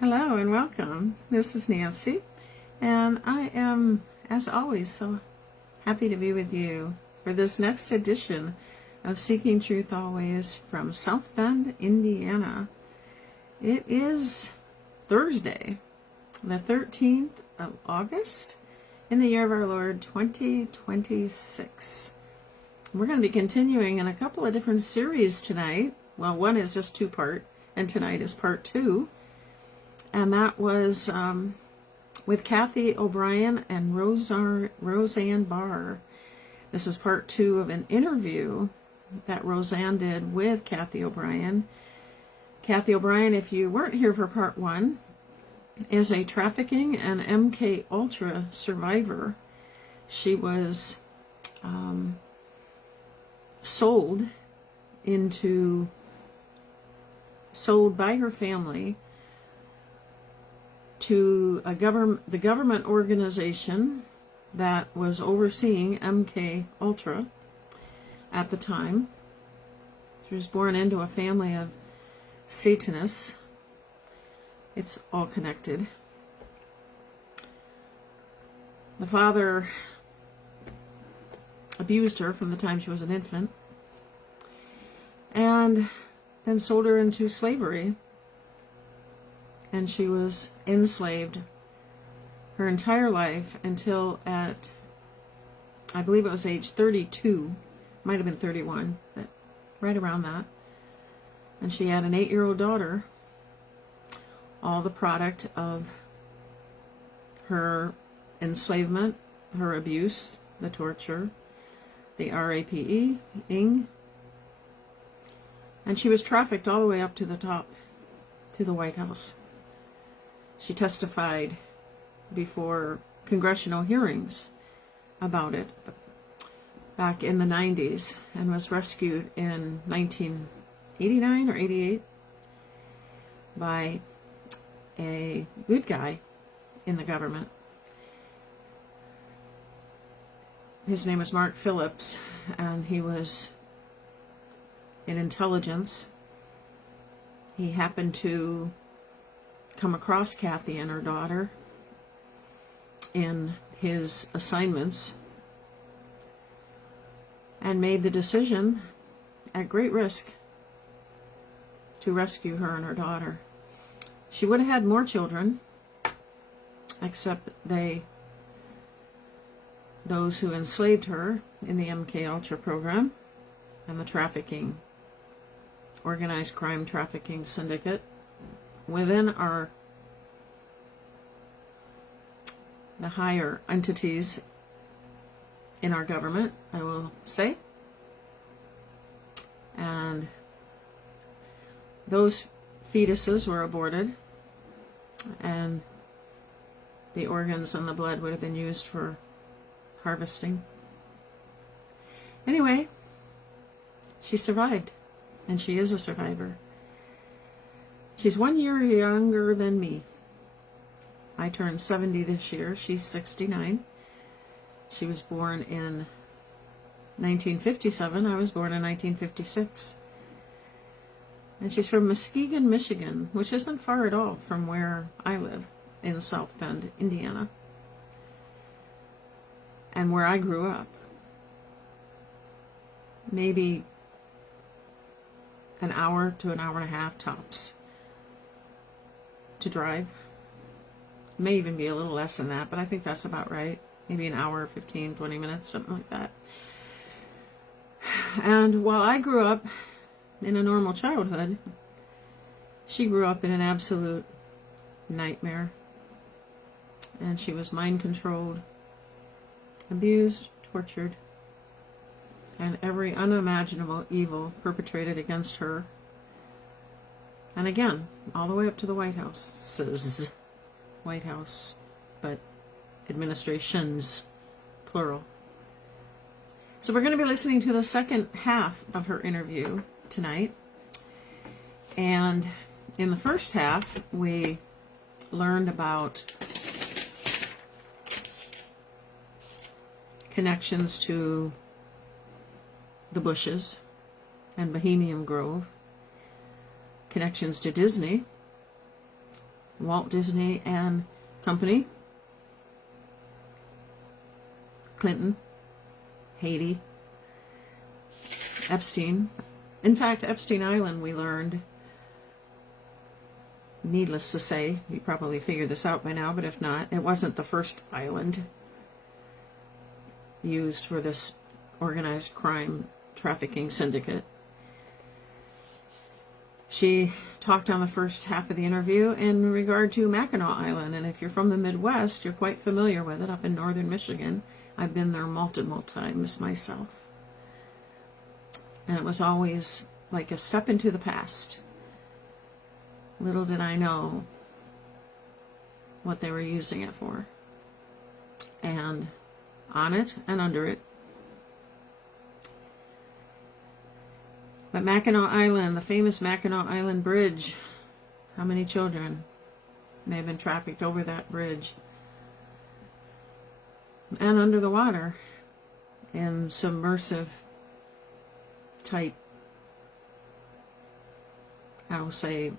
Hello and welcome. This is Nancy, and I am, as always, so happy to be with you for this next edition of Seeking Truth Always from South Bend, Indiana. It is Thursday, the 13th of August, in the year of our Lord 2026. We're going to be continuing in a couple of different series tonight. Well, one is just two-part, and tonight is part two. And that was with Cathy O'Brien and Roseanne Barr. This is part two of an interview that Roseanne did with Cathy O'Brien. Cathy O'Brien, if you weren't here for part one, is a trafficking and MK Ultra survivor. She was sold by her family to the government organization that was overseeing MK Ultra at the time. She was born into a family of Satanists. It's all connected. The father abused her from the time she was an infant, and then sold her into slavery. And she was enslaved her entire life until I believe it was age 32, might have been 31, but right around that. And she had an 8-year-old daughter, all the product of her enslavement, her abuse, the torture, the rape-ing, and she was trafficked all the way up to the top, to the White House. She testified before congressional hearings about it back in the 90s and was rescued in 1989 or 88 by a good guy in the government. His name was Phillips, and he was in intelligence. He happened to come across Cathy and her daughter in his assignments and made the decision at great risk to rescue her and her daughter. She would have had more children, except those who enslaved her in the MK Ultra program and the trafficking, organized crime trafficking syndicate within the higher entities in our government, I will say. And those fetuses were aborted, and the organs and the blood would have been used for harvesting. Anyway, she survived, and she is a survivor. She's 1 year younger than me. I turned 70 this year. She's 69. She was born in 1957. I was born in 1956. And she's from Muskegon, Michigan, which isn't far at all from where I live in South Bend, Indiana, and where I grew up. Maybe an hour to an hour and a half tops to drive. May even be a little less than that, but I think that's about right. Maybe an hour, 15, 20 minutes, something like that. And while I grew up in a normal childhood, she grew up in an absolute nightmare. And she was mind-controlled, abused, tortured, and every unimaginable evil perpetrated against her. And again, all the way up to the White House. White House, but administrations, plural. So we're going to be listening to the second half of her interview tonight. And in the first half, we learned about connections to the Bushes and Bohemian Grove, connections to Disney, Walt Disney and Company, Clinton, Haiti, Epstein. In fact, Epstein Island, we learned, needless to say, you probably figured this out by now, but if not, it wasn't the first island used for this organized crime trafficking syndicate. She talked on the first half of the interview in regard to Mackinac Island, and if you're from the Midwest, you're quite familiar with it up in northern Michigan. I've been there multiple times myself. And it was always like a step into the past. Little did I know what they were using it for. And on it and under it. But Mackinac Island, the famous Mackinac Island Bridge, how many children may have been trafficked over that bridge and under the water in submersive type, I will say,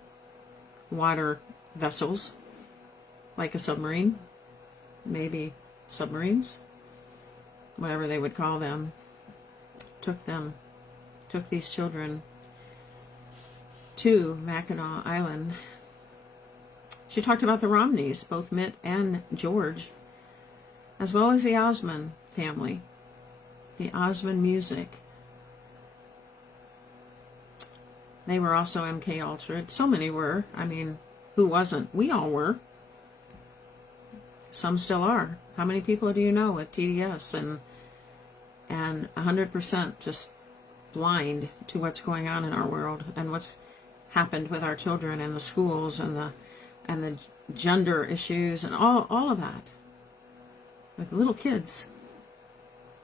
water vessels, like a submarine, maybe submarines, whatever they would call them, took these children to Mackinac Island. She talked about the Romneys, both Mitt and George, as well as the Osmond family, the Osmond music. They were also MK Ultra. So many were. I mean, who wasn't? We all were. Some still are. How many people do you know with TDS and 100% just blind to what's going on in our world and what's happened with our children and the schools and the gender issues and all of that with little kids,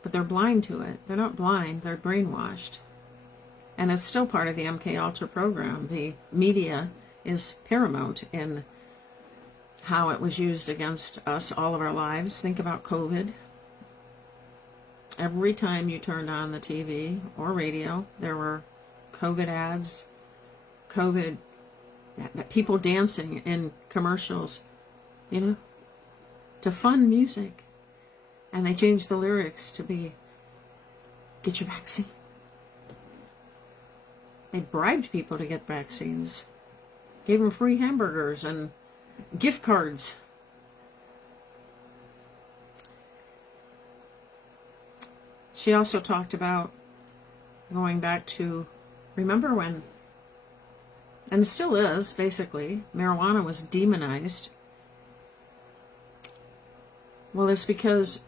but they're blind to it. They're not blind, they're brainwashed, and it's still part of the MK Ultra program. The media is paramount in how it was used against us all of our lives. Think about COVID. Every time you turned on the TV or radio, there were COVID ads, COVID, people dancing in commercials, you know, to fun music. And they changed the lyrics to be, get your vaccine. They bribed people to get vaccines, gave them free hamburgers and gift cards. She also talked about going back to, remember when, and it still is, basically, marijuana was demonized. Well, it's because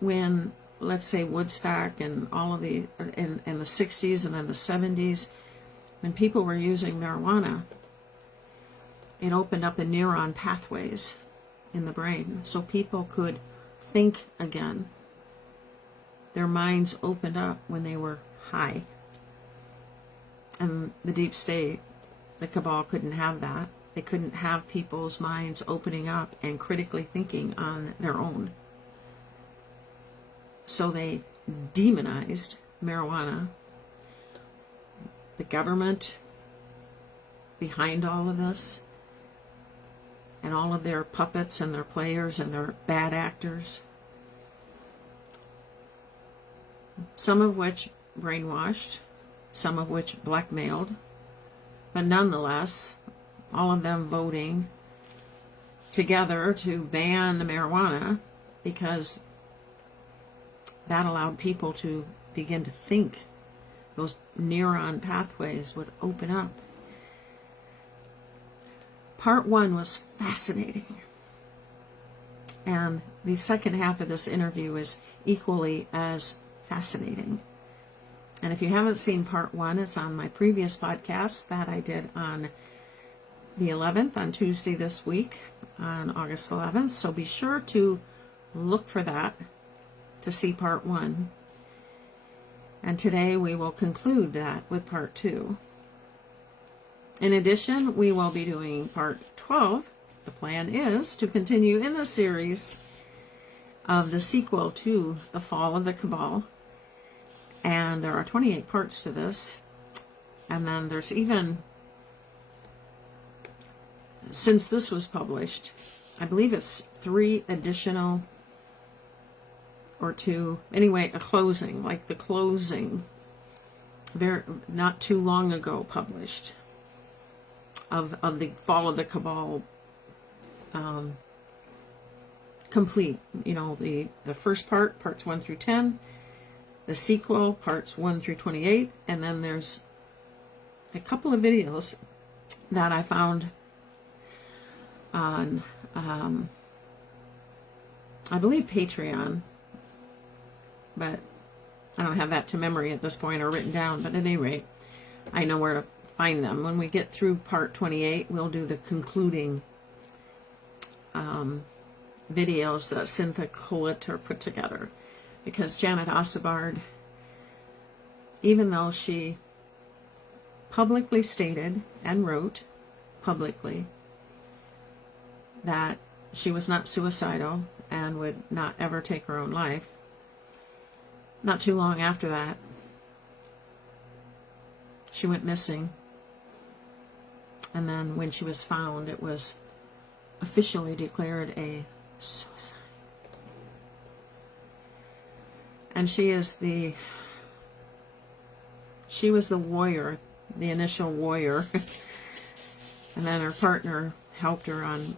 when, let's say, Woodstock and all of the, in the 60s and then the 70s, when people were using marijuana, it opened up the neuron pathways in the brain so people could think again. Their minds opened up when they were high. And the deep state, the cabal, couldn't have that. They couldn't have people's minds opening up and critically thinking on their own. So they demonized marijuana. The government behind all of this, and all of their puppets and their players and their bad actors, some of which brainwashed, some of which blackmailed, but nonetheless, all of them voting together to ban the marijuana because that allowed people to begin to think. Those neuron pathways would open up. Part one was fascinating. And the second half of this interview is equally as fascinating. And if you haven't seen part one, it's on my previous podcast that I did on the 11th, on Tuesday this week, on August 11th. So be sure to look for that to see part one. And today we will conclude that with part two. In addition, we will be doing part 12. The plan is to continue in the series of the sequel to The Fall of the Cabal. And there are 28 parts to this. And then there's even since this was published, I believe it's 3 additional or 2, anyway, a closing, like the closing, very not too long ago published, of the Fall of the Cabal complete. You know, the first part, parts 1 through 10, the sequel, parts 1 through 28, and then there's a couple of videos that I found on, I believe Patreon, but I don't have that to memory at this point or written down, but at any rate, I know where to find them. When we get through part 28, we'll do the concluding videos that Cynthia Coulter put together, because Janet Osabard, even though she publicly stated and wrote publicly that she was not suicidal and would not ever take her own life, not too long after that, she went missing. And then when she was found, it was officially declared a suicide. And she was the warrior, the initial warrior. And then her partner helped her on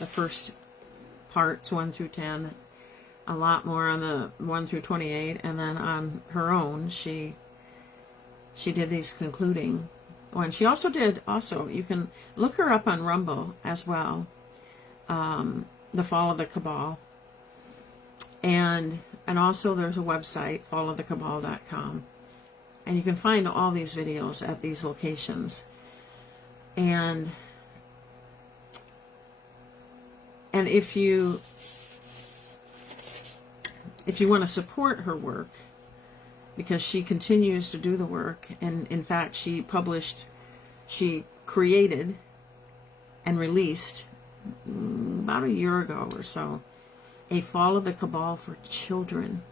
the first parts 1 through 10, a lot more on the 1 through 28, and then on her own she did these concluding ones. She also did, you can look her up on Rumble as well, The Fall of the Cabal, and also there's a website, fallofthecabal.com, and you can find all these videos at these locations. And if you want to support her work, because she continues to do the work, and in fact she created and released about a year ago or so a Fall of the Cabal for children,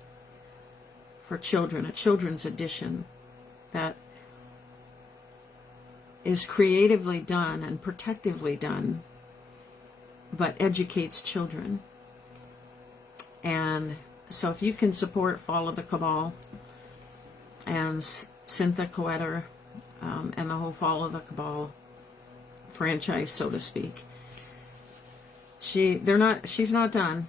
a children's edition that is creatively done and protectively done, but educates children. And so if you can support Fall of the Cabal and Cynthia Coulter and the whole Fall of the Cabal franchise, so to speak, she's not done,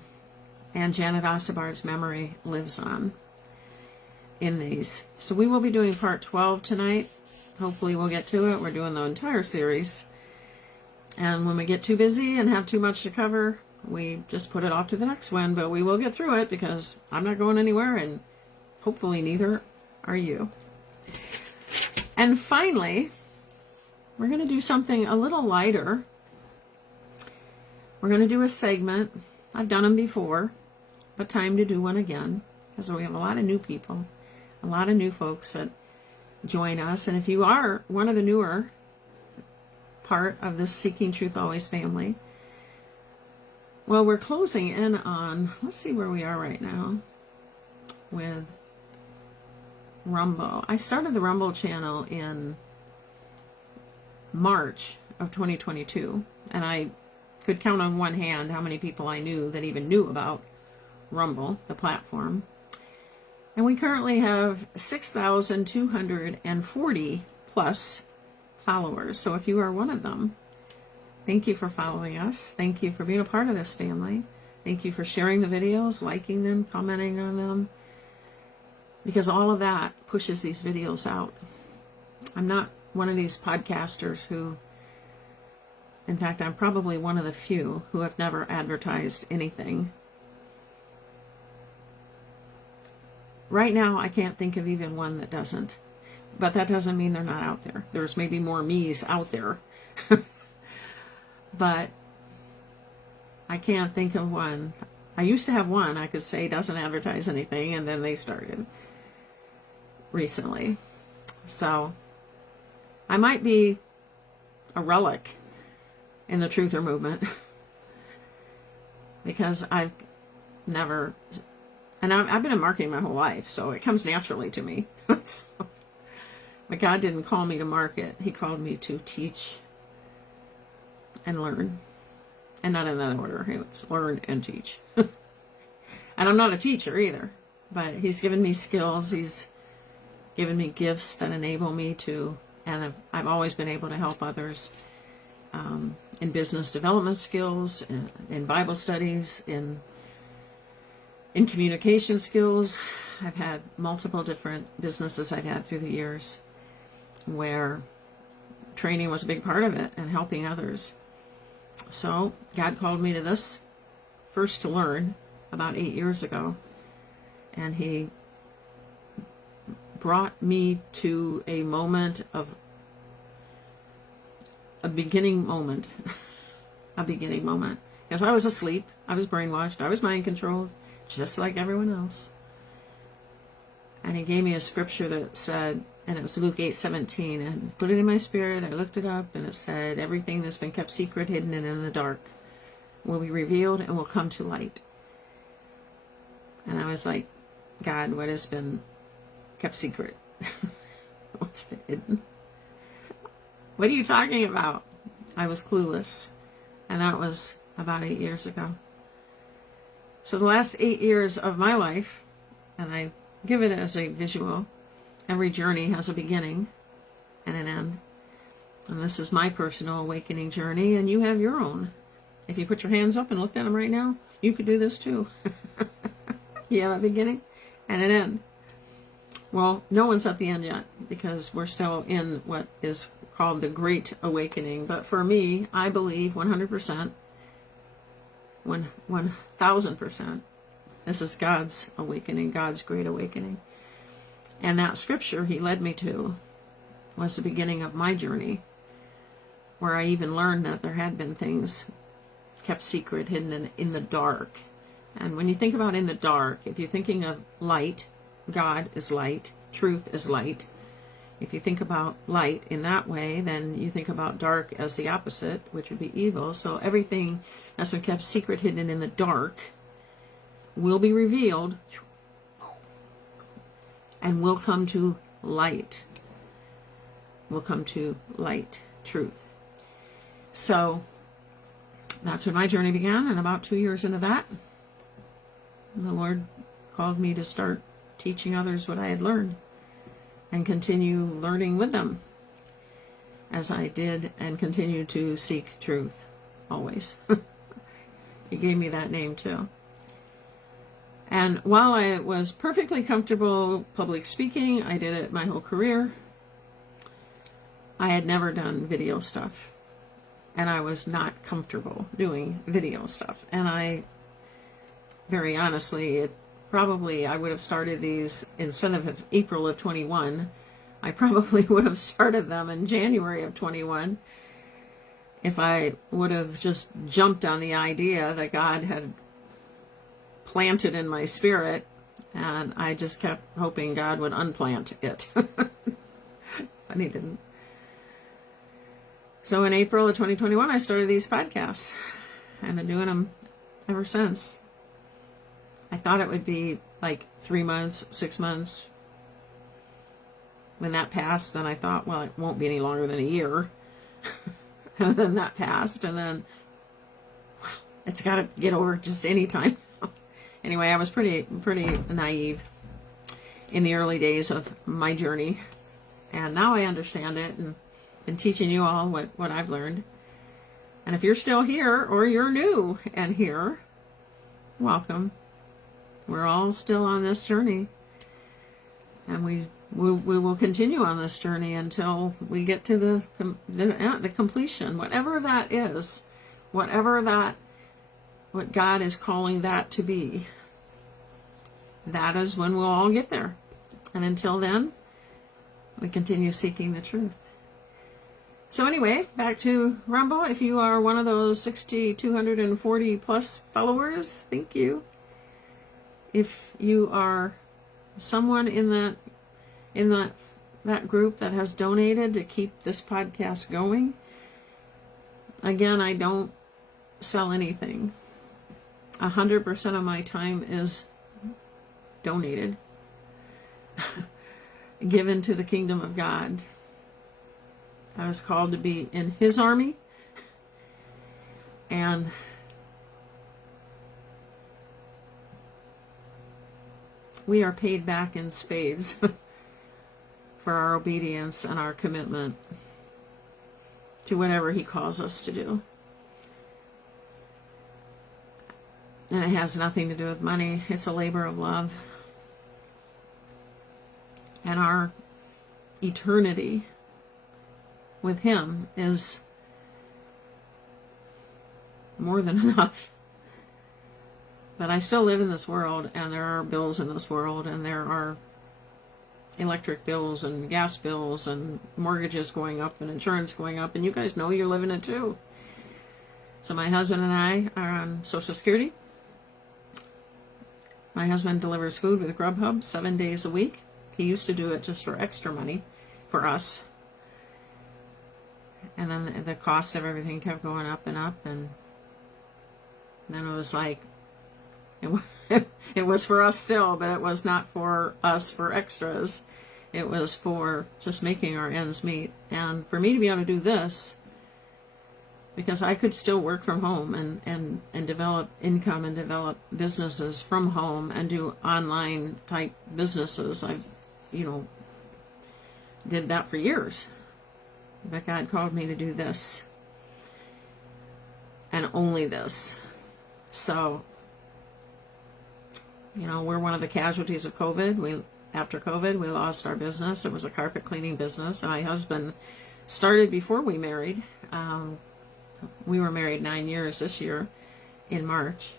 and Janet Osabard's memory lives on in these. So we will be doing part 12 tonight. Hopefully we'll get to it. We're doing the entire series, and when we get too busy and have too much to cover, we just put it off to the next one. But we will get through it, because I'm not going anywhere, and hopefully neither are you. And finally, we're going to do something a little lighter. We're going to do a segment. I've done them before, but time to do one again, because we have a lot of new people, a lot of new folks that join us. And if you are one of the newer part of this Seeking Truth Always family, well, we're closing in on, let's see where we are right now with Rumble. I started the Rumble channel in March of 2022, and I could count on one hand how many people I knew that even knew about Rumble, the platform. And we currently have 6,240 plus followers. So if you are one of them, thank you for following us. Thank you for being a part of this family. Thank you for sharing the videos, liking them, commenting on them, because all of that pushes these videos out. I'm not one of these podcasters who, in fact, I'm probably one of the few who have never advertised anything. Right now, I can't think of even one that doesn't. But that doesn't mean they're not out there. There's maybe more me's out there. But I can't think of one. I used to have one I could say doesn't advertise anything, and then they started recently. So I might be a relic in the truther movement, because I've never, and I've been in marketing my whole life, so it comes naturally to me. So, but God didn't call me to market. He called me to teach and learn. And not in that order. It's learn and teach. And I'm not a teacher either. But he's given me skills. He's given me gifts that enable me to, and I've always been able to help others in business development skills, in Bible studies, in communication skills. I've had multiple different businesses I've had through the years where training was a big part of it and helping others. So God called me to this first to learn about 8 years ago, and he brought me to a moment of a beginning moment. A beginning moment. Because I was asleep, I was brainwashed, I was mind controlled, just like everyone else. And he gave me a scripture that said, and it was Luke 8:17, and put it in my spirit. I looked it up, and it said, everything that's been kept secret, hidden, and in the dark will be revealed and will come to light. And I was like, God, what has been kept secret? What's been hidden? What are you talking about? I was clueless. And that was about 8 years ago. So the last 8 years of my life, and I give it as a visual, every journey has a beginning and an end. And this is my personal awakening journey, and you have your own. If you put your hands up and looked at them right now, you could do this too. You have a beginning and an end. Well, no one's at the end yet, because we're still in what is called the Great Awakening. But for me, I believe 100%, 1,000%, this is God's awakening, God's Great Awakening. And that scripture he led me to was the beginning of my journey, where I even learned that there had been things kept secret, hidden in the dark. And when you think about in the dark, if you're thinking of light, God is light, truth is light. If you think about light in that way, then you think about dark as the opposite, which would be evil. So everything that's been kept secret, hidden in the dark will be revealed and will come to light. Will come to light, truth. So that's when my journey began, and about 2 years into that, the Lord called me to start teaching others what I had learned and continue learning with them as I did and continue to seek truth always. He gave me that name too. And while I was perfectly comfortable public speaking, I did it my whole career, I had never done video stuff. And I was not comfortable doing video stuff. And I, very honestly, I would have started these, instead of April of 21, I probably would have started them in January of 21 if I would have just jumped on the idea that God had planted in my spirit, and I just kept hoping God would unplant it. But he didn't. So in April of 2021, I started these podcasts. I've been doing them ever since. I thought it would be like 3 months, 6 months. When that passed, then I thought, well, it won't be any longer than a year. And then that passed, and then it's got to get over just any time. Anyway, I was pretty naive in the early days of my journey. And now I understand it, and been teaching you all what I've learned. And if you're still here, or you're new and here, welcome. We're all still on this journey, and we will continue on this journey until we get to the completion, whatever that is, what God is calling that to be. That is when we'll all get there. And until then, we continue seeking the truth. So anyway, back to Rumble. If you are one of those 6,240 plus followers, thank you. If you are someone in that group that has donated to keep this podcast going, again, I don't sell anything. 100% of my time is donated, given to the kingdom of God. I was called to be in his army, And we are paid back in spades for our obedience and our commitment to whatever he calls us to do. And it has nothing to do with money. It's a labor of love. And our eternity with him is more than enough. But I still live in this world, and there are bills in this world, and there are electric bills and gas bills and mortgages going up and insurance going up, and you guys know you're living it too. So my husband and I are on Social Security. My husband delivers food with Grubhub 7 days a week. He used to do it just for extra money for us. And then the cost of everything kept going up, and then it was like, it was for us still, but it was not for us for extras. It was for just making our ends meet. And for me to be able to do this, because I could still work from home and develop income and develop businesses from home and do online type businesses. I've, did that for years. But God called me to do this. And only this. So, we're one of the casualties of COVID. After COVID, we lost our business. It was a carpet cleaning business. And my husband started before we married. We were married 9 years this year in March.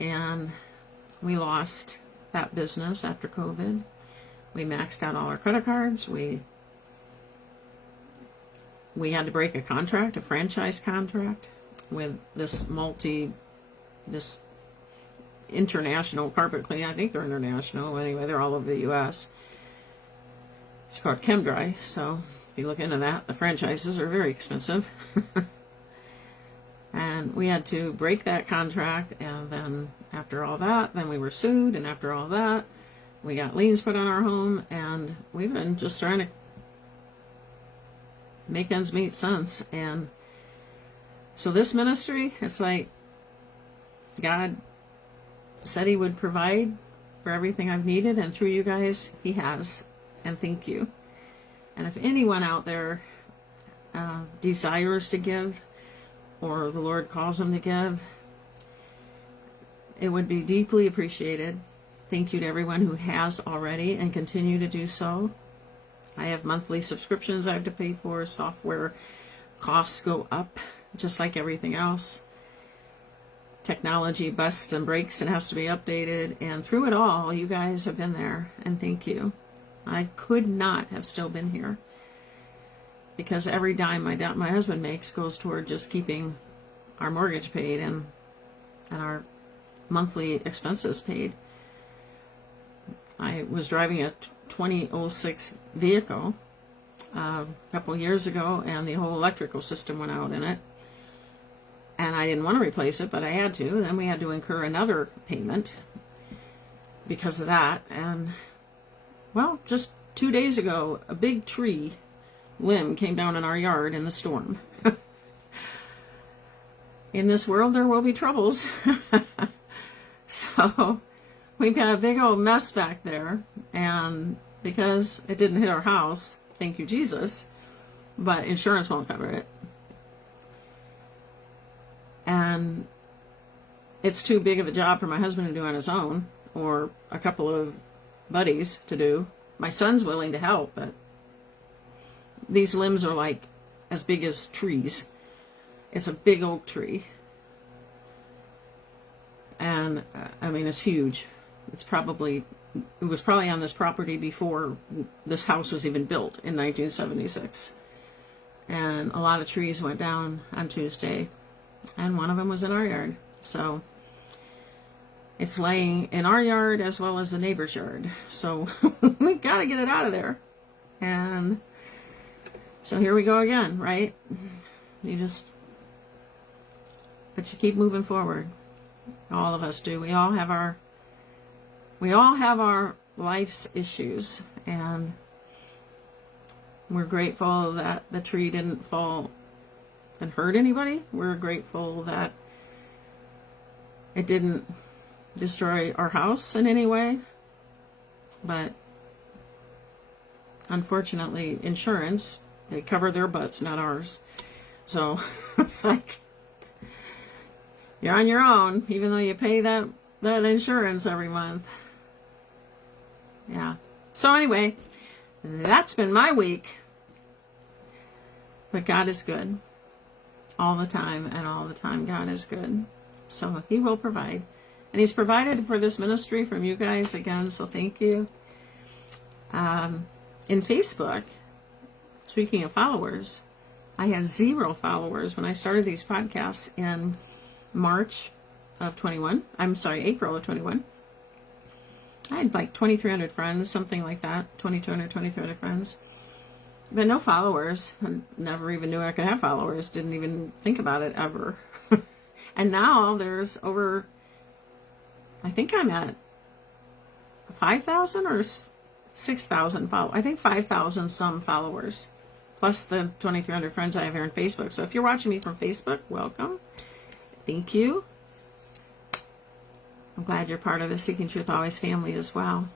And we lost that business after COVID. We maxed out all our credit cards. We had to break a contract, a franchise contract, with this international carpet cleaning. I think they're international. Anyway, they're all over the U.S. It's called ChemDry. So if you look into that, the franchises are very expensive. And we had to break that contract. And then after all that, then we were sued. And after all that, we got liens put on our home. And we've been just trying to make ends meet since. And so this ministry, it's like God said he would provide for everything I've needed, and through you guys, he has. And thank you. And if anyone out there desires to give, or the Lord calls them to give, it would be deeply appreciated. Thank you to everyone who has already and continue to do so. I have monthly subscriptions I have to pay for. Software costs go up, just like everything else. Technology busts and breaks and has to be updated. And through it all, you guys have been there. And thank you. I could not have still been here. Because every dime my husband makes goes toward just keeping our mortgage paid and our monthly expenses paid. I was driving a 2006 vehicle a couple years ago, and the whole electrical system went out in it. And I didn't want to replace it, but I had to. Then we had to incur another payment because of that. And, well, just 2 days ago, a big tree limb came down in our yard in the storm. In this world, there will be troubles. So we've got a big old mess back there. And because it didn't hit our house, thank you, Jesus, but insurance won't cover it. And it's too big of a job for my husband to do on his own, or a couple of buddies to do. My son's willing to help, but these limbs are like as big as trees. It's a big oak tree. And, I mean, it's huge. It was probably on this property before this house was even built in 1976. And a lot of trees went down on Tuesday. And one of them was in our yard. So it's laying in our yard as well as the neighbor's yard. So we've got to get it out of there. And so here we go again, right? But you keep moving forward. All of us do. We all have our life's issues, and we're grateful that the tree didn't fall hurt anybody. We're grateful that it didn't destroy our house in any way. But unfortunately, insurance, they cover their butts, not ours. So it's like, you're on your own, even though you pay that insurance every month. Yeah. So anyway, that's been my week. But God is good. All the time, and all the time God is good. So He will provide. And He's provided for this ministry from you guys again, so thank you. In Facebook, speaking of followers, I had 0 followers when I started these podcasts in March of 21. I'm sorry, April of 21. I had like 2,300 friends, something like that. 2,200, 2,300 friends. But no followers. I never even knew I could have followers. Didn't even think about it ever. And now there's over, I think I'm at 5,000 or 6,000 followers. I think 5,000 some followers. Plus the 2,300 friends I have here on Facebook. So if you're watching me from Facebook, welcome. Thank you. I'm glad you're part of the Seeking Truth Always family as well.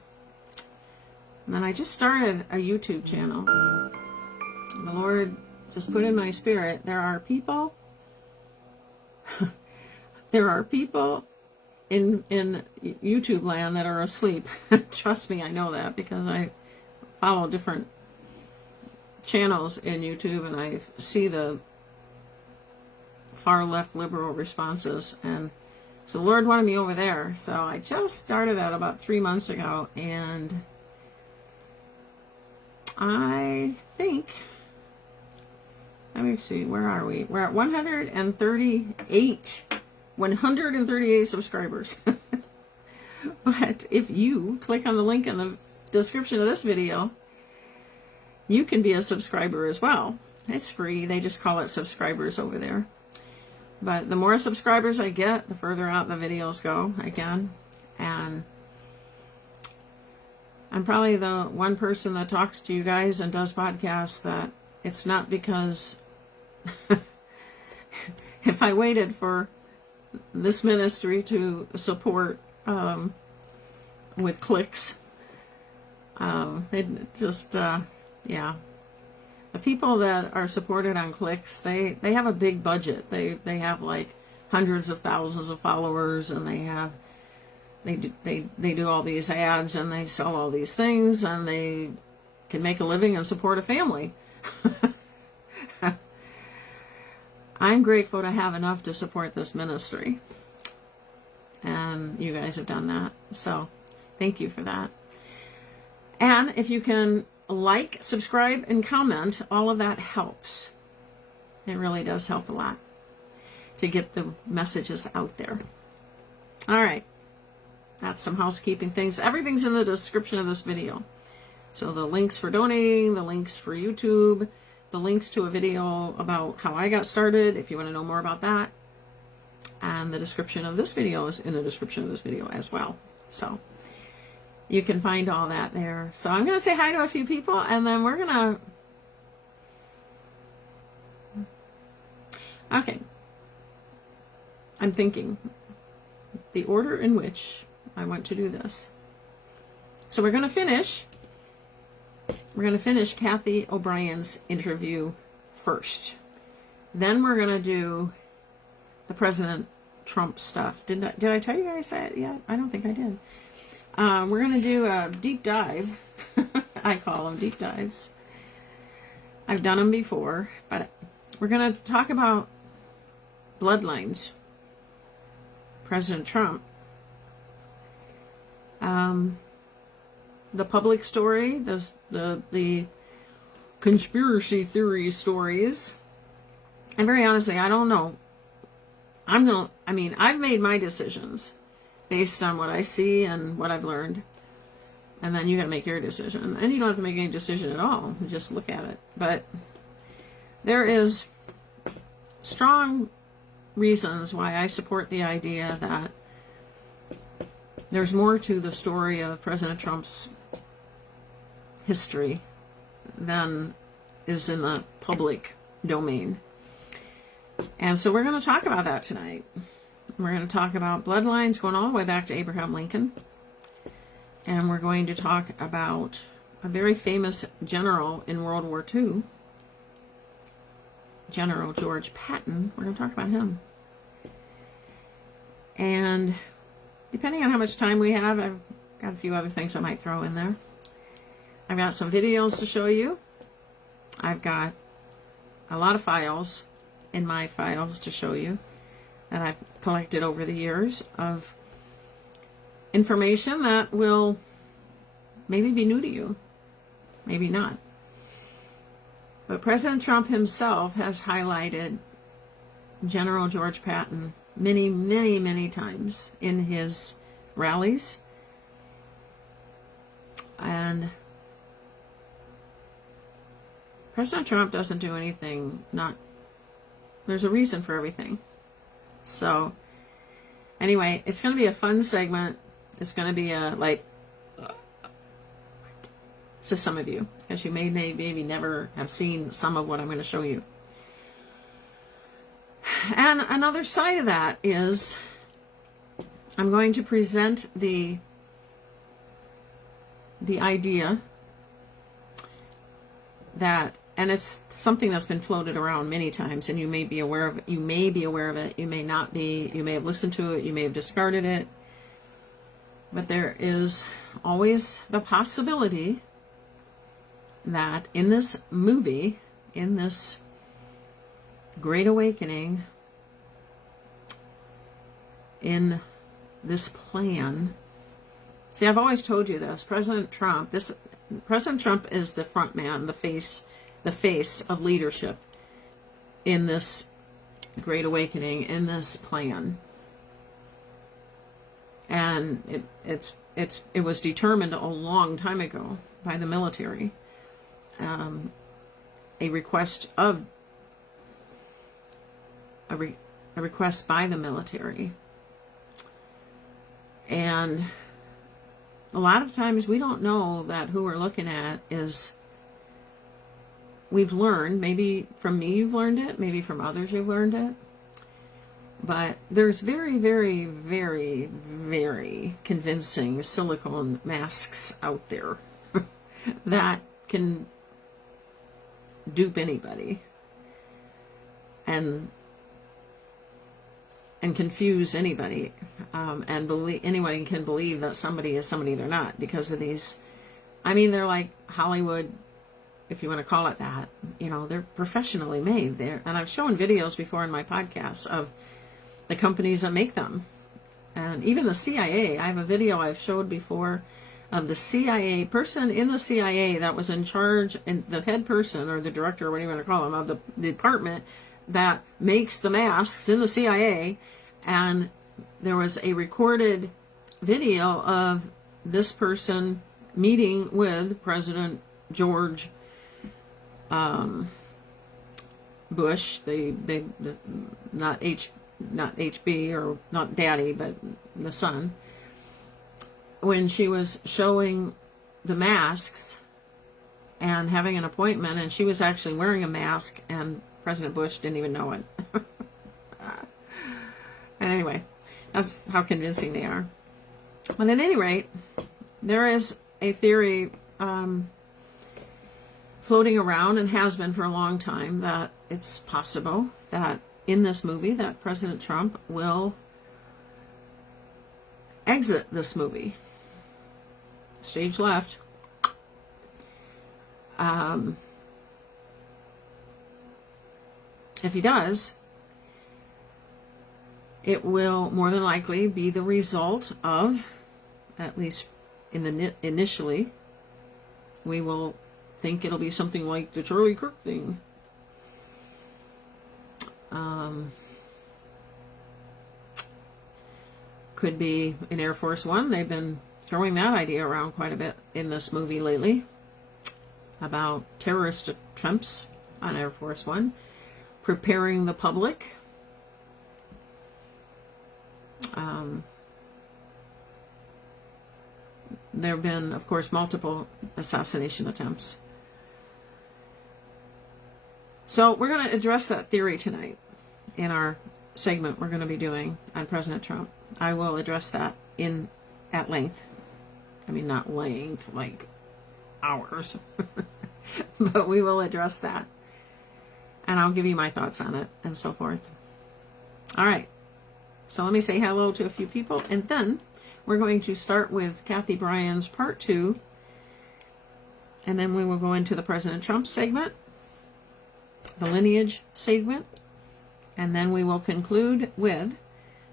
And then I just started a YouTube channel. The Lord just put in my spirit, there are people in YouTube land that are asleep. Trust me, I know that because I follow different channels in YouTube and I see the far left liberal responses, and so the Lord wanted me over there. So I just started that about 3 months ago, and I think, let me see, where are we? We're at 138 subscribers. But if you click on the link in the description of this video, you can be a subscriber as well. It's free. They just call it subscribers over there. But the more subscribers I get, the further out the videos go again. And I'm probably the one person that talks to you guys and does podcasts that it's not because if I waited for this ministry to support with clicks, it just, yeah. The people that are supported on clicks, they have a big budget. They have like hundreds of thousands of followers, and they do all these ads, and they sell all these things, and they can make a living and support a family. I'm grateful to have enough to support this ministry, and you guys have done that, so thank you for that. And if you can like, subscribe, and comment, all of that helps. It really does help a lot to get the messages out there. All right, that's some housekeeping things. Everything's in the description of this video. So the links for donating, the links for YouTube, the links to a video about how I got started, if you want to know more about that. And the description of this video is in the description of this video as well. So you can find all that there. So I'm going to say hi to a few people, and then we're going to... Okay. I'm thinking the order in which I want to do this. So we're going to finish Cathy O'Brien's interview first. Then we're going to do the President Trump stuff. Did I tell you guys that yet? I don't think I did. We're going to do a deep dive. I call them deep dives. I've done them before, but we're going to talk about bloodlines. President Trump. The public story, the conspiracy theory stories. And very honestly, I don't know. I've made my decisions based on what I see and what I've learned. And then you got to make your decision. And you don't have to make any decision at all. You just look at it. But there is strong reasons why I support the idea that there's more to the story of President Trump's history than is in the public domain. And so we're going to talk about that tonight. We're going to talk about bloodlines going all the way back to Abraham Lincoln. And we're going to talk about a very famous general in World War II, General George Patton. We're going to talk about him. And depending on how much time we have, I've got a few other things I might throw in there. I've got some videos to show you. I've got a lot of files in my files to show you that I've collected over the years of information that will maybe be new to you, maybe not. But President Trump himself has highlighted General George Patton many, many, many times in his rallies. And President Trump doesn't do anything there's a reason for everything. So anyway, it's going to be a fun segment. It's going to be to some of you, because you may maybe never have seen some of what I'm going to show you. And another side of that is I'm going to present the idea that, and it's something that's been floated around many times, and you may be aware of it. You may be aware of it. You may not be. You may have listened to it. You may have discarded it. But there is always the possibility that in this movie, in this Great Awakening, in this plan. See, I've always told you this. President Trump is the front man, the face of leadership in this Great Awakening, in this plan. And it was determined a long time ago by the military. A request by the military. And a lot of times we don't know that who we're looking at is, we've learned, maybe from me you've learned it, maybe from others you've learned it, but there's very, very, very, very convincing silicone masks out there that can dupe anybody and confuse anybody, and anyone can believe that somebody is somebody they're not, because of these. I mean, they're like Hollywood, if you want to call it that. You know, they're professionally made. And I've shown videos before in my podcasts of the companies that make them, and even the CIA. I have a video I've showed before of the CIA person in the CIA that was in charge, and the head person or the director, or whatever you want to call them, of the department that makes the masks in the CIA. And there was a recorded video of this person meeting with President George Bush, not HB, or not daddy, but the son, when she was showing the masks and having an appointment, and she was actually wearing a mask, and President Bush didn't even know it. And anyway, that's how convincing they are. But at any rate, there is a theory floating around, and has been for a long time, that it's possible that in this movie that President Trump will exit this movie. Stage left. If he does, it will more than likely be the result of, at least initially, we will think it'll be something like the Charlie Kirk thing. Could be in Air Force One. They've been throwing that idea around quite a bit in this movie lately, about terrorist attempts on Air Force One, preparing the public. There have been, of course, multiple assassination attempts. So we're going to address that theory tonight. in our segment we're going to be doing on President Trump. I will address that at length. I mean, not length, like hours, but we will address that. And I'll give you my thoughts on it and so forth. All right. So let me say hello to a few people, and then we're going to start with Cathy O'Brien's part 2, and then we will go into the President Trump segment, the lineage segment, and then we will conclude with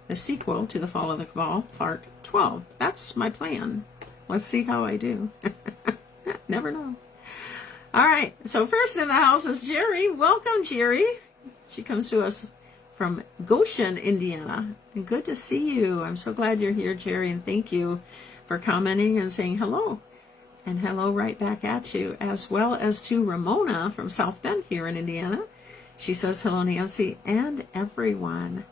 the sequel to The Fall of the Cabal, part 12. That's my plan. Let's see how I do. Never know. All right, so first in the house is Jerry. Welcome, Jerry. She comes to us from Goshen, Indiana. And good to see you. I'm so glad you're here, Jerry, and thank you for commenting and saying hello. And hello right back at you, as well as to Ramona from South Bend here in Indiana. She says hello, Nancy, and everyone.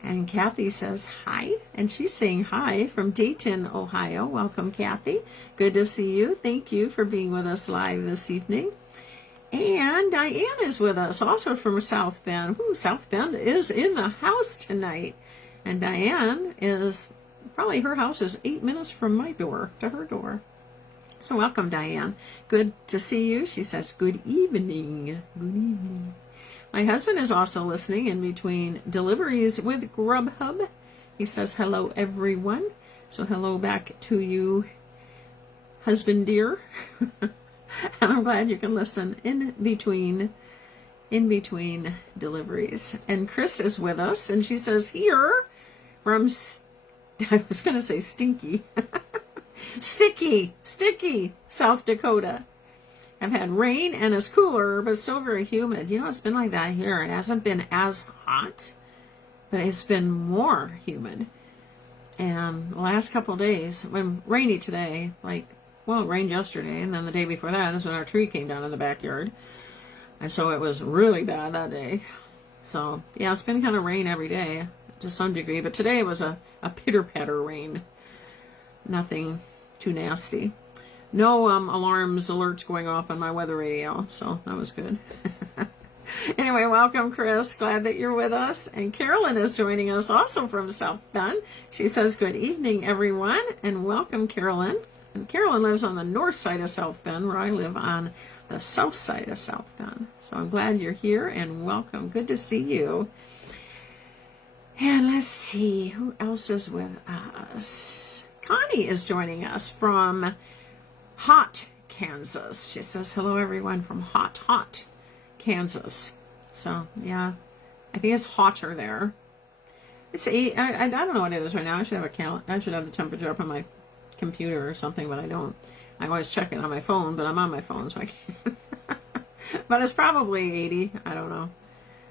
And Cathy says hi, and she's saying hi from Dayton, Ohio. Welcome, Cathy. Good to see you. Thank you for being with us live this evening. And Diane is with us, also from South Bend. Ooh, South Bend is in the house tonight. And Diane is, probably her house is 8 minutes from my door to her door. So welcome, Diane. Good to see you. She says, good evening. Good evening. My husband is also listening in between deliveries with Grubhub. He says, hello, everyone. So hello back to you, husband dear. And I'm glad you can listen in between deliveries. And Chris is with us, and she says, here from, I was going to say stinky, sticky, South Dakota. I've had rain and it's cooler, but still very humid. You know, it's been like that here. It hasn't been as hot, but it's been more humid. And the last couple of days, when rainy today, it rained yesterday, and then the day before that is when our tree came down in the backyard. And so it was really bad that day. So, yeah, it's been kind of rain every day to some degree, but today it was a pitter-patter rain. Nothing too nasty. No alerts going off on my weather radio, so that was good. Anyway, welcome, Chris. Glad that you're with us. And Carolyn is joining us also from South Bend. She says, good evening, everyone, and welcome, Carolyn. And Carolyn lives on the north side of South Bend, where I live on the south side of South Bend. So I'm glad you're here, and welcome. Good to see you. And let's see, who else is with us? Connie is joining us from Hot, Kansas. She says, hello, everyone from hot, Kansas. So, yeah, I think it's hotter there. It's I don't know what it is right now. I should have I should have the temperature up on my computer or something, but I don't. I always check it on my phone, but I'm on my phone, so I can't. But it's probably 80. I don't know.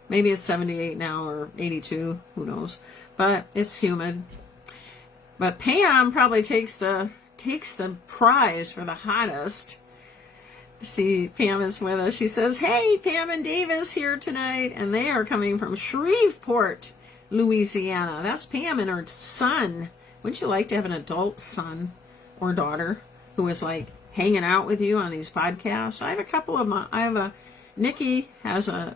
Maybe it's 78 now or 82. Who knows? But it's humid. But Pam probably takes the prize for the hottest. See, Pam is with us. She says, hey, Pam and Dave is here tonight, and they are coming from Shreveport, Louisiana. That's Pam and her son. Wouldn't you like to have an adult son or daughter who is like hanging out with you on these podcasts? I have a couple of Nikki has a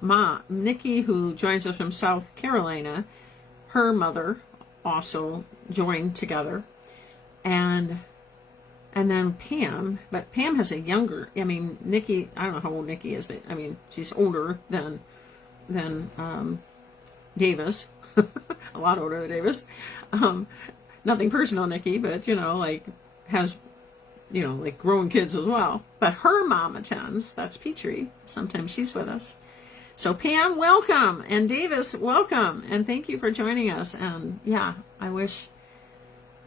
mom, Nikki, who joins us from South Carolina. Her mother also joined together. And then Pam, but Pam has a younger, Nikki, I don't know how old Nikki is, but she's older than Davis, a lot older than Davis. Nothing personal, Nikki, but has, grown kids as well. But her mom attends, that's Petrie. Sometimes she's with us. So Pam, welcome, and Davis, welcome, and thank you for joining us. And yeah, I wish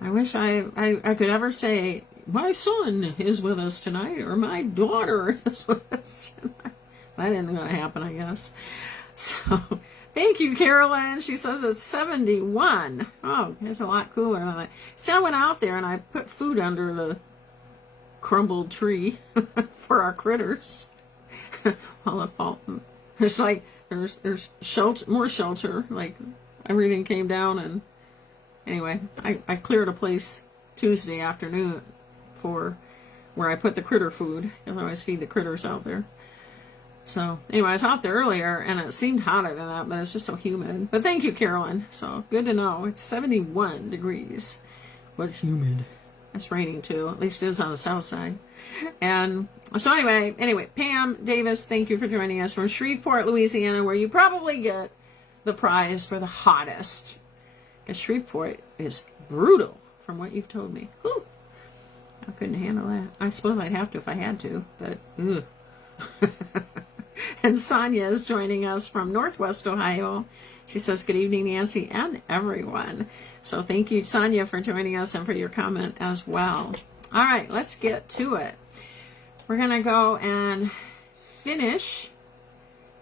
I could ever say, my son is with us tonight, or my daughter is with us tonight. That isn't going to happen, I guess. So, thank you, Carolyn. She says it's 71. Oh, it's a lot cooler than that. So I went out there and I put food under the crumbled tree for our critters. All the fault. There's more shelter. Like, everything came down, and anyway, I cleared a place Tuesday afternoon for where I put the critter food, because I always feed the critters out there. So anyway, I was out there earlier and it seemed hotter than that, but it's just so humid. But thank you, Carolyn. So good to know. It's 71 degrees, but it's humid. It's raining too. At least it is on the south side. And so anyway, Pam Davis, thank you for joining us from Shreveport, Louisiana, where you probably get the prize for the hottest. Because Shreveport is brutal, from what you've told me. Whew. I couldn't handle that. I suppose I'd have to if I had to, but ugh. And Sonia is joining us from Northwest Ohio. She says, good evening, Nancy and everyone. So thank you, Sonia, for joining us and for your comment as well. All right, let's get to it. We're going to go and finish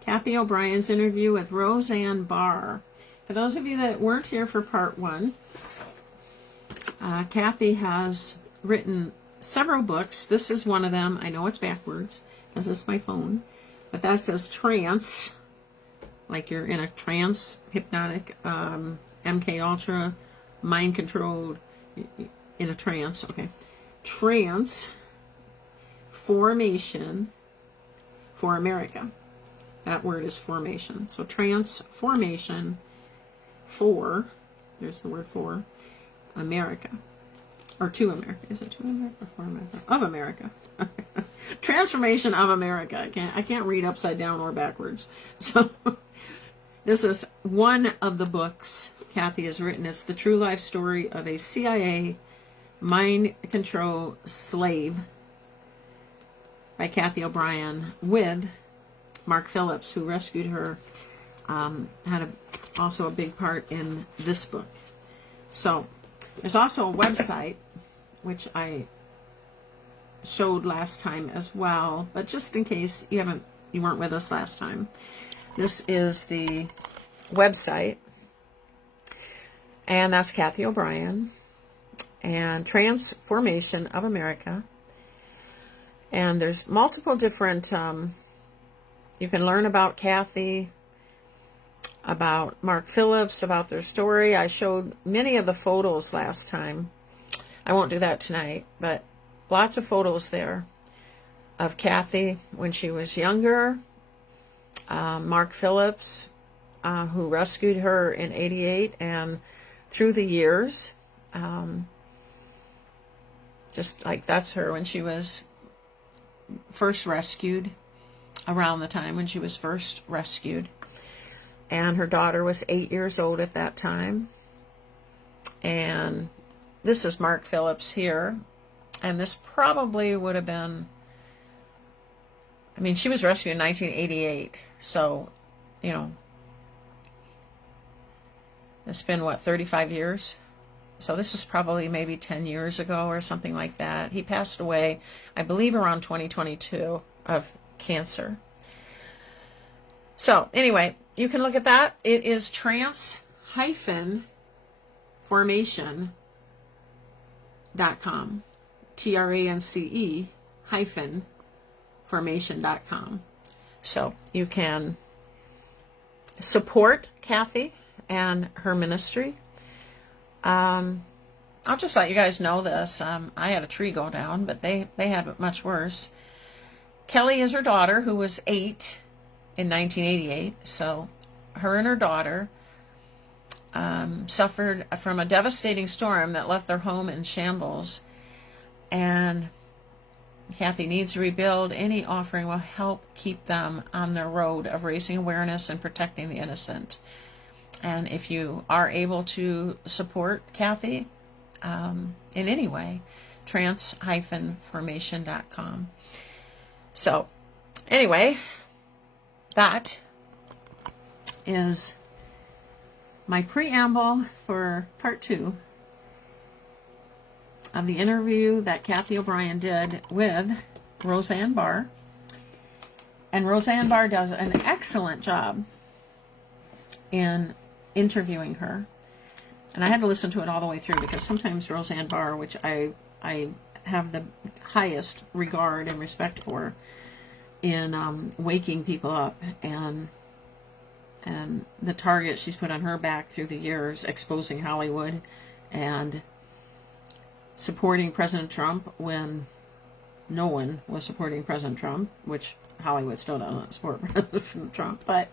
Cathy O'Brien's interview with Roseanne Barr. For those of you that weren't here for part one, Cathy has written several books. This is one of them. I know it's backwards, because it's my phone. But that says trance, like you're in a trance, hypnotic, MK Ultra, mind controlled, in a trance, okay. Trance, formation for America. That word is formation. So transformation for, there's the word for, America. Or to America. Is it to America or for America? Of America. Transformation of America. I can't read upside down or backwards. So this is one of the books Cathy has written. It's the true life story of a CIA mind control slave by Cathy O'Brien with Mark Phillips, who rescued her, had also a big part in this book. So there's also a website, which I showed last time as well, but just in case you weren't with us last time, this is the website, and that's Cathy O'Brien and Transformation of America. And there's multiple different, you can learn about Cathy, about Mark Phillips, about their story. I showed many of the photos last time. I won't do that tonight, but lots of photos there of Cathy when she was younger, Mark Phillips, who rescued her in '88, and through the years, just like that's her when she was first rescued, around the time when she was first rescued. And her daughter was 8 years old at that time. And this is Mark Phillips here. And this probably would have been, I mean, she was rescued in 1988. So, you know, it's been, what, 35 years? So this is probably maybe 10 years ago or something like that. He passed away, I believe, around 2022 of cancer. So anyway, you can look at that. It is trance-formation.com. TRANCE-formation.com. So you can support Cathy and her ministry. I'll just let you guys know this. I had a tree go down, but they had it much worse. Kelly is her daughter, who was 8 in 1988. So her and her daughter suffered from a devastating storm that left their home in shambles. And Cathy needs to rebuild. Any offering will help keep them on their road of raising awareness and protecting the innocent. And if you are able to support Cathy in any way, trance-formation.com. So anyway, that is my preamble for part 2 of the interview that Cathy O'Brien did with Roseanne Barr. And Roseanne Barr does an excellent job in interviewing her. And I had to listen to it all the way through, because sometimes Roseanne Barr, which I have the highest regard and respect for in waking people up, and the target she's put on her back through the years, exposing Hollywood and supporting President Trump when no one was supporting President Trump, which Hollywood still doesn't support President Trump, but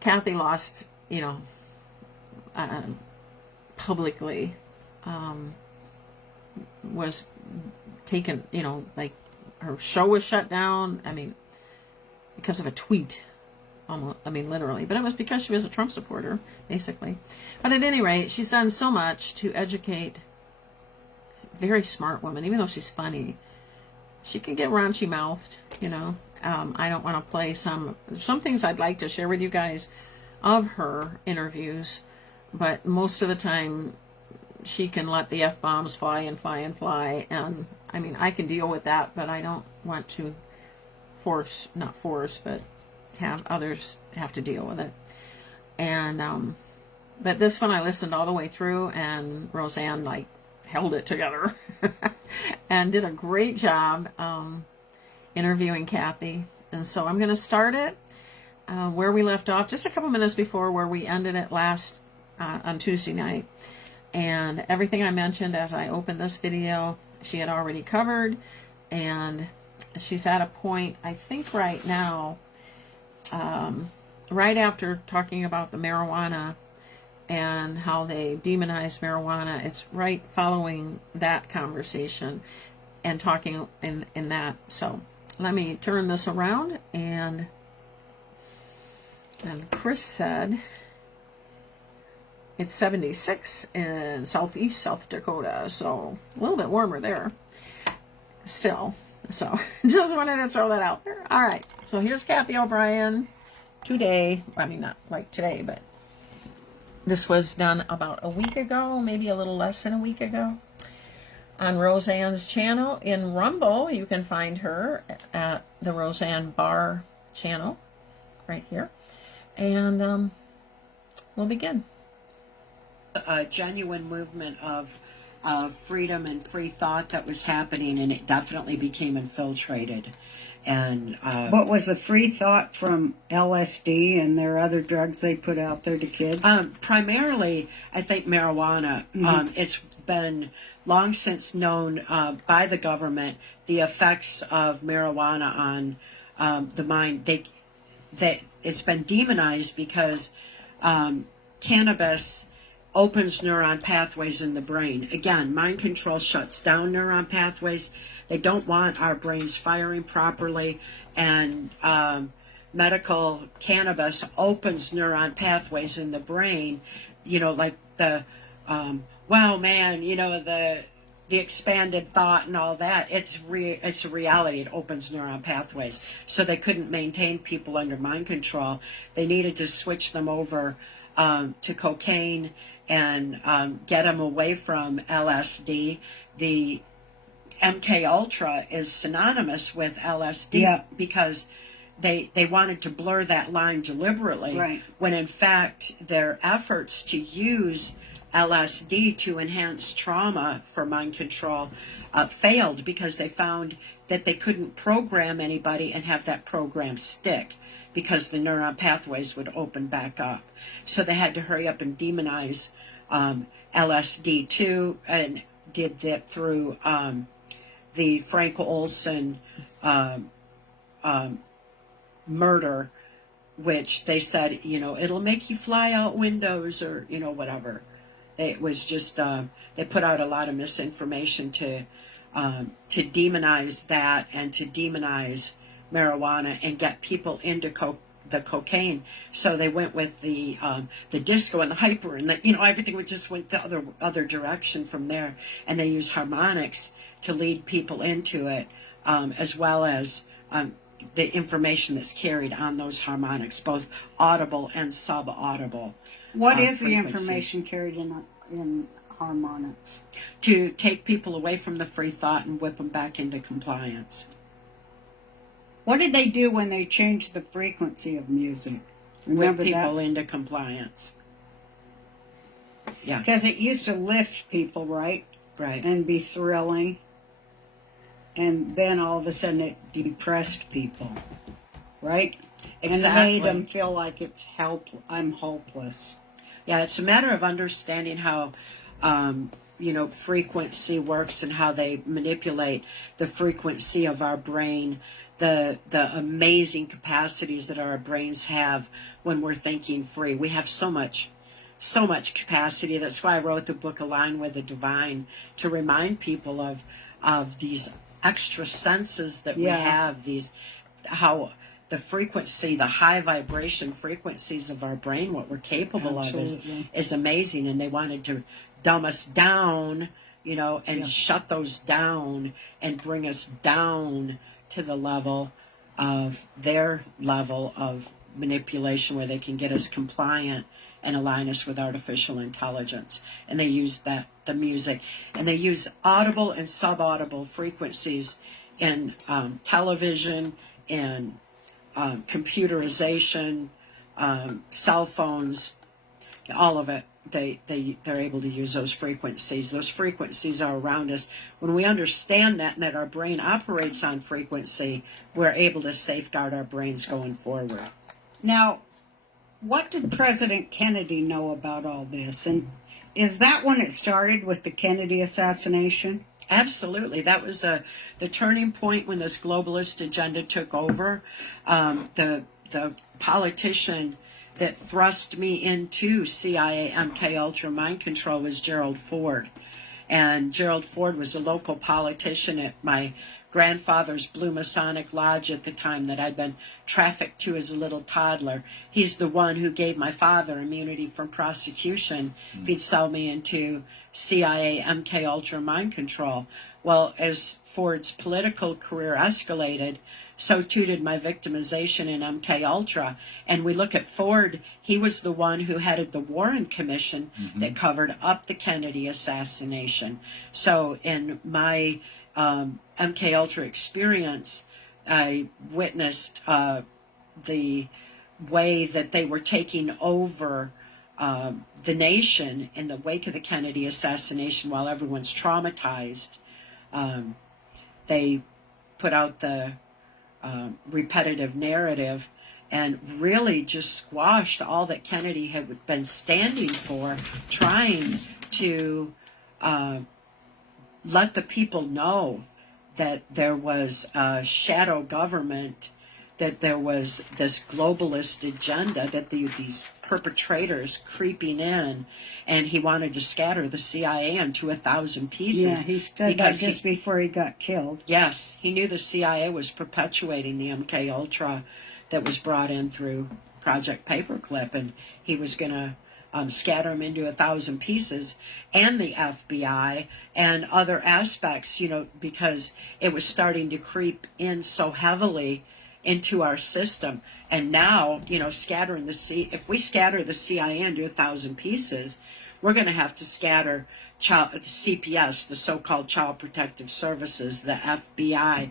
Cathy lost, you know, publicly, was taken, you know, like her show was shut down. I mean, because of a tweet, almost, I mean, literally, but it was because she was a Trump supporter, basically. But at any rate, she's done so much to educate. Very smart woman, even though she's funny. She can get raunchy mouthed, you know. I don't want to play some things I'd like to share with you guys of her interviews, but most of the time she can let the F-bombs fly and fly and fly, and I mean, I can deal with that, but I don't want to not force, but have others have to deal with it. And but this one I listened all the way through, and Roseanne like held it together and did a great job interviewing Cathy. And so I'm going to start it where we left off, just a couple minutes before where we ended it last on Tuesday night. And everything I mentioned as I opened this video, she had already covered. And she's at a point, I think right now, right after talking about the marijuana and how they demonize marijuana, it's right following that conversation and talking in that. So let me turn this around, and Chris said it's 76 in southeast South Dakota, so a little bit warmer there still. So just wanted to throw that out there. All right, so here's Cathy O'Brien today. I mean, not like today, but this was done about a week ago, maybe a little less than a week ago, on Roseanne's channel in Rumble. You can find her at the Roseanne Barr channel right here. And we'll begin. A genuine movement of freedom and free thought that was happening, and it definitely became infiltrated. And what was the free thought from LSD and their other drugs they put out there to kids? Primarily, I think marijuana. It's been long since known by the government the effects of marijuana on the mind. It's been demonized because cannabis opens neuron pathways in the brain. Again, mind control shuts down neuron pathways. They don't want our brains firing properly, and medical cannabis opens neuron pathways in the brain, you know, like the, wow, man, you know, the expanded thought and all that. It's a reality. It opens neuron pathways. So they couldn't maintain people under mind control. They needed to switch them over to cocaine and get them away from LSD. The MK Ultra is synonymous with LSD because they wanted to blur that line deliberately, right, when in fact their efforts to use LSD to enhance trauma for mind control failed, because they found that they couldn't program anybody and have that program stick, because the neuron pathways would open back up. So they had to hurry up and demonize LSD too, and did that through the Frank Olson murder, which they said, you know, it'll make you fly out windows, or, you know, whatever. It was just, they put out a lot of misinformation to demonize that and to demonize marijuana and get people into the cocaine. So they went with the disco and the hyper, and the, you know, everything just went the other direction from there. And they used harmonics to lead people into it, as well as the information that's carried on those harmonics, both audible and sub-audible. What is the information carried in harmonics? To take people away from the free thought and whip them back into compliance. What did they do when they changed the frequency of music? Remember, whip people into compliance. Yeah. Because it used to lift people, right? Right. And be thrilling. And then all of a sudden it depressed people, right? Exactly. And made them feel like I'm hopeless. Yeah, it's a matter of understanding how frequency works and how they manipulate the frequency of our brain, the amazing capacities that our brains have when we're thinking free. We have so much capacity. That's why I wrote the book Align with the Divine, to remind people of these extra senses that we have, how the frequency, the high vibration frequencies of our brain, what we're capable of is amazing. And they wanted to dumb us down, and shut those down and bring us down to the level of their level of manipulation, where they can get us compliant and align us with artificial intelligence. And they use the music, and they use audible and subaudible frequencies in television and computerization, cell phones, all of it. They're able to use those frequencies. Those frequencies are around us. When we understand that, and that our brain operates on frequency, we're able to safeguard our brains going forward. Now, what did President Kennedy know about all this? And is that when it started with the Kennedy assassination? Absolutely. That was the turning point when this globalist agenda took over. The politician that thrust me into CIA MK Ultra mind control was Gerald Ford. And Gerald Ford was a local politician at my grandfather's Blue Masonic Lodge at the time that I'd been trafficked to as a little toddler. He's the one who gave my father immunity from prosecution if he'd sell me into CIA MK Ultra mind control. Well, as Ford's political career escalated, so too did my victimization in MK Ultra. And we look at Ford, he was the one who headed the Warren Commission that covered up the Kennedy assassination. So in my MK Ultra experience, I witnessed the way that they were taking over the nation in the wake of the Kennedy assassination while everyone's traumatized. They put out the repetitive narrative and really just squashed all that Kennedy had been standing for, trying to let the people know that there was a shadow government, that there was this globalist agenda, that these perpetrators creeping in, and he wanted to scatter the CIA into 1,000 pieces. Yeah, he said that just before he got killed. Yes, he knew the CIA was perpetuating the MK Ultra that was brought in through Project Paperclip, and he was going to scatter them into 1,000 pieces, and the FBI and other aspects, because it was starting to creep in so heavily into our system. And now, scattering if we scatter the CIA into 1,000 pieces, we're going to have to scatter CPS, the so-called Child Protective Services, the FBI,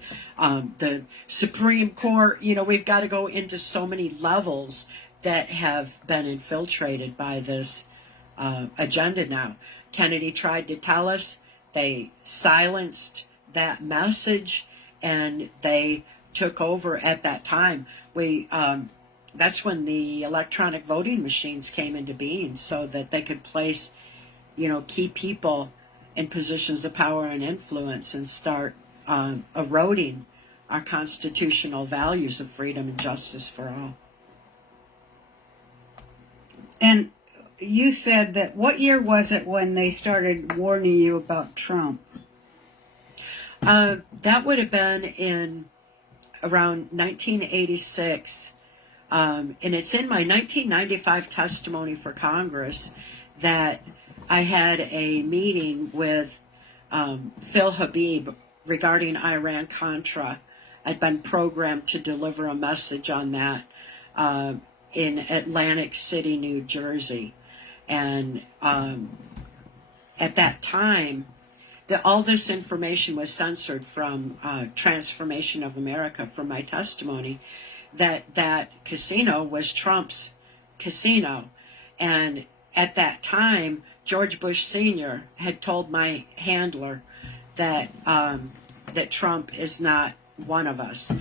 the Supreme Court. We've got to go into so many levels that have been infiltrated by this agenda now. Kennedy tried to tell us. They silenced that message, and they took over at that time. That's when the electronic voting machines came into being, so that they could place, key people in positions of power and influence and start eroding our constitutional values of freedom and justice for all. And you said that, what year was it when they started warning you about Trump? That would have been in around 1986. And it's in my 1995 testimony for Congress that I had a meeting with Phil Habib regarding Iran-Contra. I'd been programmed to deliver a message on that in Atlantic City, New Jersey. And at that time, all this information was censored from Transformation of America, from my testimony, that casino was Trump's casino. And at that time, George Bush Sr. had told my handler that that Trump is not one of us,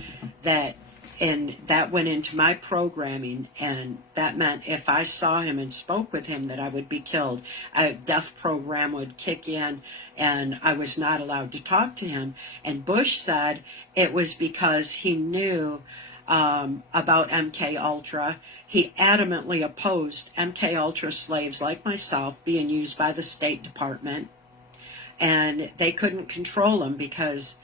that and that went into my programming, and that meant if I saw him and spoke with him that I would be killed. A death program would kick in, and I was not allowed to talk to him. And Bush said it was because he knew about MK Ultra. He adamantly opposed MK Ultra slaves like myself being used by the State Department, and they couldn't control him because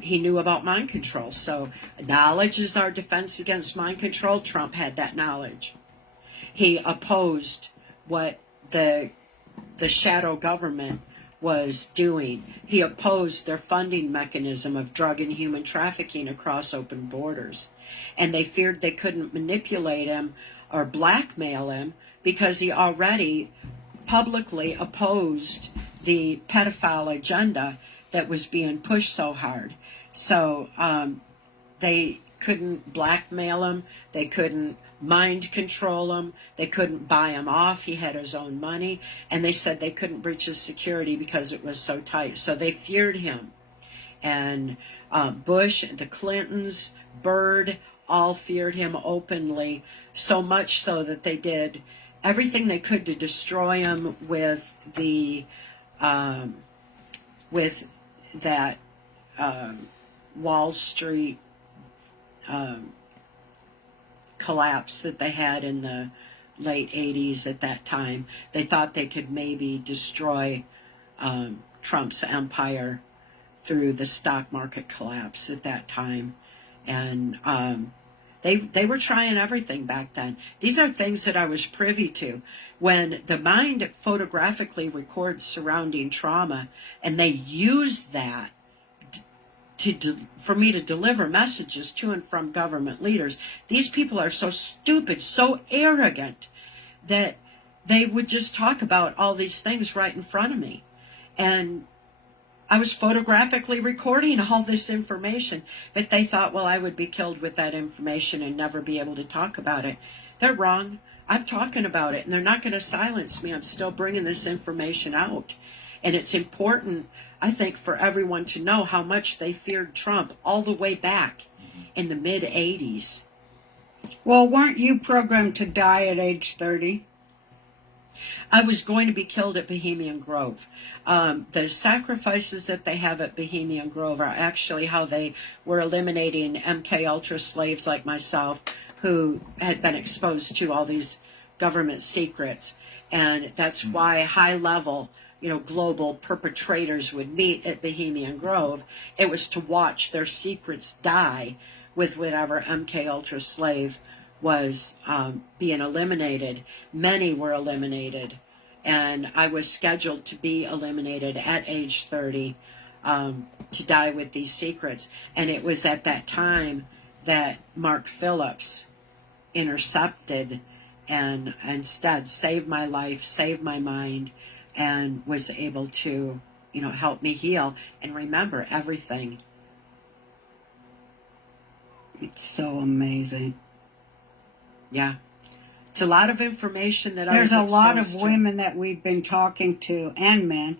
he knew about mind control. So knowledge is our defense against mind control. Trump had that knowledge. He opposed what the shadow government was doing. He opposed their funding mechanism of drug and human trafficking across open borders. And they feared they couldn't manipulate him or blackmail him because he already publicly opposed the pedophile agenda that was being pushed so hard. So they couldn't blackmail him. They couldn't mind control him. They couldn't buy him off. He had his own money. And they said they couldn't breach his security because it was so tight. So they feared him. And Bush, the Clintons, Byrd, all feared him openly, so much so that they did everything they could to destroy him with the with that Wall Street collapse that they had in the late 80s at that time. They thought they could maybe destroy Trump's empire through the stock market collapse at that time. And they were trying everything back then. These are things that I was privy to. When the mind photographically records surrounding trauma, and they use that for me to deliver messages to and from government leaders. These people are so stupid, so arrogant, that they would just talk about all these things right in front of me. And I was photographically recording all this information, but they thought, well, I would be killed with that information and never be able to talk about it. They're wrong. I'm talking about it, and they're not going to silence me. I'm still bringing this information out. And it's important, I think, for everyone to know how much they feared Trump all the way back in the mid-'80s. Well, weren't you programmed to die at age 30? I was going to be killed at Bohemian Grove. The sacrifices that they have at Bohemian Grove are actually how they were eliminating MK Ultra slaves like myself who had been exposed to all these government secrets. And that's why high-level, global perpetrators would meet at Bohemian Grove. It was to watch their secrets die with whatever MK Ultra slave was being eliminated. Many were eliminated, and I was scheduled to be eliminated at age 30 to die with these secrets. And it was at that time that Mark Phillips intercepted and instead saved my life, saved my mind, and was able to, help me heal and remember everything. It's so amazing. Yeah. It's a lot of information that There's I was a lot of exposed to. women that we've been talking to, and men,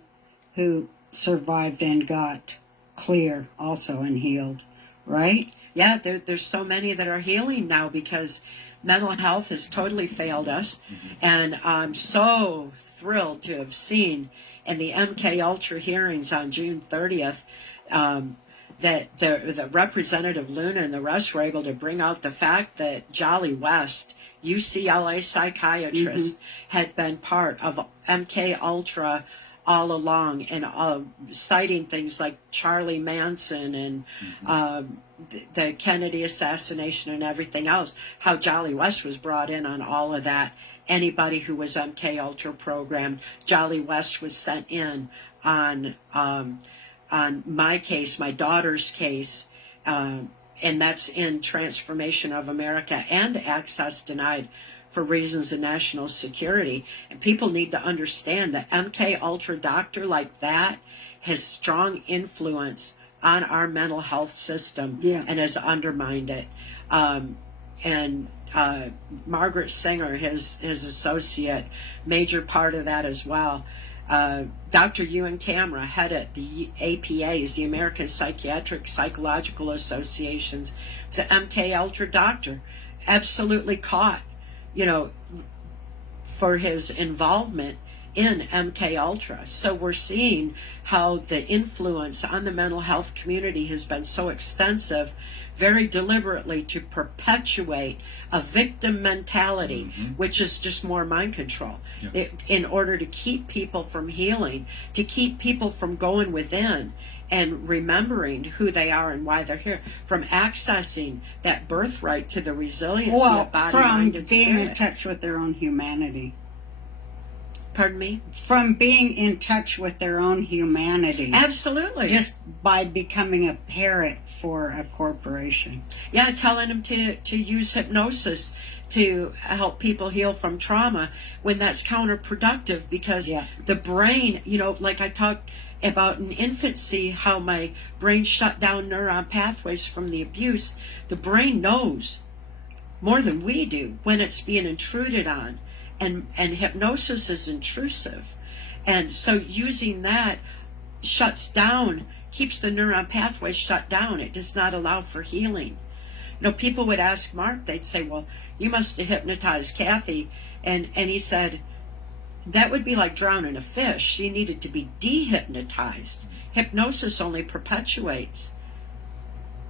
who survived and got clear also and healed, right? Yeah, there's so many that are healing now because mental health has totally failed us. And I'm so thrilled to have seen in the MK Ultra hearings on June 30th that the Representative Luna and the rest were able to bring out the fact that Jolly West, UCLA psychiatrist, had been part of MK Ultra all along, and citing things like Charlie Manson and the Kennedy assassination and everything else, how Jolly West was brought in on all of that. Anybody who was MK Ultra programmed, Jolly West was sent in on my case, my daughter's case, and that's in Transformation of America and Access Denied for reasons of national security. And people need to understand that MK Ultra doctor like that has strong influence on our mental health system and has undermined it. And Margaret Singer, his associate, major part of that as well. Dr. Ewan Camera, head at the APAs, the American Psychiatric Psychological Associations, was an MK Ultra doctor, absolutely caught, you know, for his involvement in MK Ultra. So we're seeing how the influence on the mental health community has been so extensive, very deliberately, to perpetuate a victim mentality, which is just more mind control, in order to keep people from healing, to keep people from going within and remembering who they are and why they're here, from accessing that birthright to the resilience of body, mind, and being spirit. in touch with their own humanity. Pardon me? From being in touch with their own humanity. Absolutely. Just by becoming a parrot for a corporation. Yeah, telling them to use hypnosis to help people heal from trauma, when that's counterproductive, because the brain, you know, like I talked about in infancy, how my brain shut down neuron pathways from the abuse. The brain knows more than we do when it's being intruded on. And hypnosis is intrusive. And so using that shuts down, keeps the neuron pathways shut down. It does not allow for healing. You know, people would ask Mark, they'd say, well, you must have hypnotized Cathy. And he said, that would be like drowning a fish. She needed to be dehypnotized. Hypnosis only perpetuates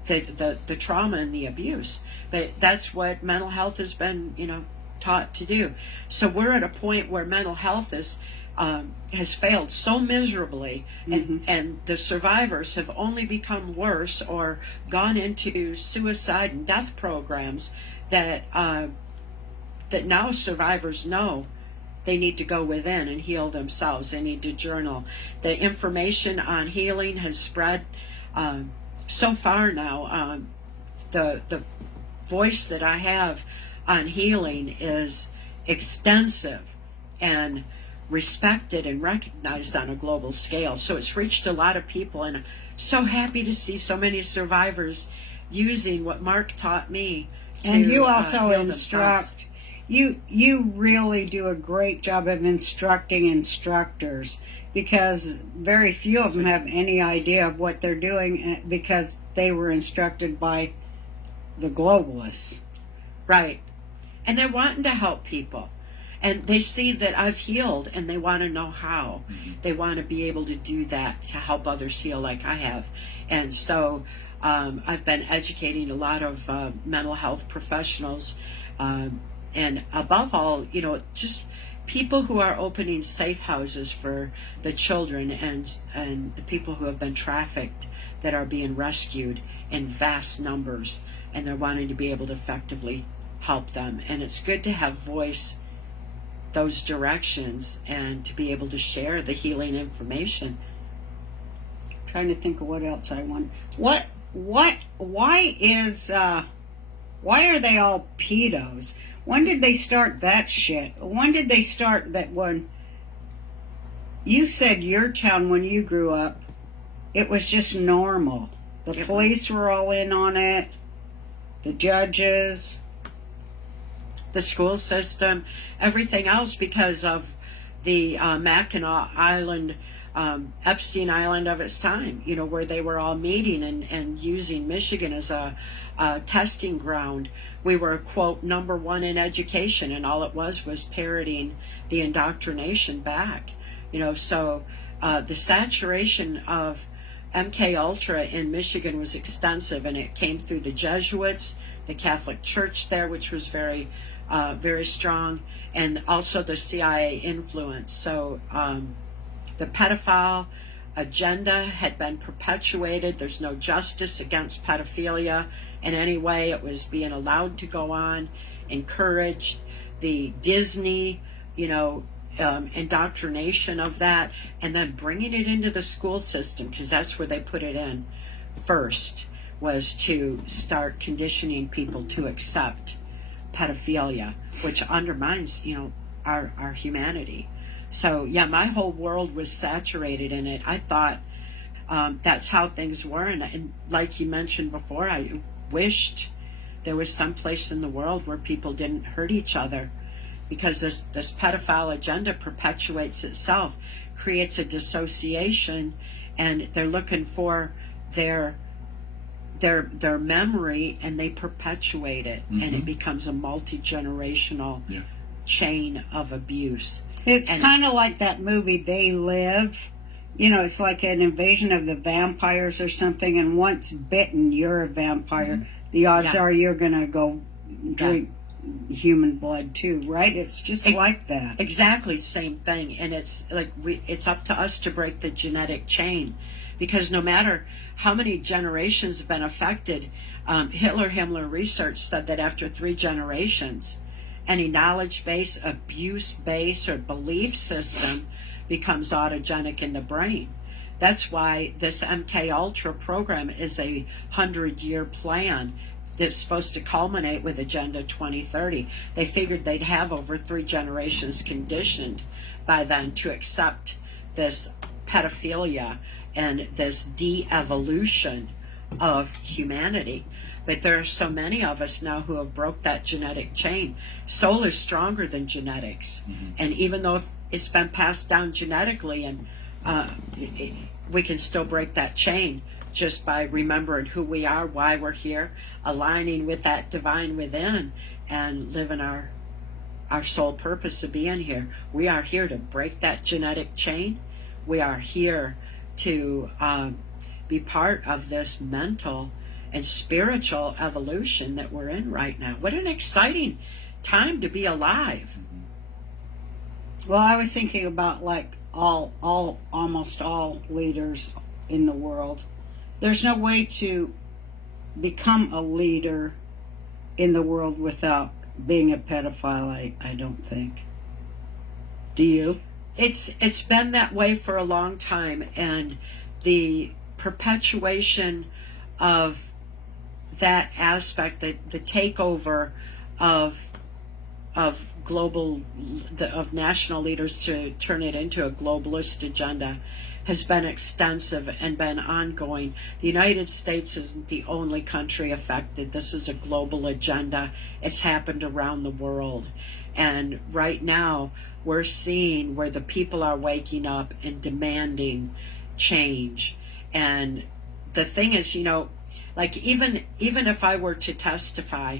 the trauma and the abuse. But that's what mental health has been, you know, taught to do. So we're at a point where mental health has failed so miserably, and the survivors have only become worse or gone into suicide and death programs, that that now survivors know they need to go within and heal themselves. They need to journal. The information on healing has spread so far now. The voice that I have on healing is extensive and respected and recognized on a global scale. So it's reached a lot of people, and I'm so happy to see so many survivors using what Mark taught me. And you also instruct. You really do a great job of instructing instructors, because very few of them have any idea of what they're doing, because they were instructed by the globalists. Right. And they're wanting to help people. And they see that I've healed, and they want to know how. They want to be able to do that, to help others heal like I have. And so I've been educating a lot of mental health professionals, and above all, you know, just people who are opening safe houses for the children and the people who have been trafficked, that are being rescued in vast numbers, and they're wanting to be able to effectively help them. And it's good to have voice those directions and to be able to share the healing information. I'm trying to think of what else I want. Why are they all pedos? When did they start that shit? When did they start that one? You said your town, when you grew up, it was just normal. The police were all in on it. The judges. The school system. Everything else, because of the Mackinac Island, Epstein Island of its time, you know, where they were all meeting and using Michigan as a testing ground. We were, quote, #1 in education, and all it was parroting the indoctrination back. You know, so the saturation of MK Ultra in Michigan was extensive, and it came through the Jesuits, the Catholic Church there, which was very strong, and also the CIA influence. So the pedophile agenda had been perpetuated. There's no justice against pedophilia in any way. It was being allowed to go on, encouraged. The Disney, you know, indoctrination of that, and then bringing it into the school system, because that's where they put it in first, was to start conditioning people to accept pedophilia, which undermines, you know, our humanity. So yeah, my whole world was saturated in it. I thought that's how things were, and like you mentioned before, I wished there was some place in the world where people didn't hurt each other, because this pedophile agenda perpetuates itself. creates a dissociation, and they're looking for their memory, and they perpetuate it, and it becomes a multi-generational chain of abuse. It's kind of like that movie They Live. You know, it's like an invasion of the vampires or something, and once bitten, you're a vampire. The odds are you're going to go drink human blood too, right? It's just like that. Exactly, same thing. And it's like it's up to us to break the genetic chain, because no matter how many generations have been affected, Himmler research said that after 3 generations, any knowledge base, abuse base, or belief system becomes autogenic in the brain. That's why this MK Ultra program is a 100-year plan that's supposed to culminate with Agenda 2030. They figured they'd have over 3 generations conditioned by then to accept this pedophilia and this de-evolution of humanity. But there are so many of us now who have broke that genetic chain. Soul is stronger than genetics. And even though it's been passed down genetically, and we can still break that chain just by remembering who we are, why we're here, aligning with that divine within, and living our sole purpose of being here. We are here to break that genetic chain. We are here to be part of this mental and spiritual evolution that we're in right now. What an exciting time to be alive. Well, I was thinking about like almost all leaders in the world. There's no way to become a leader in the world without being a pedophile, I don't think. Do you? It's been that way for a long time, and the perpetuation of that aspect, the takeover of national leaders to turn it into a globalist agenda has been extensive and been ongoing. The United States isn't the only country affected. This is a global agenda. It's happened around the world. And right now, we're seeing where the people are waking up and demanding change. And the thing is, you know, like even if I were to testify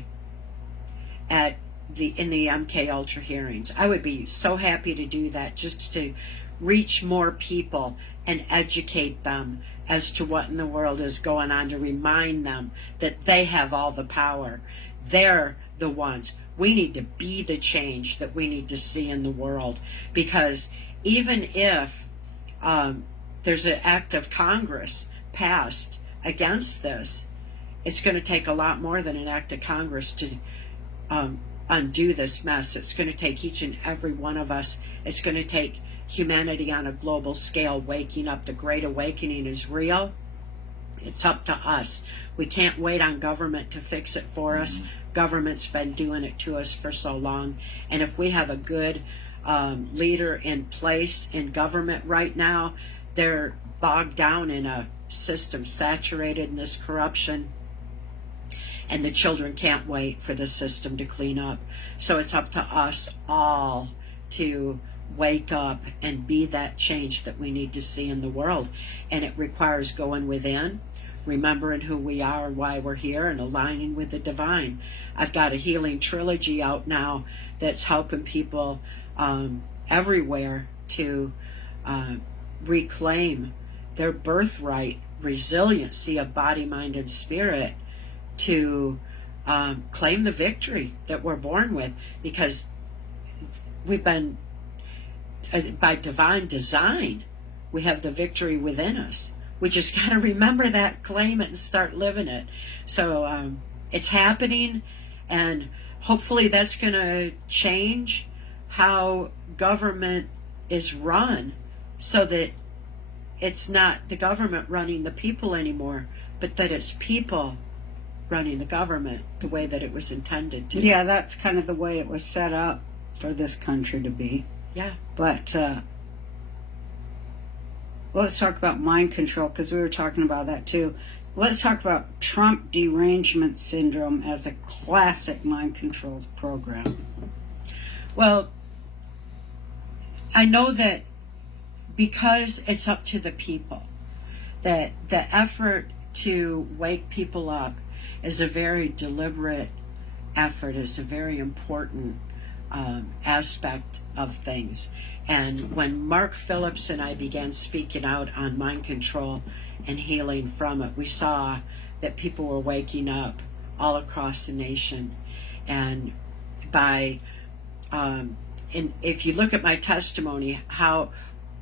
in the MK Ultra hearings, I would be so happy to do that, just to reach more people and educate them as to what in the world is going on, to remind them that they have all the power. They're the ones. We need to be the change that we need to see in the world, because even if there's an act of Congress passed against this, it's going to take a lot more than an act of Congress to undo this mess. It's going to take each and every one of us. It's going to take humanity on a global scale waking up. The Great Awakening is real. It's up to us. We can't wait on government to fix it for us. Government's been doing it to us for so long. And if we have a good leader in place in government right now, they're bogged down in a system saturated in this corruption, and the children can't wait for the system to clean up. So it's up to us all to wake up and be that change that we need to see in the world. And it requires going within, remembering who we are and why we're here, and aligning with the divine. I've got a healing trilogy out now that's helping people everywhere to reclaim their birthright resiliency of body, mind, and spirit, to claim the victory that we're born with, because we've been, by divine design, we have the victory within us. We just got to remember that, claim it, and start living it. So it's happening, and hopefully that's going to change how government is run, so that it's not the government running the people anymore, but that it's people running the government the way that it was intended to. Yeah, that's kind of the way it was set up for this country to be. Yeah. But let's talk about mind control, because we were talking about that too. Let's talk about Trump derangement syndrome as a classic mind control program. Well, I know that because it's up to the people. That the effort to wake people up is a very deliberate effort, is a very important aspect of things. And when Mark Phillips and I began speaking out on mind control and healing from it, we saw that people were waking up all across the nation. And by, if you look at my testimony, how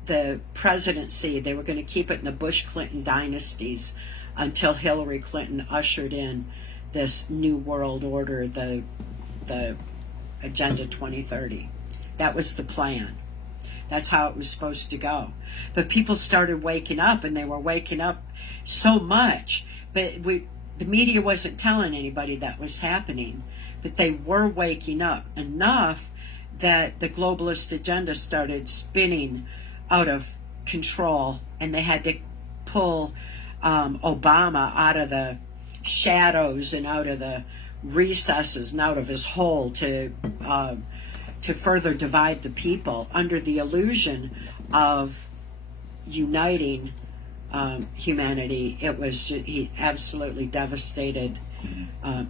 the presidency, they were going to keep it in the Bush-Clinton dynasties until Hillary Clinton ushered in this new world order, the Agenda 2030. That was the plan. That's how it was supposed to go. But people started waking up, and they were waking up so much. But the media wasn't telling anybody that was happening. But they were waking up enough that the globalist agenda started spinning out of control, and they had to pull Obama out of the shadows and out of the recesses and out of his hole to further divide the people under the illusion of uniting humanity. It was he absolutely devastated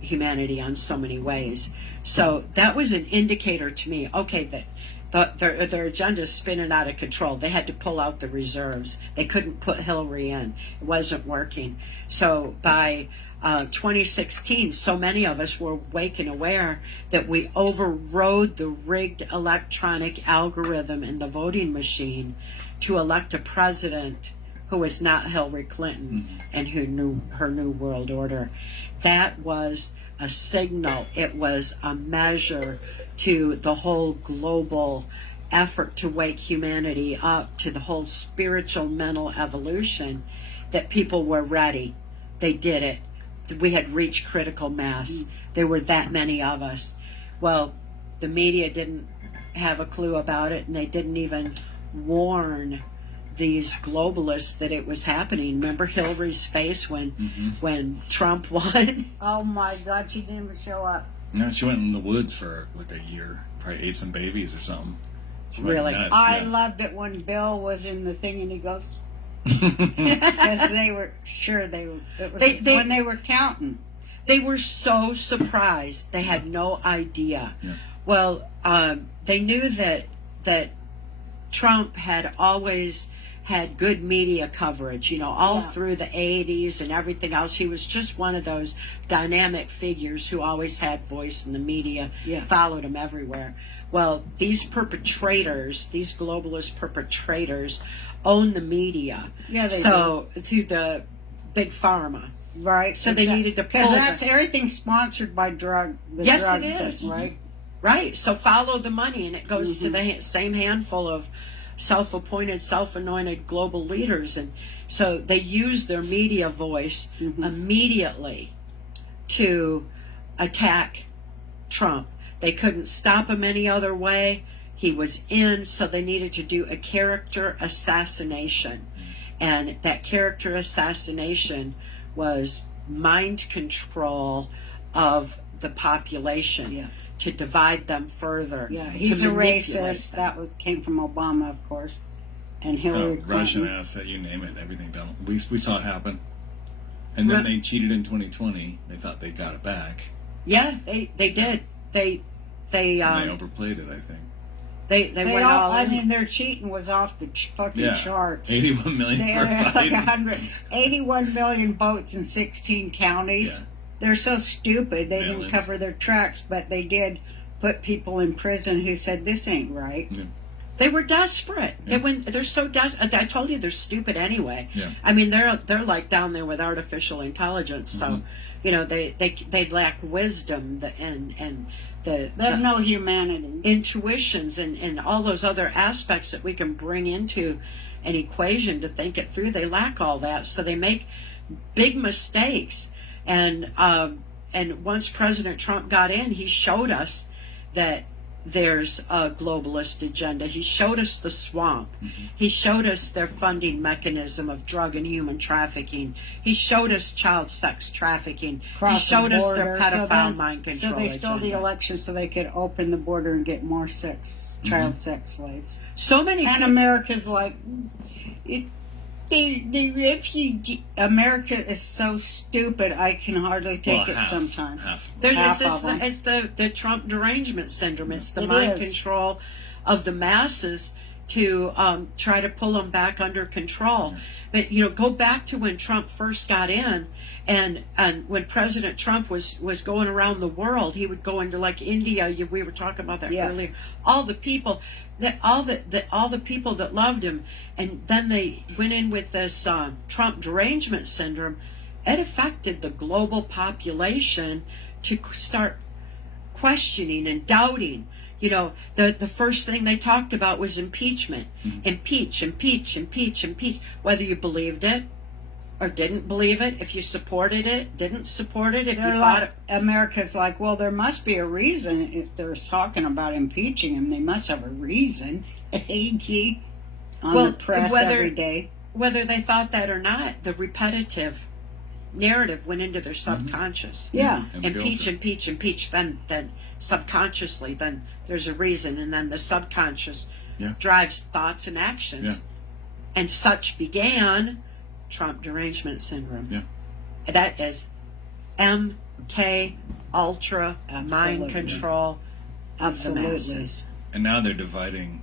humanity on so many ways. So that was an indicator to me, okay, that their agenda is spinning out of control. They had to pull out the reserves. They couldn't put Hillary in. It wasn't working. So by 2016, so many of us were awake and aware that we overrode the rigged electronic algorithm in the voting machine to elect a president who was not Hillary Clinton and who knew her new world order. That was a signal. It was a measure to the whole global effort to wake humanity up to the whole spiritual mental evolution, that people were ready. They did it. We had reached critical mass. There were that many of us. Well, the media didn't have a clue about it, and they didn't even warn these globalists that it was happening. Remember Hillary's face when Trump won? Oh my God, she didn't even show up. No, she went in the woods for like a year. Probably ate some babies or something. She went Really? nuts, I yeah. loved it when Bill was in the thing and he goes, because they were sure it was when they were counting. They were so surprised. They had no idea. Yeah. Well, they knew that Trump had always had good media coverage, all through the 80s and everything else. He was just one of those dynamic figures who always had voice in the media, followed him everywhere. Well, these perpetrators, these globalist perpetrators, own the media. Yeah, they so through the big pharma. Right. So they needed to pull because that's everything sponsored by drug. Yes, drug it is. thing, right? Right. So follow the money, and it goes to the same handful of self-appointed, self-anointed global leaders. And so they use their media voice immediately to attack Trump. They couldn't stop him any other way. He was in, so they needed to do a character assassination. And that character assassination was mind control of the population to divide them further. Yeah, he's a racist. Them. That came from Obama, of course, and Hillary Clinton. Russian ass, that you name it, everything done. We saw it happen. And then they cheated in 2020. They thought they got it back. Yeah, they did. They overplayed it, I think. They went all in. I mean, their cheating was off the fucking charts. 81 million They for had like Biden. 81 million votes in 16 counties. Yeah. They're so stupid. They didn't Mail-ins. cover their tracks, but they did put people in prison who said this ain't right. Yeah. They were desperate. Yeah. They're so desperate. I told you they're stupid anyway. Yeah. I mean, they're like down there with artificial intelligence. So, they lack wisdom and They have no humanity. intuitions and all those other aspects that we can bring into an equation to think it through. They lack all that, so they make big mistakes. And once President Trump got in, he showed us that there's a globalist agenda. He showed us the swamp. He showed us their funding mechanism of drug and human trafficking. He showed us child sex trafficking. He showed us their pedophile mind control So they stole the agenda. election so they could open the border and get more child sex slaves. So many And people, America's like, the refugee. America is so stupid. I can hardly take it sometimes. it's the Trump derangement syndrome. It's the mind control of the masses to try to pull them back under control. But go back to when Trump first got in, and when President Trump was going around the world, he would go into like India. We were talking about that earlier. All the people all the people that loved him, and then they went in with this Trump derangement syndrome. It affected the global population to start questioning and doubting. The first thing they talked about was impeachment. Impeach. Whether you believed it or didn't believe it, if you supported it, didn't support it, if you thought it. America's like, well, there must be a reason if they're talking about impeaching him. They must have a reason. On the press every day. Whether they thought that or not, the repetitive narrative went into their subconscious. Yeah. Impeach. Then subconsciously, then there's a reason, and then the subconscious drives thoughts and actions. And such began Trump derangement syndrome. That is MK Ultra mind control of the masses. And now they're dividing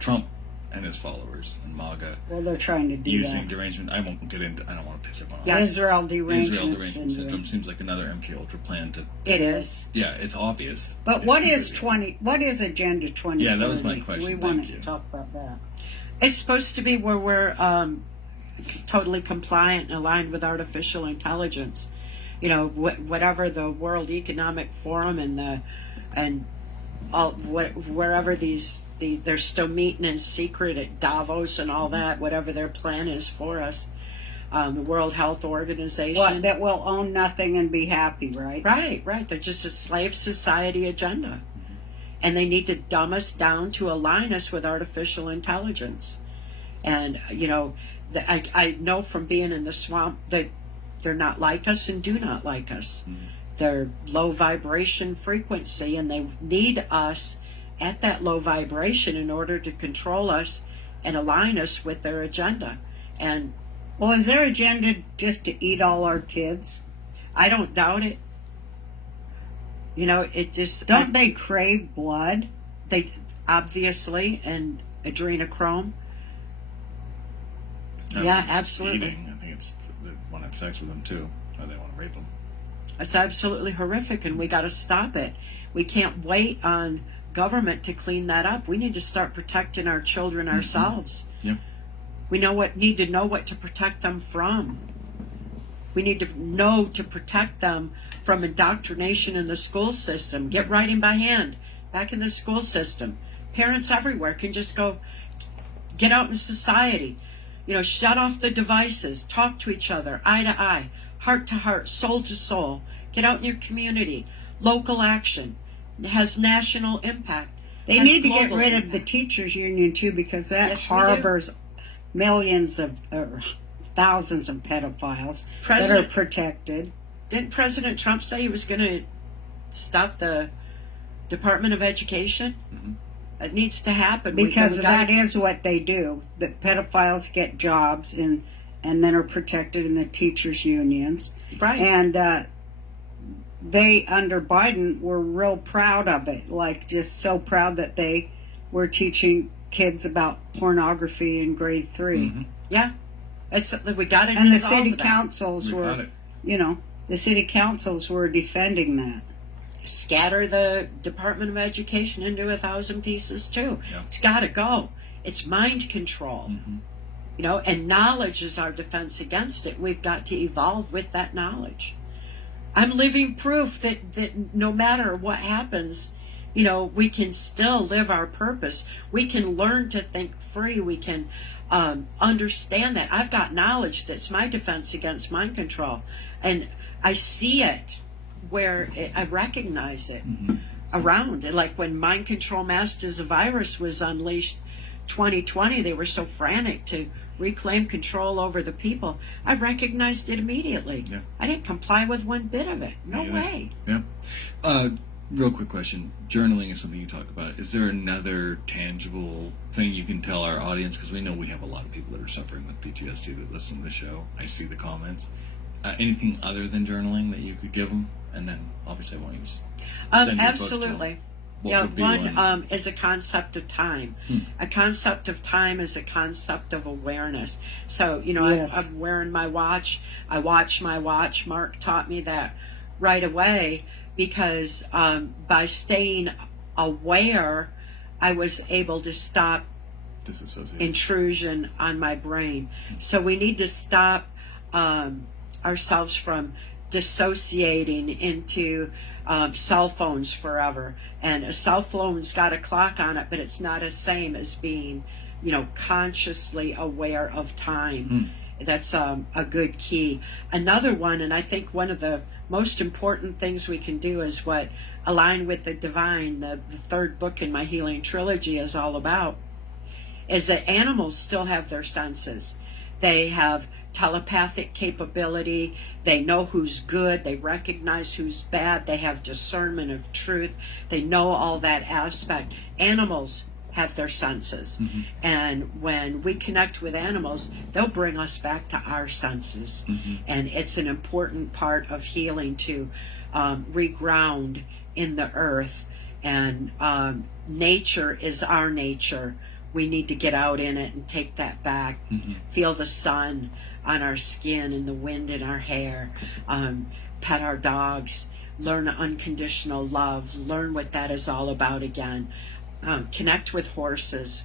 Trump and his followers and MAGA. Well, they're trying to do using that. derangement. I won't get into. I don't want to piss everyone off. Yes. Israel derangement syndrome syndrome. seems like another MK Ultra plan to. It is. Yeah, it's obvious. But what is Agenda 2030? Yeah, that was my question. We Thank wanted you. to talk about that. It's supposed to be where we're totally compliant and aligned with artificial intelligence. Whatever the World Economic Forum wherever they're still meeting in secret at Davos and all that. Whatever their plan is for us, the World Health Organization. What, that we'll own nothing and be happy, right? Right. They're just a slave society agenda. And they need to dumb us down to align us with artificial intelligence. And, I know from being in the swamp that they're not like us and do not like us. They're low vibration frequency, and they need us at that low vibration in order to control us and align us with their agenda. And well, is their agenda just to eat all our kids? I don't doubt it. It just... Don't they crave blood? They obviously, and adrenochrome. Yeah, absolutely. Eating. I think it's they want to have sex with them too, or they want to rape them. It's absolutely horrific, and we got to stop it. We can't wait on government to clean that up. We need to start protecting our children ourselves. Yeah. We need to know what to protect them from. We need to know to protect them from indoctrination in the school system. Get writing by hand back in the school system. Parents everywhere can just go get out in society. Shut off the devices. Talk to each other, eye to eye, heart to heart, soul to soul. Get out in your community. Local action. It has national impact. They need to get rid of the teachers union too, because that harbors millions of thousands of pedophiles that are protected. Didn't President Trump say he was going to stop the Department of Education? It needs to happen. Because that is what they do. The pedophiles get jobs and then are protected in the teachers unions. Right. And they, under Biden, were real proud of it. Like, just so proud that they were teaching kids about pornography in grade 3. Yeah. We got to And the city councils were, the city councils were defending that. Scatter the Department of Education into 1,000 pieces too. Yeah. It's got to go. It's mind control. And knowledge is our defense against it. We've got to evolve with that knowledge. I'm living proof that no matter what happens, we can still live our purpose. We can learn to think free. We can understand that. I've got knowledge that's my defense against mind control. And I see it where I recognize it. around. Like when Mind Control Masters of Virus was unleashed 2020, they were so frantic to reclaim control over the people. I recognized it immediately. Yeah. I didn't comply with one bit of it. No way. Yeah. Real quick question. Journaling is something you talked about. Is there another tangible thing you can tell our audience? Because we know we have a lot of people that are suffering with PTSD that listen to the show. I see the comments. Anything other than journaling that you could give them? And then, obviously, I want you to send your book to Absolutely. them. Yeah, What would be one is a concept of time. Hmm. A concept of time is a concept of awareness. So, Yes. I'm wearing my watch. I watch my watch. Mark taught me that right away because by staying aware, I was able to stop Disassociate. intrusion on my brain. So we need to stop ourselves from dissociating into cell phones forever. And a cell phone's got a clock on it, but it's not the same as being, consciously aware of time. That's a good key. Another one, and I think one of the most important things we can do is what Align with the Divine, the third book in my healing trilogy, is all about, is that animals still have their senses. They have telepathic capability. They know who's good. They recognize who's bad. They have discernment of truth. They know all that aspect. Animals have their senses. Mm-hmm. And when we connect with animals, they'll bring us back to our senses. Mm-hmm. And it's an important part of healing to reground in the earth. And nature is our nature. We need to get out in it and take that back. Mm-hmm. Feel the sun on our skin and the wind in our hair. Pet our dogs. Learn unconditional love. Learn what that is all about again. Connect with horses.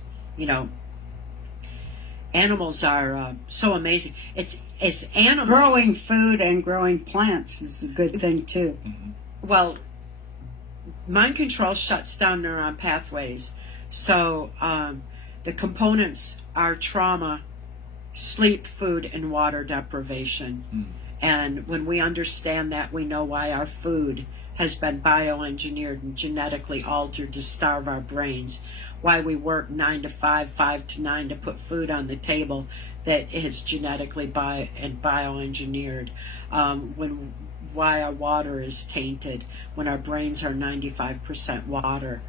Animals are so amazing. It's animals. Growing food and growing plants is a good thing too. Mm-hmm. Well, mind control shuts down neuron pathways. So the components are trauma, sleep, food, and water deprivation. Mm. And when we understand that, we know why our food has been bioengineered and genetically altered to starve our brains. Why we work 9 to 5, 5 to 9 to put food on the table that is genetically bioengineered. Why our water is tainted when our brains are 95% water.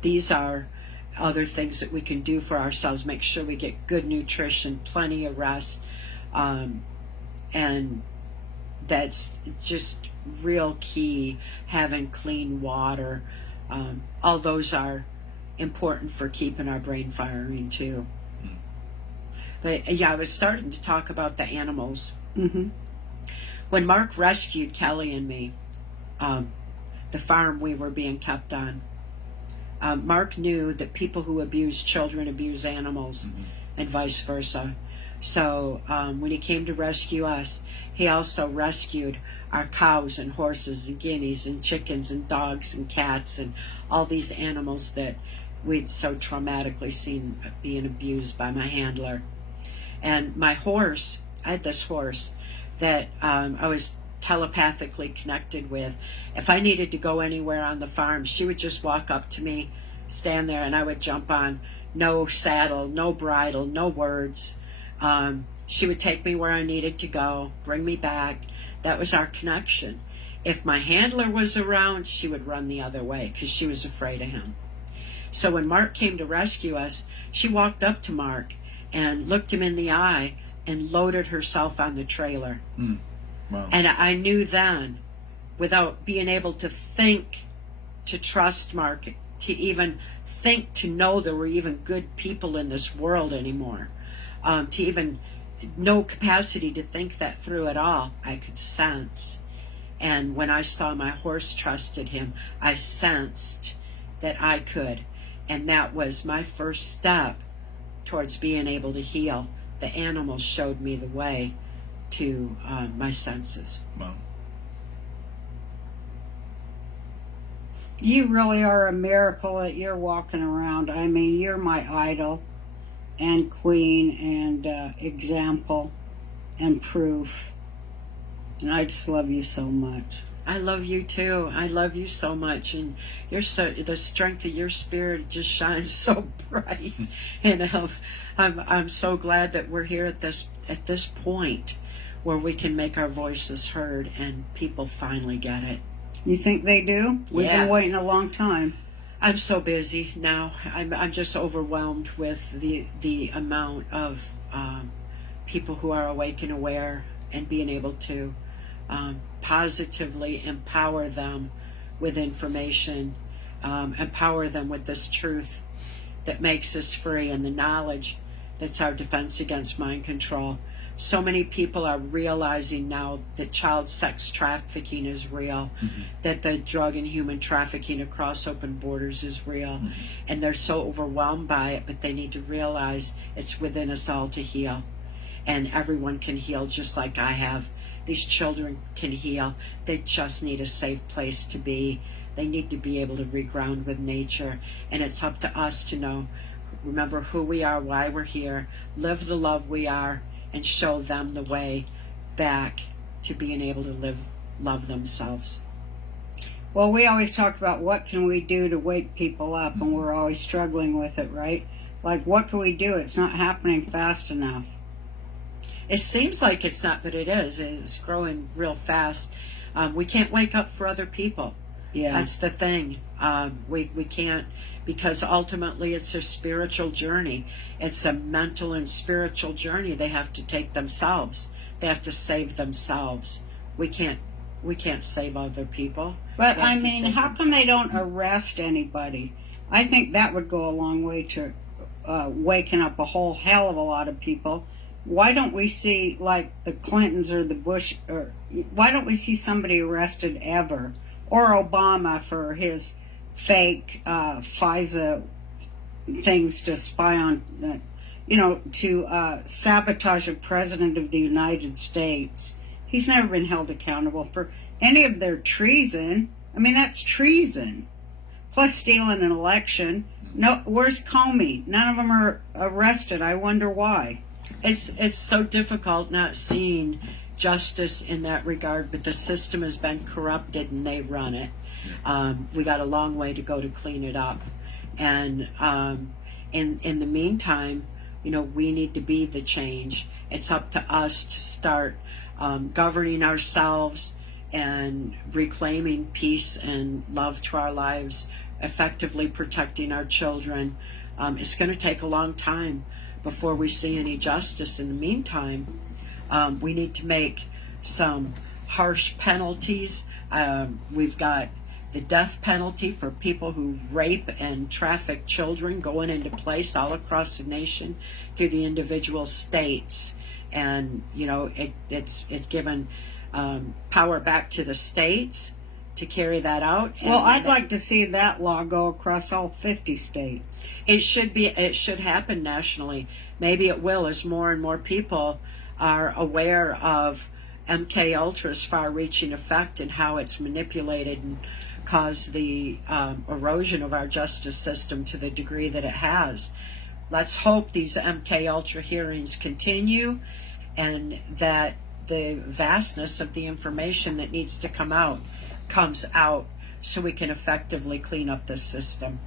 These are other things that we can do for ourselves. Make sure we get good nutrition, plenty of rest, and that's just real key. Having clean water, all those are important for keeping our brain firing too. But yeah, I was starting to talk about the animals. Mm-hmm. When Mark rescued Kelly and me, the farm we were being kept on, Mark knew that people who abuse children abuse animals, Mm-hmm. and vice versa. So when he came to rescue us, he also rescued our cows and horses and guineas and chickens and dogs and cats and all these animals that we'd so traumatically seen being abused by my handler. And my horse, I had this horse that I was telepathically connected with. If I needed to go anywhere on the farm, she would just walk up to me, stand there, and I would jump on. No saddle, no bridle, no words. She would take me where I needed to go, bring me back. That was our connection. If my handler was around, she would run the other way because she was afraid of him. So when Mark came to rescue us, she walked up to Mark and looked him in the eye and loaded herself on the trailer. Mm. Wow. And I knew then, without being able to think, to trust Mark, to even think, to know there were even good people in this world anymore, to even no capacity to think that through at all, I could sense. And when I saw my horse trusted him, I sensed that I could. And that was my first step towards being able to heal. The animals showed me the way to my senses. Wow. You really are a miracle that you're walking around. I mean, you're my idol and queen and example and proof. And I just love you so much. I love you too. I love you so much, and the strength of your spirit just shines so bright. And I'm so glad that we're here at this point where we can make our voices heard, and people finally get it. You think they do? We've been waiting a long time. I'm so busy now. I'm just overwhelmed with the amount of people who are awake and aware, and being able to positively empower them with information, empower them with this truth that makes us free, and the knowledge that's our defense against mind control. So many people are realizing now that child sex trafficking is real, that the drug and human trafficking across open borders is real, and they're so overwhelmed by it, but they need to realize it's within us all to heal, and everyone can heal just like I have. These children can heal. They just need a safe place to be. They need to be able to reground with nature, and it's up to us to know, remember who we are, why we're here, live the love we are, and show them the way back to being able to love themselves. Well, we always talk about what can we do to wake people up, and we're always struggling with it, right? Like, what can we do? It's not happening fast enough. It seems like it's not, but it is. It's growing real fast. We can't wake up for other people. Yeah. That's the thing. We can't, because ultimately it's a spiritual journey. It's a mental and spiritual journey they have to take themselves. They have to save themselves. We can't save other people. But I mean, how come they don't arrest anybody? I think that would go a long way to waking up a whole hell of a lot of people. Why don't we see, like, the Clintons or the Bush, or why don't we see somebody arrested ever? Or Obama for his fake FISA things to spy on, to sabotage a president of the United States. He's never been held accountable for any of their treason. I mean, that's treason. Plus stealing an election. No, where's Comey? None of them are arrested. I wonder why. It's so difficult not seeing justice in that regard, but the system has been corrupted and they run it. We got a long way to go to clean it up, and in the meantime, we need to be the change. It's up to us to start governing ourselves and reclaiming peace and love to our lives, effectively protecting our children. It's going to take a long time before we see any justice. In the meantime, we need to make some harsh penalties. We've got the death penalty for people who rape and traffic children going into place all across the nation through the individual states. And, it's given power back to the states to carry that out. Well, I'd like to see that law go across all 50 states. It should happen nationally. Maybe it will, as more and more people are aware of MK Ultra's far-reaching effect and how it's manipulated and caused the erosion of our justice system to the degree that it has. Let's hope these MK Ultra hearings continue, and that the vastness of the information that needs to come out comes out, so we can effectively clean up this system.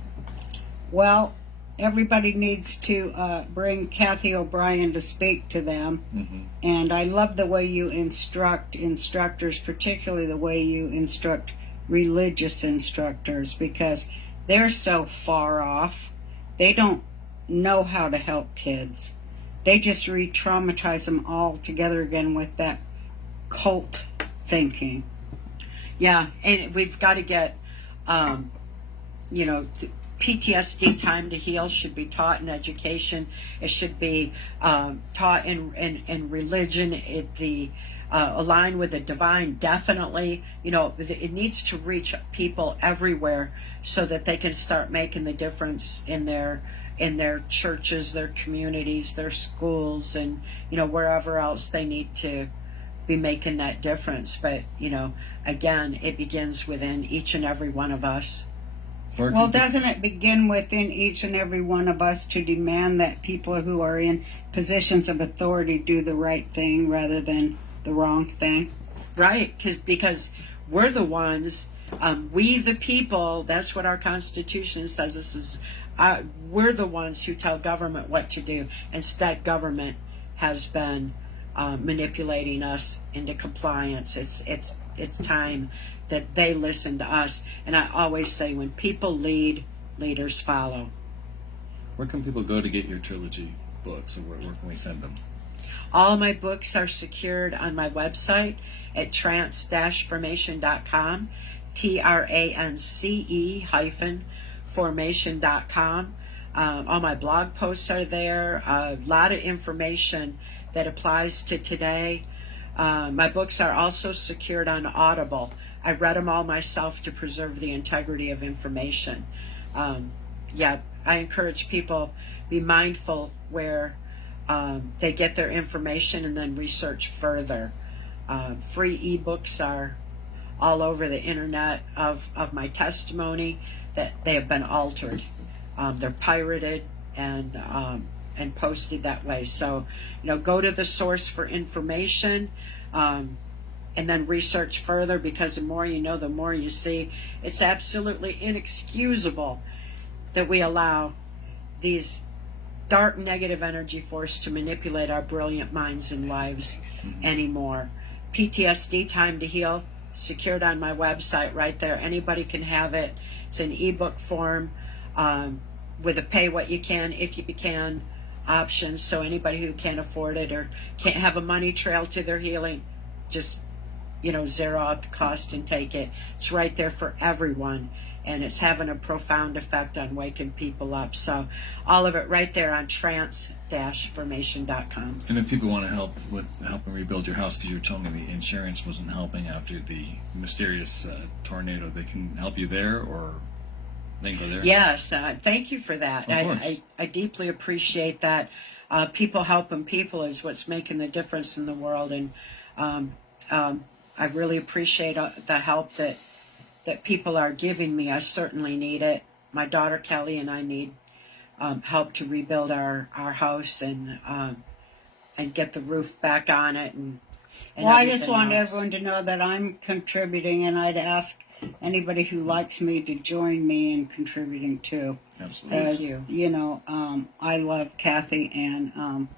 Well, everybody needs to bring Cathy O'Brien to speak to them. And I love the way you instruct instructors, particularly the way you instruct religious instructors, because they're so far off. They don't know how to help kids. They just re-traumatize them all together again with that cult thinking. Yeah, and we've got to get, PTSD time to heal should be taught in education. It should be taught in religion. Align with the divine, definitely. It needs to reach people everywhere so that they can start making the difference in their churches, their communities, their schools, and wherever else they need to be making that difference. But again, it begins within each and every one of us. Well, doesn't it begin within each and every one of us to demand that people who are in positions of authority do the right thing rather than the wrong thing? Right, because we're the ones, we the people, that's what our Constitution says. This is, we're the ones who tell government what to do. Instead, government has been manipulating us into compliance. It's time that they listen to us. And I always say, when people lead, leaders follow. Where can people go to get your trilogy books, or where can we send them? All my books are secured on my website at trance-formation.com, trance-formation.com. All my blog posts are there. A lot of information that applies to today. My books are also secured on Audible. I've read them all myself to preserve the integrity of information. I encourage people, be mindful where they get their information and then research further. Free ebooks are all over the internet of my testimony that they have been altered. They're pirated and posted that way. So, go to the source for information, and then research further, because the more you know, the more you see. It's absolutely inexcusable that we allow these dark negative energy force to manipulate our brilliant minds and lives anymore. PTSD Time to Heal, secured on my website right there. Anybody can have it. It's an ebook form with a pay what you can if you can options. So anybody who can't afford it or can't have a money trail to their healing, just zero out the cost and take it. It's right there for everyone, and it's having a profound effect on waking people up. So all of it right there on trance-formation.com. And if people want to help with helping rebuild your house, because you were telling me the insurance wasn't helping after the mysterious tornado, they can help you there, or they can go there? Yes, thank you for that. Of course. I deeply appreciate that. People helping people is what's making the difference in the world, and I really appreciate the help that people are giving me. I certainly need it. My daughter Kelly and I need help to rebuild our house and get the roof back on it. And I just want else. everyone to know that I'm contributing, and I'd ask anybody who likes me to join me in contributing too. Absolutely. Thank you. I love Cathy, and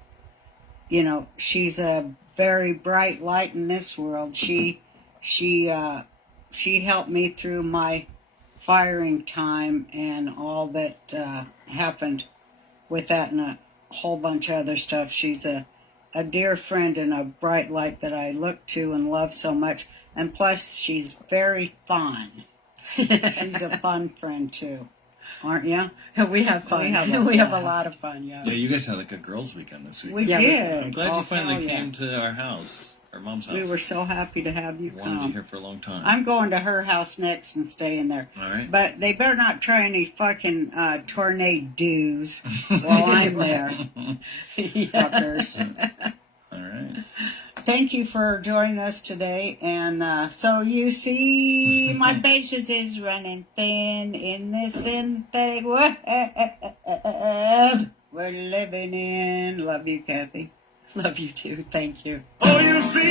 she's a very bright light in this world. She helped me through my firing time and all that happened with that, and a whole bunch of other stuff. She's a dear friend and a bright light that I look to and love so much. And plus, she's very fun. She's a fun friend too, aren't you? We have fun. We have a lot of fun. Yeah. Yeah, you guys had like a girls' weekend this week. We Yeah, did. I'm glad you finally hell yeah. came to our house, our mom's house. We were so happy to have you Wanted you come. here for a long time. I'm going to her house next and staying there. All right. But they better not try any fucking tornadoes while I'm there, fuckers. All right. Thank you for joining us today. And so you see, my patience is running thin in this synthetic world we're living in. Love you, Cathy. Love you too. Thank you. Oh, you see,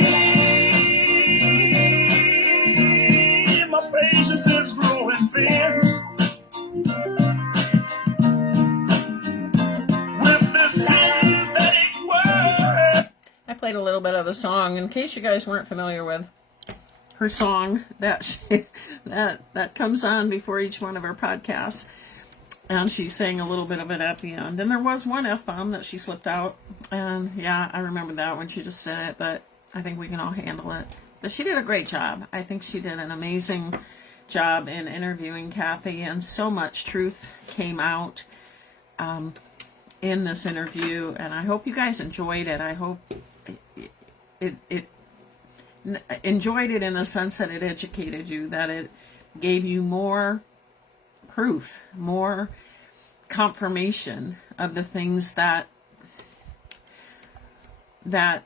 my patience is growing thin. With this synthetic world. I played a little bit of the song in case you guys weren't familiar with her song that that comes on before each one of her podcasts, and she sang a little bit of it at the end. And there was one F-bomb that she slipped out, and yeah, I remember that when she just did it, but I think we can all handle it. But she did a great job. I think she did an amazing job in interviewing Cathy, and so much truth came out in this interview, and I hope you guys enjoyed it. I hope it enjoyed it in the sense that it educated you, that it gave you more proof, more confirmation of the things that a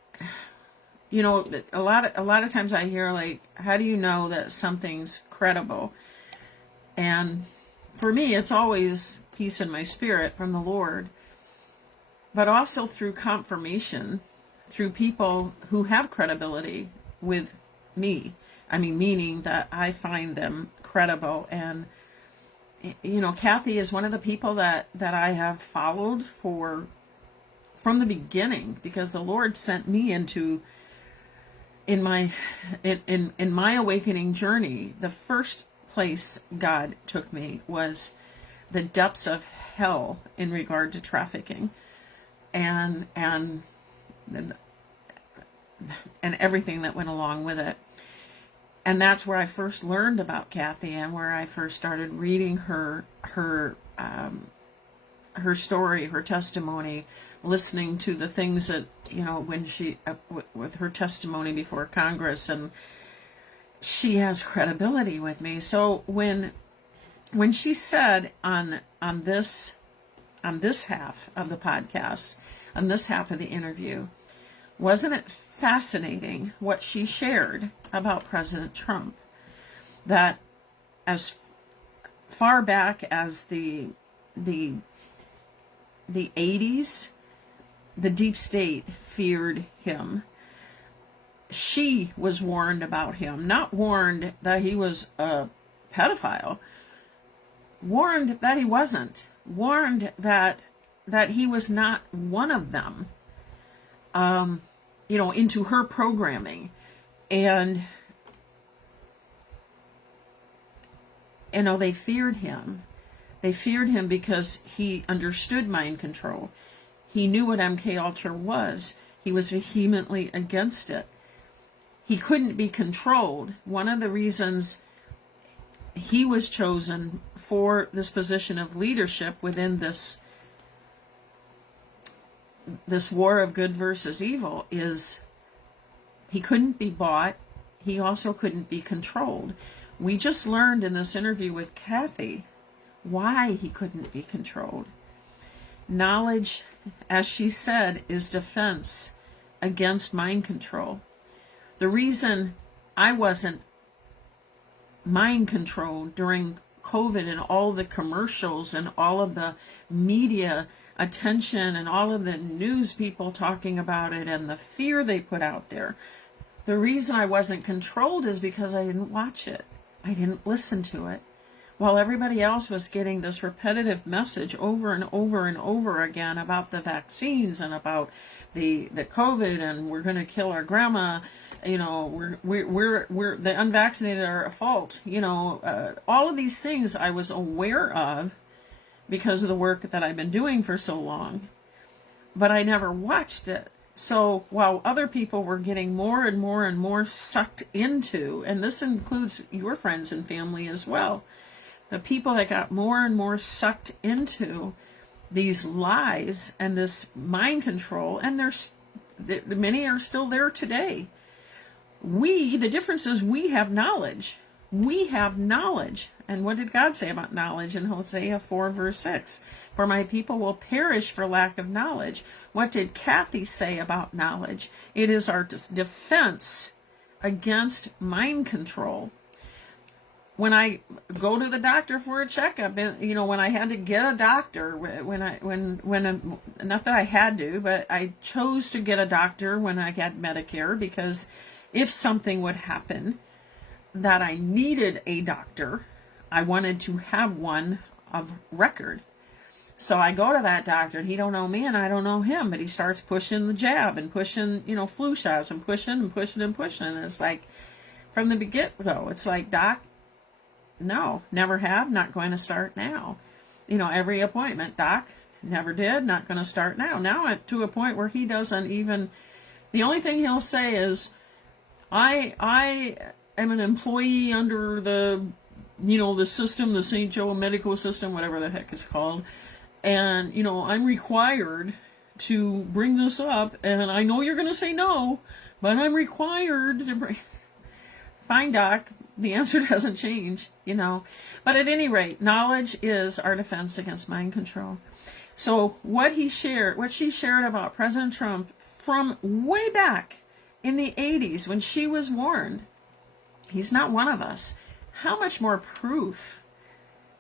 lot of times I hear, like, how do you know that something's credible? And for me, it's always peace in my spirit from the Lord, but also through confirmation, through people who have credibility with me, I mean, meaning that I find them credible. And, you know, Cathy is one of the people that I have followed from the beginning, because the Lord sent me into, in my awakening journey, the first place God took me was the depths of hell in regard to trafficking and everything that went along with it. And that's where I first learned about Cathy, and where I first started reading her story, her testimony, listening to the things that, you know, when she with her testimony before Congress, and she has credibility with me. So when she said on this half of the podcast, on this half of the interview, wasn't it fascinating what she shared about President Trump? That as far back as the 80s, the deep state feared him. She was warned about him, not warned that he was a pedophile, warned that he wasn't, warned that he was not one of them, you know, into her programming. And, you know, they feared him. They feared him because he understood mind control. He knew what MK Ultra was. He was vehemently against it. He couldn't be controlled. One of the reasons he was chosen for this position of leadership within this war of good versus evil is he couldn't be bought. He also couldn't be controlled. We just learned in this interview with Cathy why he couldn't be controlled. Knowledge, as she said, is defense against mind control. The reason I wasn't mind controlled during COVID and all the commercials and all of the media attention and all of the news people talking about it and the fear they put out there, the reason I wasn't controlled is because I didn't watch it. I didn't listen to it. While everybody else was getting this repetitive message over and over and over again about the vaccines and about the COVID, and we're going to kill our grandma, you know, we're the unvaccinated are at fault, you know, all of these things I was aware of because of the work that I've been doing for so long, but I never watched it. So while other people were getting more and more and more sucked into, and this includes your friends and family as well, the people that got more and more sucked into these lies and this mind control, and many are still there today. The difference is we have knowledge. We have knowledge. And what did God say about knowledge in Hosea 4 verse 6? For my people will perish for lack of knowledge. What did Cathy say about knowledge? It is our defense against mind control. When I go to the doctor for a checkup, you know, when I had to get a doctor, not that I had to, but I chose to get a doctor when I had Medicare, because if something would happen that I needed a doctor, I wanted to have one of record. So I go to that doctor, and he don't know me and I don't know him, but he starts pushing the jab and pushing, you know, flu shots and pushing and pushing and pushing. And it's like, from the get-go, it's like, Doc, no, never have, not going to start now. You know, every appointment, Doc, never did, not going to start now. Now I'm to a point where he doesn't even, the only thing he'll say is, I am an employee under the, you know, the system, the St. Joe medical system, whatever the heck it's called. And, you know, I'm required to bring this up, and I know you're going to say no, but I'm required to bring. Fine, Doc. The answer doesn't change, you know. But at any rate, knowledge is our defense against mind control. So what she shared about President Trump from way back in the 80s when she was warned, he's not one of us. How much more proof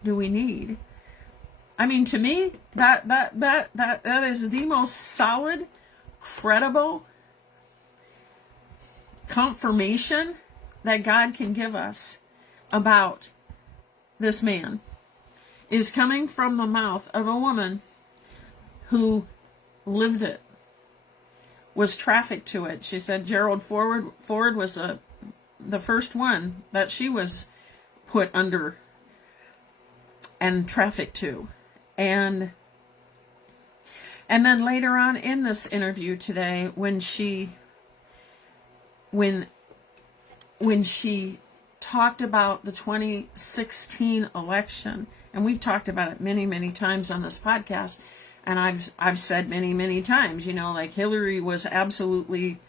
do we need? I mean, to me, that is the most solid, credible confirmation that God can give us about this man is coming from the mouth of a woman who lived it, was trafficked to it. She said Gerald Ford was the first one that she was put under and trafficked to. And then later on in this interview today, when she talked about the 2016 election, and we've talked about it many, many times on this podcast, and I've said many, many times, like Hillary was absolutely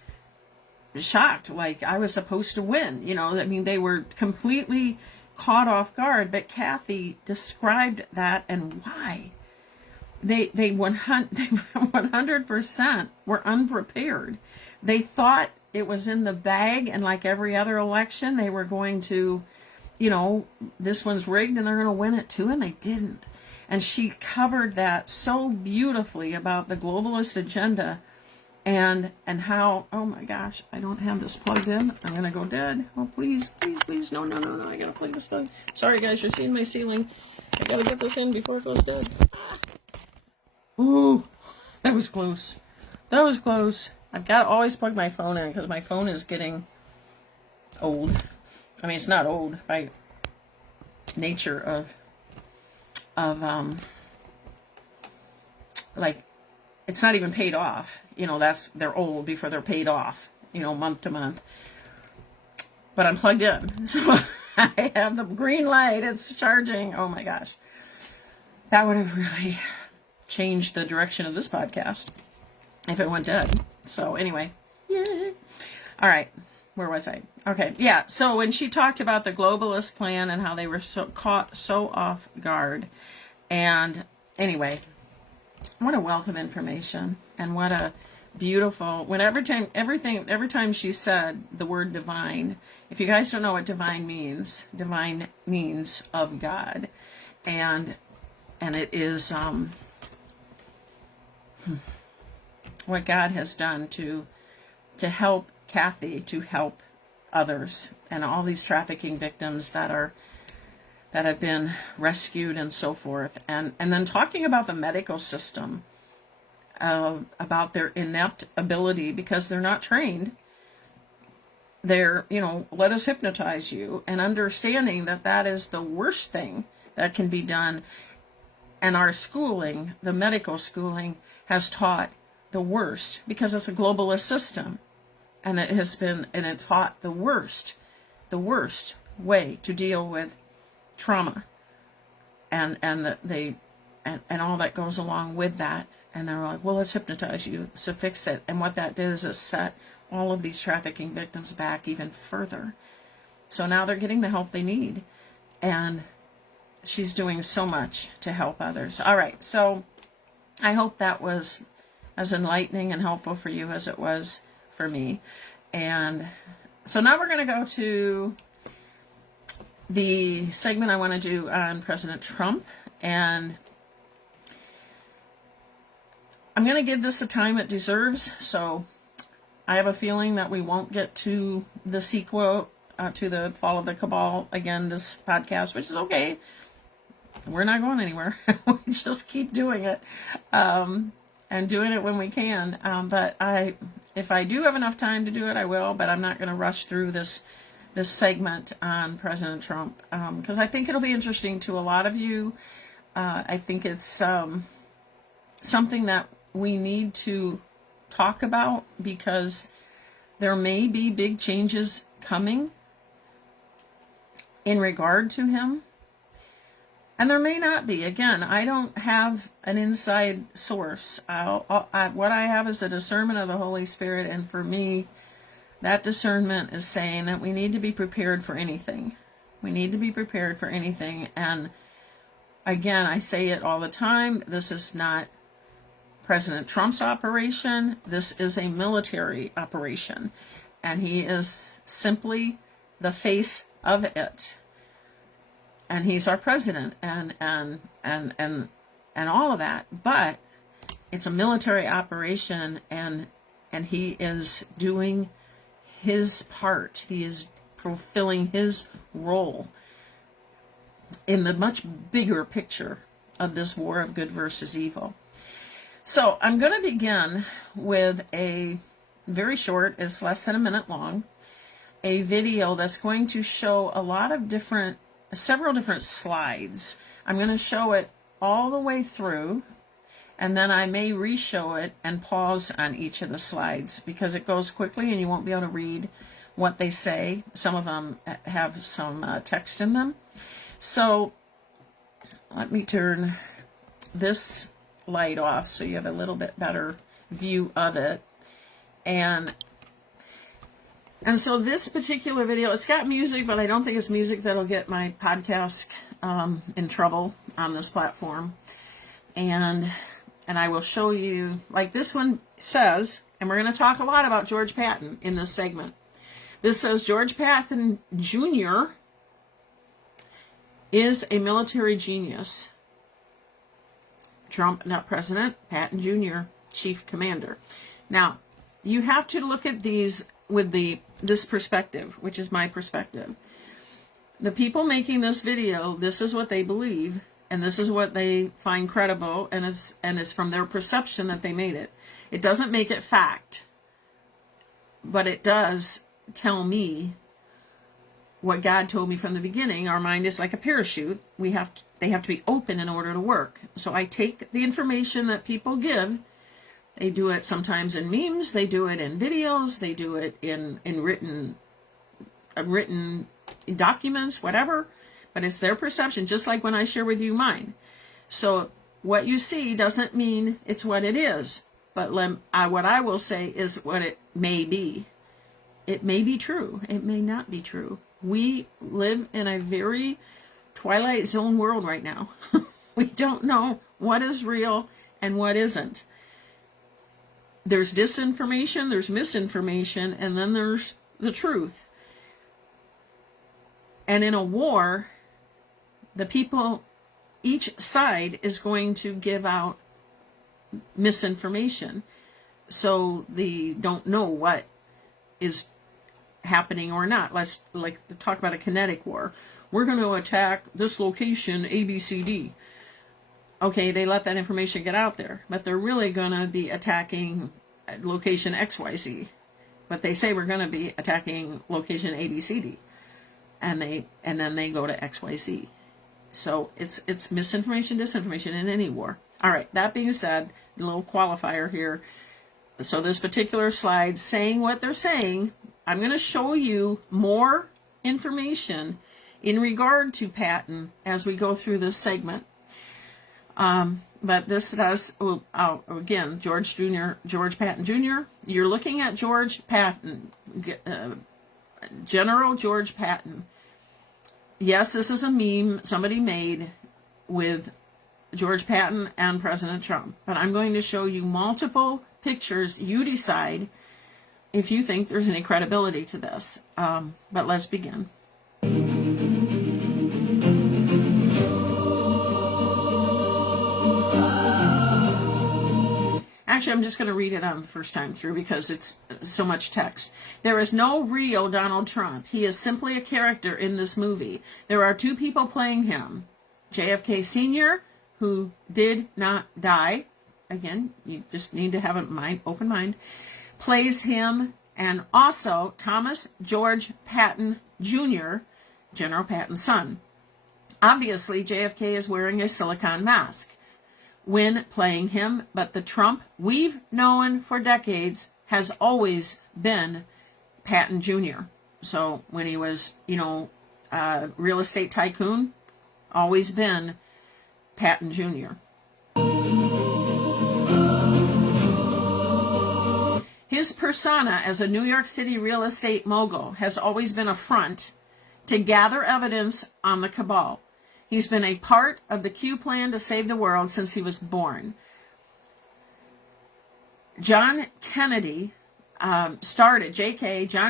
shocked, like I was supposed to win, I mean, they were completely caught off guard, but Cathy described that and why. They 100% were unprepared. They thought it was in the bag, and like every other election, they were going to, this one's rigged and they're going to win it too, and they didn't. And she covered that so beautifully about the globalist agenda and how, oh my gosh, I don't have this plugged in. I'm going to go dead. Oh, please, please, please. No, I got to plug this plug. Sorry, guys, you're seeing my ceiling. I got to get this in before it goes dead. Ooh, that was close. That was close. I've got to always plug my phone in because my phone is getting old. I mean, it's not old by nature of like, it's not even paid off. They're old before they're paid off, month to month. But I'm plugged in. So I have the green light. It's charging. Oh my gosh. That would have really changed the direction of this podcast if it went dead. So anyway, yay. All right, where was I? Okay, yeah. So when she talked about the globalist plan and how they were caught so off guard, and anyway, what a wealth of information, and what a beautiful. Every time she said the word divine. If you guys don't know what divine means of God, and it is what God has done to help Cathy, to help others, and all these trafficking victims that have been rescued and so forth, and then talking about the medical system, about their inept ability because they're not trained. They're, let us hypnotize you, and understanding that is the worst thing that can be done. And our schooling, the medical schooling, has taught the worst because it's a globalist system, and it taught the worst way to deal with trauma, and all that goes along with that. And they're like, well, let's hypnotize you to fix it. And what that did is it set all of these trafficking victims back even further. So now they're getting the help they need, and she's doing so much to help others. All right, so I hope that was as enlightening and helpful for you as it was for me. And so now we're going to go to the segment I want to do on President Trump, and I'm going to give this the time it deserves. So I have a feeling that we won't get to the sequel to the Fall of the Cabal again this podcast, which is okay. We're not going anywhere. We just keep doing it, and doing it when we can. But if I do have enough time to do it, I will. But I'm not going to rush through this segment on President Trump, because I think it'll be interesting to a lot of you. I think it's something that we need to talk about, because there may be big changes coming in regard to him. And there may not be. Again, I don't have an inside source. What I have is the discernment of the Holy Spirit. And for me, that discernment is saying that we need to be prepared for anything. We need to be prepared for anything. And again, I say it all the time. This is not President Trump's operation. This is a military operation. And he is simply the face of it. And he's our president, and all of that. But it's a military operation, and he is doing his part. He is fulfilling his role in the much bigger picture of this war of good versus evil. So I'm going to begin with a very short, it's less than a minute long, a video that's going to show several different slides. I'm going to show it all the way through, and then I may re-show it and pause on each of the slides because it goes quickly and you won't be able to read what they say. Some of them have some text in them. So let me turn this light off so you have a little bit better view of it. And so this particular video, it's got music, but I don't think it's music that'll get my podcast in trouble on this platform. And I will show you, like this one says, and we're going to talk a lot about George Patton in this segment. This says George Patton Jr. is a military genius. Trump, not president, Patton Jr., chief commander. Now, you have to look at these with this perspective, which is my perspective. The people making this video, this is what they believe, and this is what they find credible, and it's from their perception that they made it. It doesn't make it fact, but it does tell me what God told me from the beginning. Our mind is like a parachute. They have to be open in order to work. So I take the information that people give. They do it sometimes in memes. They do it in videos. They do it in written documents, whatever. But it's their perception, just like when I share with you mine. So what you see doesn't mean it's what it is. But what I will say is what it may be. It may be true. It may not be true. We live in a very Twilight Zone world right now. We don't know what is real and what isn't. There's disinformation, there's misinformation, and then there's the truth. And in a war, the people, each side is going to give out misinformation. So they don't know what is happening or not. Let's talk about a kinetic war. We're going to attack this location ABCD. Okay, they let that information get out there, but they're really going to be attacking location XYZ. But they say we're going to be attacking location ABCD, and then they go to XYZ. So it's misinformation, disinformation in any war. All right, that being said, a little qualifier here. So this particular slide saying what they're saying, I'm going to show you more information in regard to Patton as we go through this segment. But this does, again, George Patton Jr. You're looking at George Patton, General George Patton. Yes, this is a meme somebody made with George Patton and President Trump. But I'm going to show you multiple pictures. You decide if you think there's any credibility to this. But let's begin. Actually, I'm just going to read it on the first time through because it's so much text. There is no real Donald Trump. He is simply a character in this movie. There are two people playing him. JFK Sr., who did not die. Again, you just need to have a open mind. Plays him. And also Thomas George Patton Jr., General Patton's son. Obviously, JFK is wearing a silicone mask when playing him, but the Trump we've known for decades has always been Patton Jr. So when he was, real estate tycoon, always been Patton Jr. His persona as a New York City real estate mogul has always been a front to gather evidence on the cabal. He's been a part of the Q plan to save the world since he was born. John Kennedy John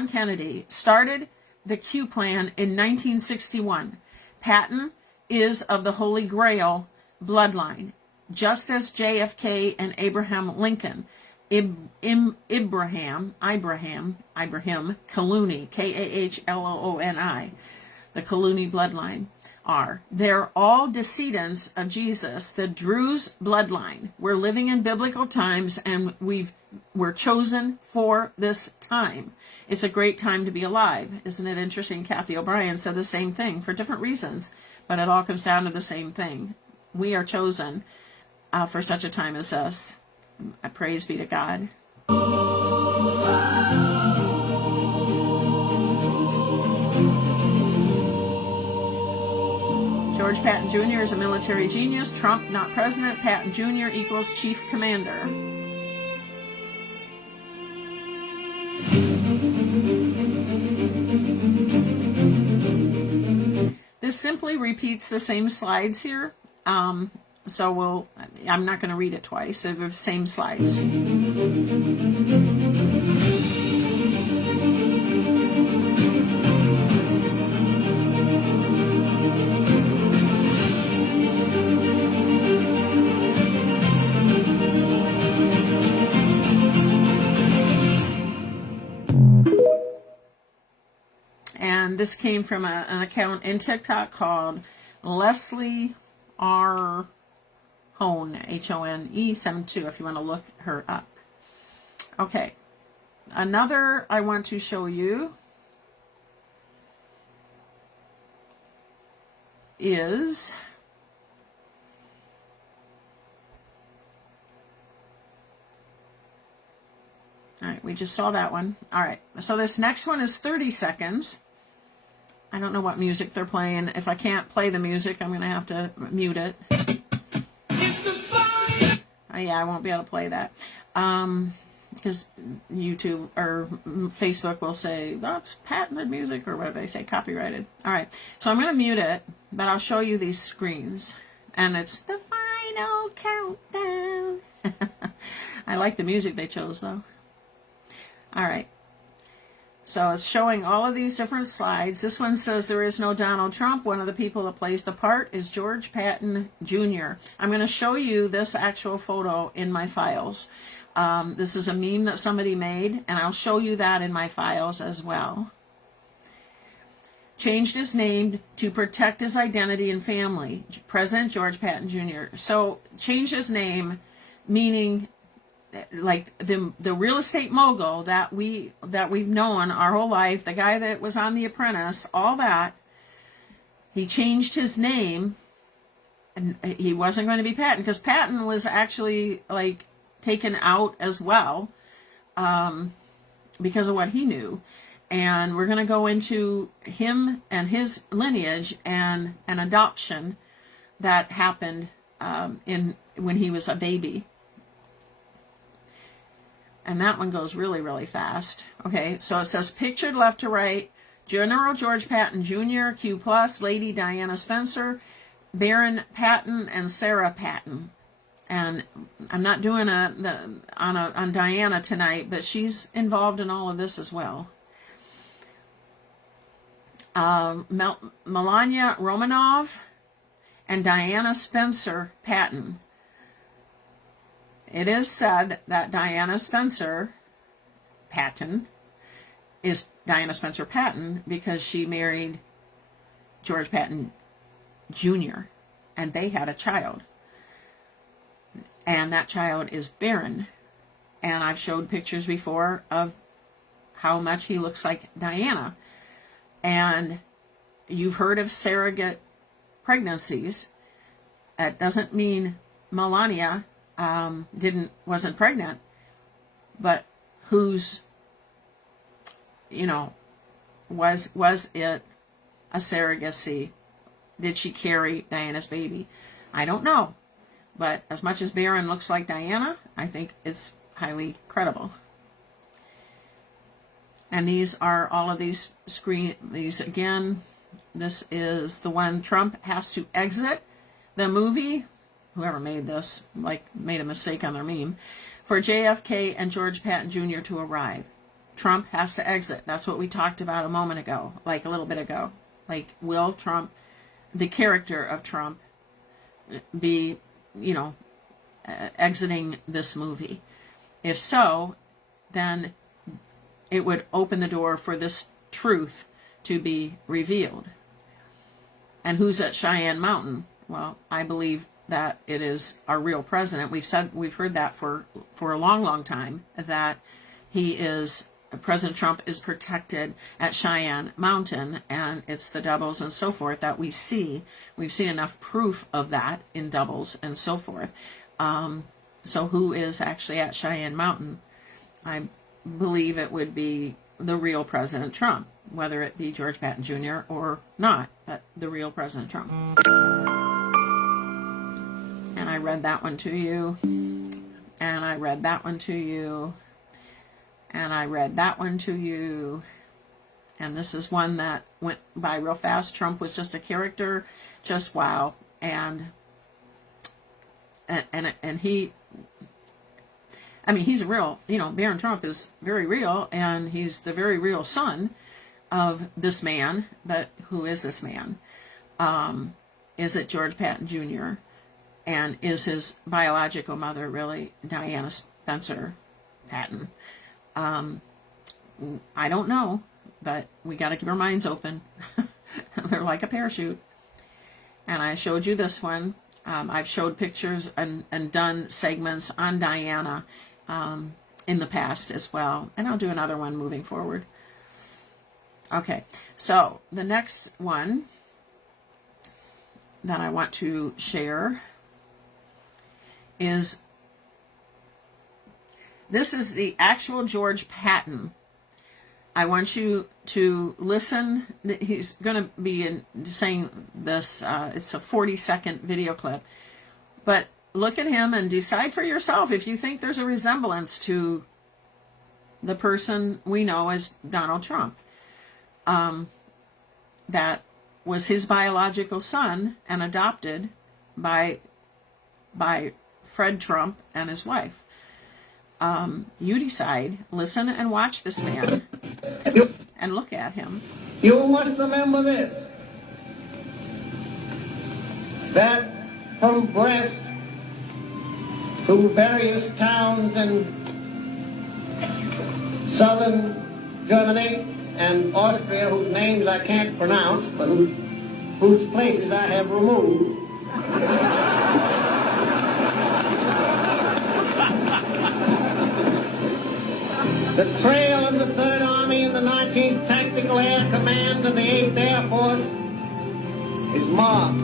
Kennedy started the Q plan in 1961. Patton is of the Holy Grail bloodline, just as JFK and Abraham Lincoln. Ibrahim Kaluni, Kahlooni, the Kaluni bloodline are. They're all descendants of Jesus, the Druze bloodline. We're living in biblical times, and we're chosen for this time. It's a great time to be alive. Isn't it interesting? Cathy O'Brien said the same thing for different reasons, but it all comes down to the same thing. We are chosen for such a time as this. Praise be to God. George Patton Jr. is a military genius. Trump, not president. Patton Jr. equals chief commander. This simply repeats the same slides here. So I'm not going to read it twice. They're the same slides. And this came from an account in TikTok called Leslie R. Hone, Hone 72, if you want to look her up. Okay. Another I want to show you is all right, we just saw that one. All right, so this next one is 30 seconds. I don't know what music they're playing. If I can't play the music, I'm going to have to mute it. Yeah, I won't be able to play that. Because YouTube or Facebook will say, that's patented music, or whatever they say, copyrighted. All right, so I'm going to mute it, but I'll show you these screens. And it's the final countdown. I like the music they chose, though. All right. So it's showing all of these different slides. This one says there is no Donald Trump. One of the people that plays the part is George Patton Jr. I'm going to show you this actual photo in my files. This is a meme that somebody made, and I'll show you that in my files as well. Changed his name to protect his identity and family. President George Patton Jr. So changed his name, meaning like the real estate mogul that we've known our whole life, the guy that was on The Apprentice, all that, he changed his name, and he wasn't going to be Patton, because Patton was actually like taken out as well, because of what he knew. And we're going to go into him and his lineage and an adoption that happened when he was a baby. And that one goes really, really fast. Okay, so it says pictured left to right, General George Patton Jr., Q+, Lady Diana Spencer, Baron Patton, and Sarah Patton. And I'm not doing on Diana tonight, but she's involved in all of this as well. Melania Romanov and Diana Spencer Patton. It is said that Diana Spencer Patton is Diana Spencer Patton because she married George Patton Jr. and they had a child. And that child is Baron. And I've showed pictures before of how much he looks like Diana. And you've heard of surrogate pregnancies. That doesn't mean Melania wasn't pregnant, but whose, was it a surrogacy? Did she carry Diana's baby? I don't know, but as much as Baron looks like Diana, I think it's highly credible. And these are all of these these again, this is the one Trump has to exit the movie. Whoever made this, made a mistake on their meme, for JFK and George Patton Jr. to arrive. Trump has to exit. That's what we talked about a moment ago, a little bit ago. Will Trump, the character of Trump, be, exiting this movie? If so, then it would open the door for this truth to be revealed. And who's at Cheyenne Mountain? Well, I believe that it is our real president. We've heard that for a long, long time, that President Trump is protected at Cheyenne Mountain, and it's the doubles and so forth that we see. We've seen enough proof of that in doubles and so forth. So who is actually at Cheyenne Mountain? I believe it would be the real President Trump, whether it be George Patton Jr. or not, but the real President Trump. And I read that one to you, and I read that one to you, and I read that one to you, and this is one that went by real fast. Trump was just a character, just wow, and he, I mean, he's a real, Barron Trump is very real, and he's the very real son of this man. But who is this man? Is it George Patton Jr.? And is his biological mother really Diana Spencer Patton? I don't know, but we got to keep our minds open. They're like a parachute. And I showed you this one. I've showed pictures and done segments on Diana in the past as well. And I'll do another one moving forward. Okay, so the next one that I want to share is, this is the actual George Patton. I want you to listen. He's going to be saying this. It's a 40-second video clip. But look at him and decide for yourself if you think there's a resemblance to the person we know as Donald Trump. That was his biological son and adopted by Fred Trump and his wife. You decide, listen and watch this man and look at him. You must remember this, that from Brest to various towns in southern Germany and Austria, whose names I can't pronounce, but whose places I have removed, the trail of the 3rd Army and the 19th Tactical Air Command and the 8th Air Force is marked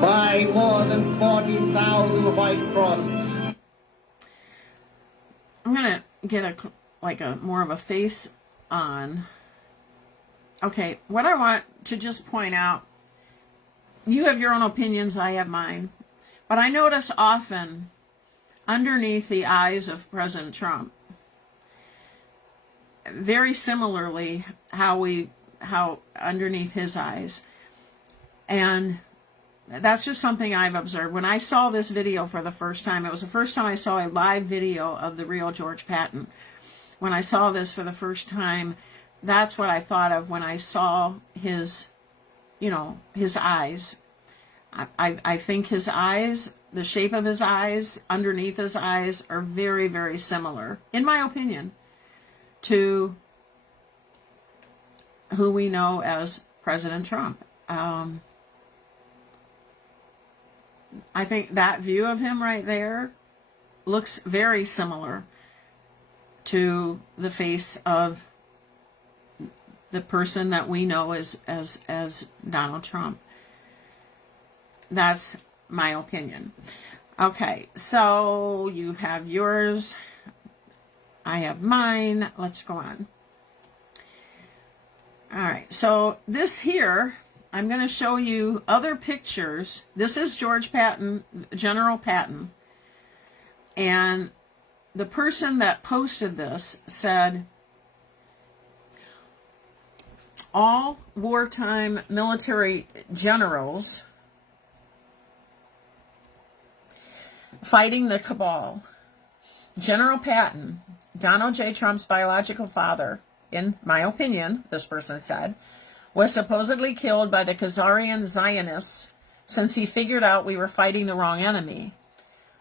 by more than 40,000 white crosses. I'm going to get a more of a face on. Okay, what I want to just point out, you have your own opinions, I have mine, but I notice often underneath the eyes of President Trump, very similarly how underneath his eyes, and that's just something I've observed. When I saw this video for the first time, it was the first time I saw a live video of the real George Patton. When I saw this for the first time, that's what I thought of when I saw his, his eyes. I think his eyes, the shape of his eyes, underneath his eyes, are very, very similar, in my opinion, to who we know as President Trump. I think that view of him right there looks very similar to the face of the person that we know as Donald Trump. That's my opinion. Okay, so you have yours, I have mine. Let's go on. All right, so this here, I'm going to show you other pictures. This is George Patton, General Patton, and the person that posted this said, all wartime military generals fighting the cabal. General Patton, Donald J. Trump's biological father, in my opinion, this person said, was supposedly killed by the Khazarian Zionists since he figured out we were fighting the wrong enemy.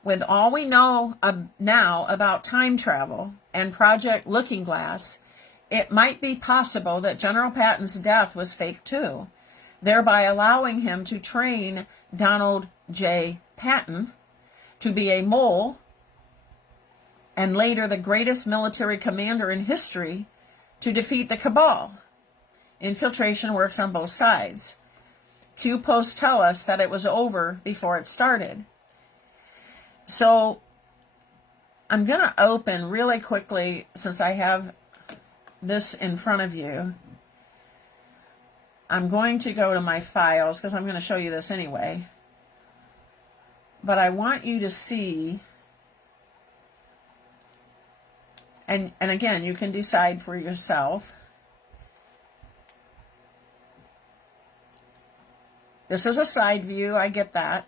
with all we know now about time travel and Project Looking Glass, it might be possible that General Patton's death was fake too, thereby allowing him to train Donald J. Patton to be a mole and later the greatest military commander in history to defeat the cabal. Infiltration works on both sides. Q posts tell us that it was over before it started. So I'm going to open really quickly, since I have this in front of you. I'm going to go to my files because I'm going to show you this anyway. But I want you to see, and again, you can decide for yourself. This is a side view, I get that.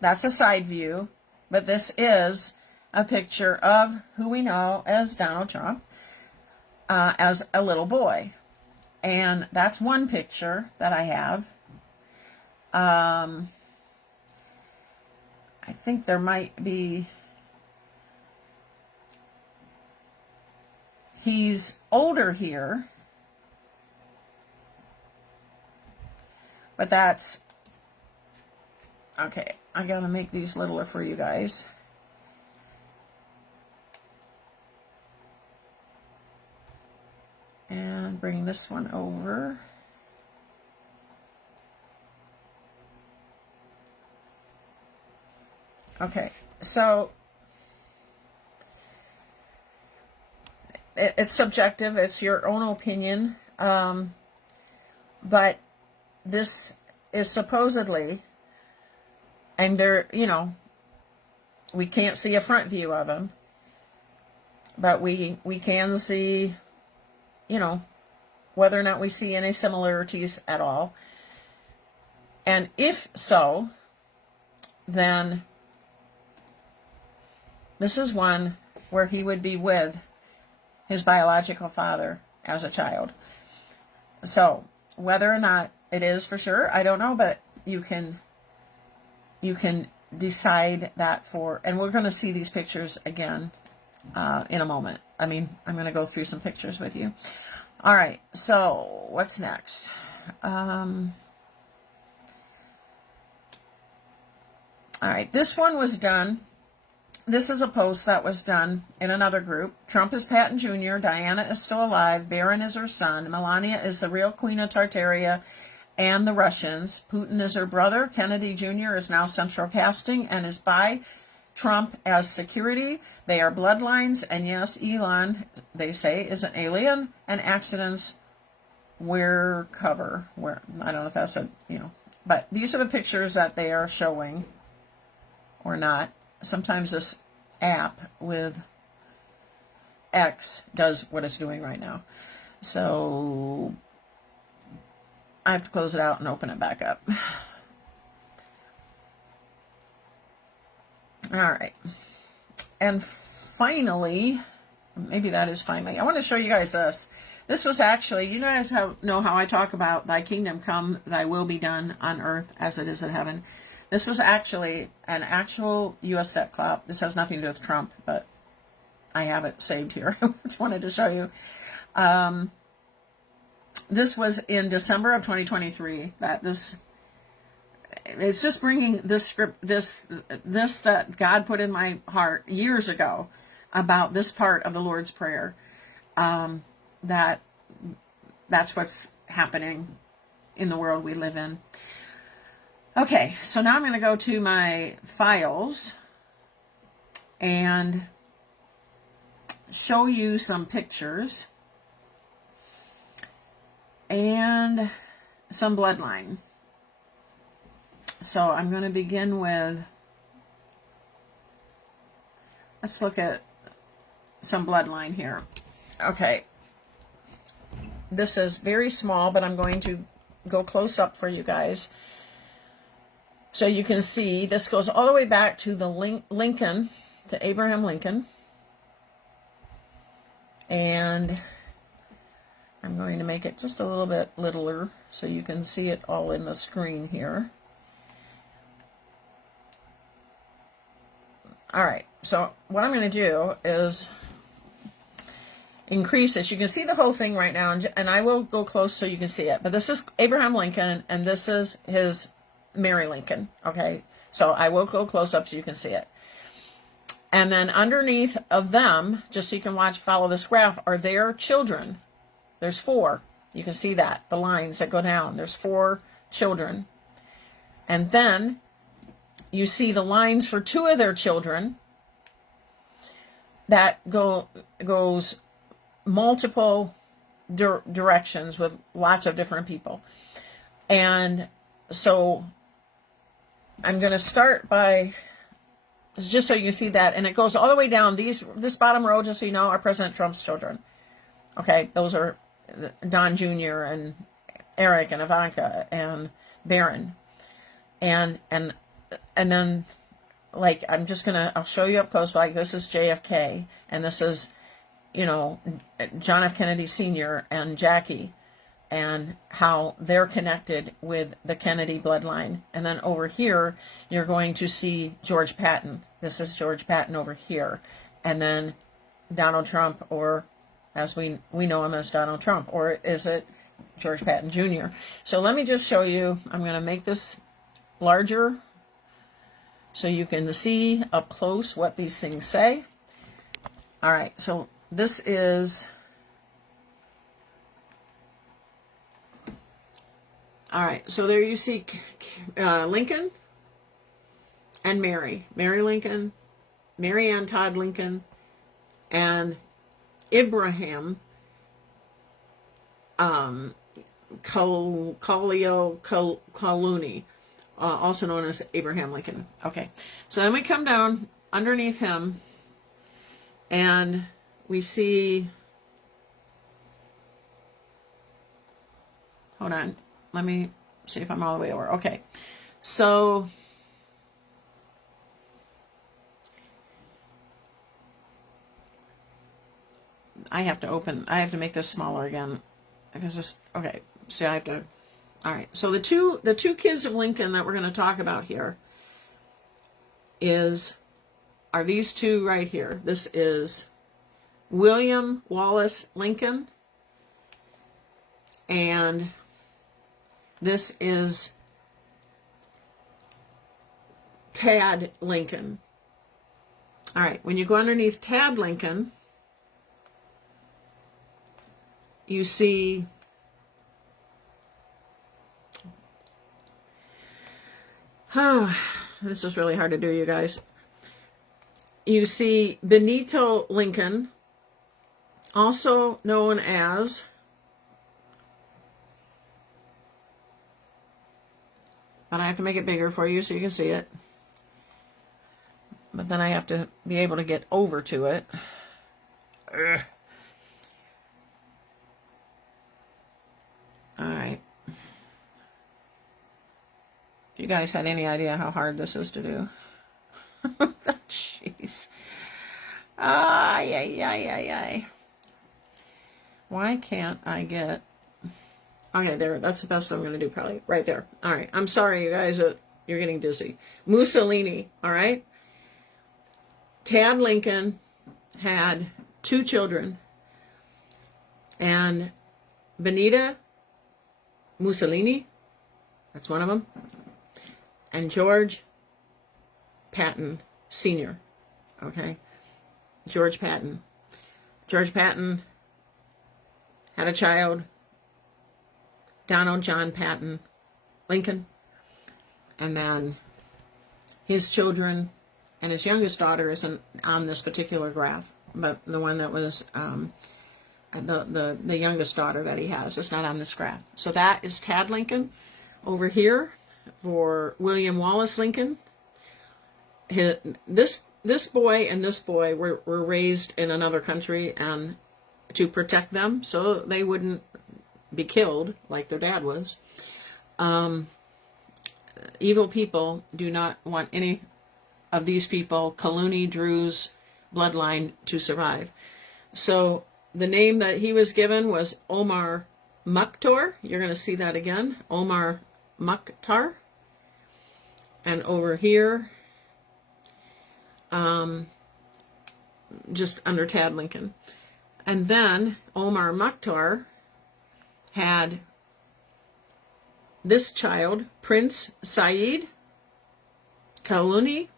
That's a side view, but this is a picture of who we know as Donald Trump as a little boy. And that's one picture that I have. I think there might be, he's older here, but that's, okay, I gotta make these littler for you guys. And bring this one over. Okay, so it's subjective, it's your own opinion, but this is supposedly, and there, you know, we can't see a front view of him, but we can see, you know, whether or not we see any similarities at all. And if so, then this is one where he would be with his biological father as a child. So whether or not it is for sure, I don't know, but you can decide that for, and we're going to see these pictures again in a moment. I mean, I'm going to go through some pictures with you. All right, so what's next? All right, this one was done. This is a post that was done in another group. Trump is Patton Jr., Diana is still alive, Barron is her son, Melania is the real Queen of Tartaria and the Russians, Putin is her brother, Kennedy Jr. is now central casting and is by Trump as security. They are bloodlines, and yes, Elon, they say, is an alien, and accidents wear cover. Where I don't know if that's a, you know, but these are the pictures that they are showing, or not. Sometimes this app with X does what it's doing right now. So I have to close it out and open it back up. All right. And finally, maybe that is finally, I want to show you guys this. This was actually, you guys know how I talk about thy kingdom come, thy will be done on earth as it is in heaven. This was actually an actual U.S. step clop. This has nothing to do with Trump, but I have it saved here. I just wanted to show you. This was in December of 2023. It's just bringing this script, this that God put in my heart years ago about this part of the Lord's Prayer. That's what's happening in the world we live in. Okay, so now I'm going to go to my files and show you some pictures and some bloodline. So I'm going to begin with, let's look at some bloodline here. Okay, this is very small, but I'm going to go close up for you guys. So you can see this goes all the way back to the Lincoln, to Abraham Lincoln. And I'm going to make it just a little bit littler so you can see it all in the screen here. All right, so what I'm going to do is increase this. You can see the whole thing right now, and I will go close so you can see it. But this is Abraham Lincoln, and this is his Mary Lincoln, okay? So I will go close up so you can see it. And then underneath of them, just so you can follow this graph, are their children. There's 4. You can see that, the lines that go down. There's 4 children. And then you see the lines for 2 of their children that goes multiple directions with lots of different people. And so I'm going to start by, just so you can see that, and it goes all the way down. This bottom row, just so you know, are President Trump's children. Okay, those are Don Jr. and Eric and Ivanka and Barron. And then, like, I'll show you up close, like, this is JFK, and this is, you know, John F. Kennedy Sr. and Jackie, and how they're connected with the Kennedy bloodline. And then over here, you're going to see George Patton. This is George Patton over here. And then Donald Trump, or as we know him as Donald Trump, or is it George Patton Jr.? So let me just show you. I'm going to make this larger so you can see up close what these things say. All right, so this is, all right, so there you see Lincoln and Mary Lincoln, Mary Ann Todd Lincoln, and Ibrahim Kaluni, also known as Abraham Lincoln. Okay, so then we come down underneath him, and we see, hold on, let me see if I'm all the way over. Okay, so I have to make this smaller again, because this, okay, so I have to, all right, so the two kids of Lincoln that we're going to talk about here are these 2 right here. This is William Wallace Lincoln, and this is Tad Lincoln. All right, when you go underneath Tad Lincoln, you see this is really hard to do, you guys. You see Benito Lincoln, also known as but I have to make it bigger for you so you can see it. But then I have to be able to get over to it. Ugh. All right. If you guys had any idea how hard this is to do. Jeez. Ay. Why can't I get... Okay, there. That's the best I'm going to do, probably. Right there. All right. I'm sorry, you guys. You're getting dizzy. Mussolini. All right. Tad Lincoln had 2 children. And Benita Mussolini, that's one of them, and George Patton Sr. Okay. George Patton. George Patton had a child, Donald John Patton Lincoln, and then his children, and his youngest daughter isn't on this particular graph, but the one that was the youngest daughter that he has is not on this graph. So that is Tad Lincoln. Over here for William Wallace Lincoln, this boy and this boy were raised in another country and to protect them so they wouldn't be killed like their dad was. Evil people do not want any of these people, Kaluni Drew's bloodline, to survive. So the name that he was given was Omar Mukhtar. You're going to see that again, Omar Mukhtar. And over here, just under Tad Lincoln. And then Omar Mukhtar had this child, Prince Saeed Kaluni,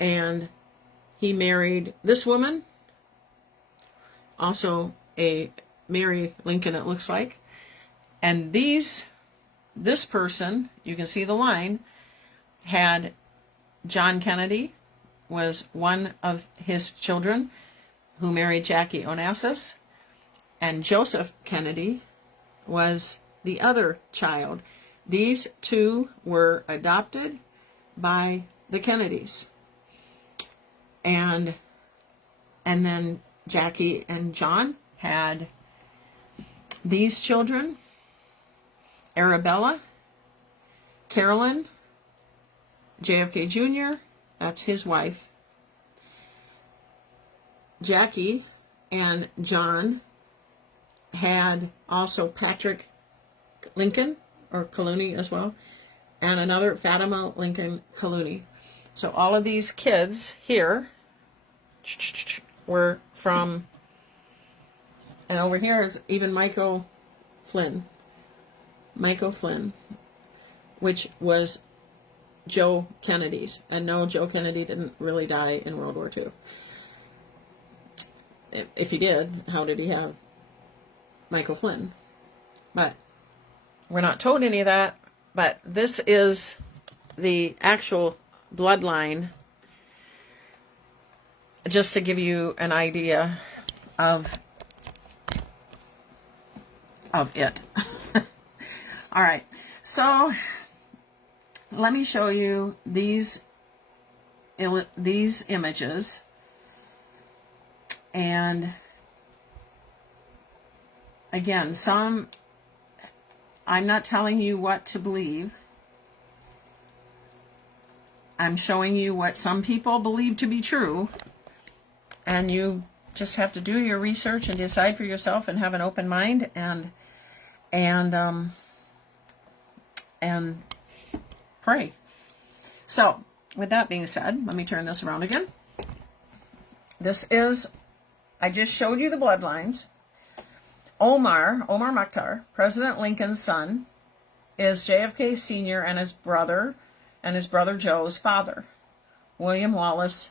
and he married this woman, also a Mary Lincoln, it looks like. And this person, you can see the line, had John Kennedy, was one of his children who married Jackie Onassis, and Joseph Kennedy was the other child. These two were adopted by the Kennedys. And then Jackie and John had these children, Arabella, Carolyn, JFK Jr., that's his wife. Jackie and John had also Patrick Lincoln, or Kaluni as well, and another Fatima Lincoln Kaluni. So all of these kids here were from, and over here is even Michael Flynn, which was Joe Kennedy's. And no, Joe Kennedy didn't really die in World War II. If he did, how did he have Michael Flynn? But we're not told any of that. But this is the actual bloodline, just to give you an idea of it. All right, so let me show you these images, and again, I'm not telling you what to believe. I'm showing you what some people believe to be true, and you just have to do your research and decide for yourself and have an open mind and pray. So, with that being said, let me turn this around again. I just showed you the bloodlines. Omar Mukhtar, President Lincoln's son, is JFK Sr. and his brother Joe's father. William Wallace,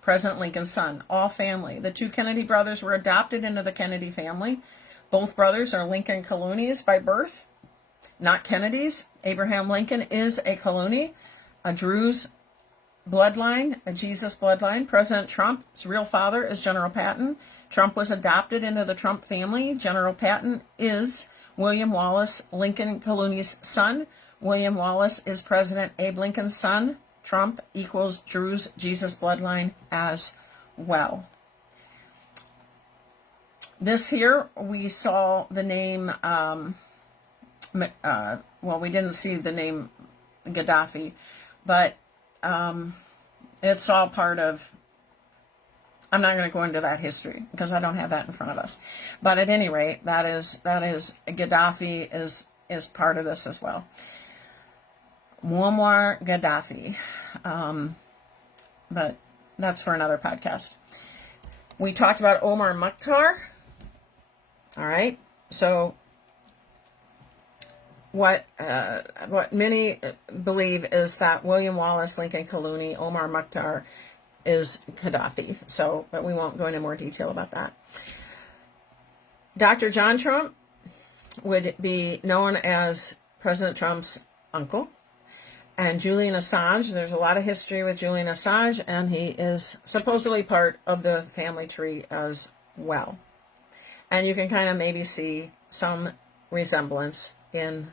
President Lincoln's son, all family. The two Kennedy brothers were adopted into the Kennedy family. Both brothers are Lincoln Kalunis by birth, not Kennedys. Abraham Lincoln is a Kaluni, a Drew's bloodline, a Jesus bloodline. President Trump's real father is General Patton. Trump was adopted into the Trump family. General Patton is William Wallace, Lincoln Kaluni's son. William Wallace is President Abe Lincoln's son. Trump equals Drew's Jesus bloodline as well. This here, we saw the name, we didn't see the name Gaddafi, but it's all part of, I'm not going to go into that history because I don't have that in front of us. But at any rate, that is Gaddafi is part of this as well. Muammar Gaddafi. But that's for another podcast. We talked about Omar Mukhtar. All right. So what many believe is that William Wallace, Lincoln Kaluni, Omar Mukhtar is Gaddafi. So, but we won't go into more detail about that. Dr. John Trump would be known as President Trump's uncle. And Julian Assange, there's a lot of history with Julian Assange, and he is supposedly part of the family tree as well. And you can kind of maybe see some resemblance in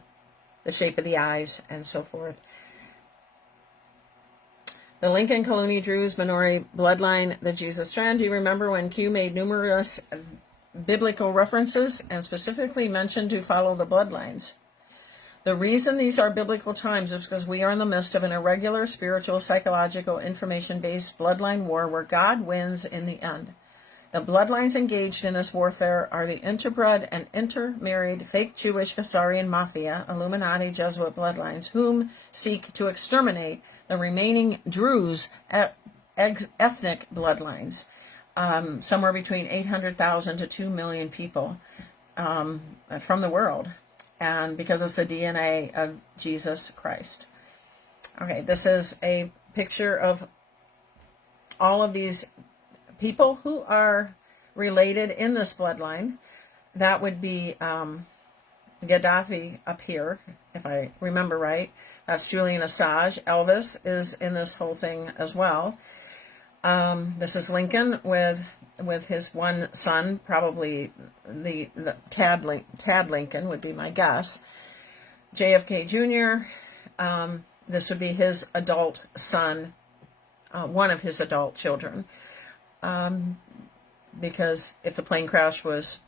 the shape of the eyes and so forth. The Lincoln Kaluni Druze Minori bloodline, the Jesus strand. Do you remember when Q made numerous biblical references and specifically mentioned to follow the bloodlines? The reason these are biblical times is because we are in the midst of an irregular, spiritual, psychological, information-based bloodline war where God wins in the end. The bloodlines engaged in this warfare are the interbred and intermarried fake Jewish Assyrian mafia, Illuminati Jesuit bloodlines, whom seek to exterminate the remaining Druze ethnic bloodlines, somewhere between 800,000 to 2 million people from the world, and because it's the DNA of Jesus Christ. Okay, this is a picture of all of these people who are related in this bloodline. That would be Gaddafi up here, if I remember right. That's Julian Assange. Elvis is in this whole thing as well. This is Lincoln with his one son, probably the Tad Lincoln would be my guess. JFK Jr., this would be his adult son, one of his adult children. Because if the plane crash was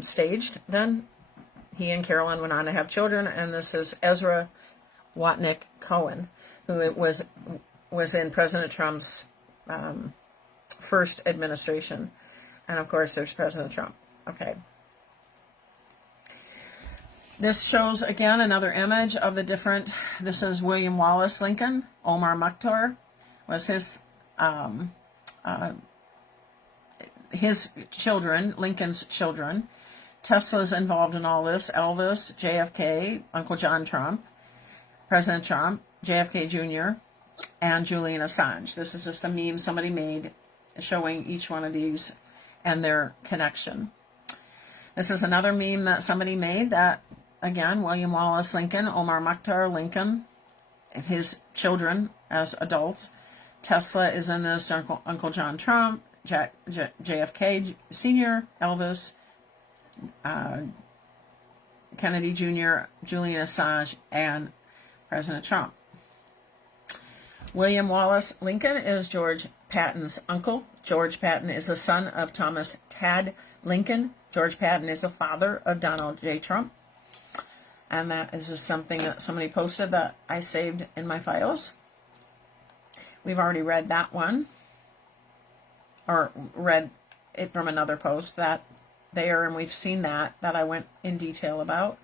staged, then he and Carolyn went on to have children. And this is Ezra Watnick Cohen, who was in President Trump's first administration. And of course, there's President Trump. Okay. This shows, again, another image of the different, this is William Wallace Lincoln. Omar Mukhtar was his children, Lincoln's children. Tesla's involved in all this. Elvis, JFK, Uncle John Trump, President Trump, JFK Jr., and Julian Assange. This is just a meme somebody made showing each one of these and their connection. This is another meme that somebody made that, again, William Wallace Lincoln, Omar Mukhtar Lincoln, and his children as adults. Tesla is in this, Uncle John Trump, JFK Sr., Elvis, Kennedy Jr., Julian Assange, and President Trump. William Wallace Lincoln is George Patton's uncle. George Patton is the son of Thomas Tad Lincoln. George Patton is the father of Donald J. Trump. And that is just something that somebody posted that I saved in my files. We've already read that one, or read it from another post that there, and we've seen that I went in detail about.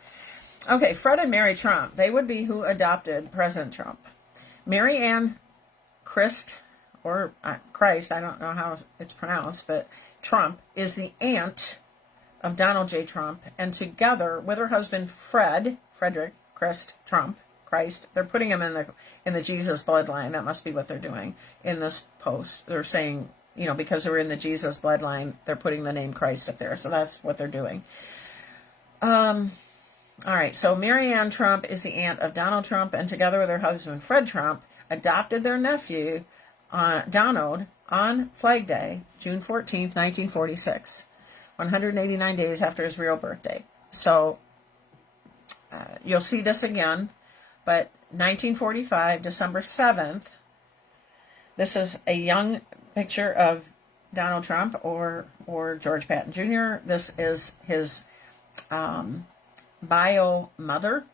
Okay, Fred and Mary Trump, they would be who adopted President Trump. Mary Ann Christ, or Christ, I don't know how it's pronounced, but Trump is the aunt of Donald J. Trump, and together with her husband Frederick Christ Trump, Christ, they're putting him in the Jesus bloodline. That must be what they're doing in this post. They're saying, because they're in the Jesus bloodline, they're putting the name Christ up there. So that's what they're doing. All right, so Mary Ann Trump is the aunt of Donald Trump, and together with her husband Fred Trump, adopted their nephew, Donald, on Flag Day, June 14th, 1946, 189 days after his real birthday. So you'll see this again, but 1945, December 7th, this is a young picture of Donald Trump or George Patton Jr. This is his bio mother,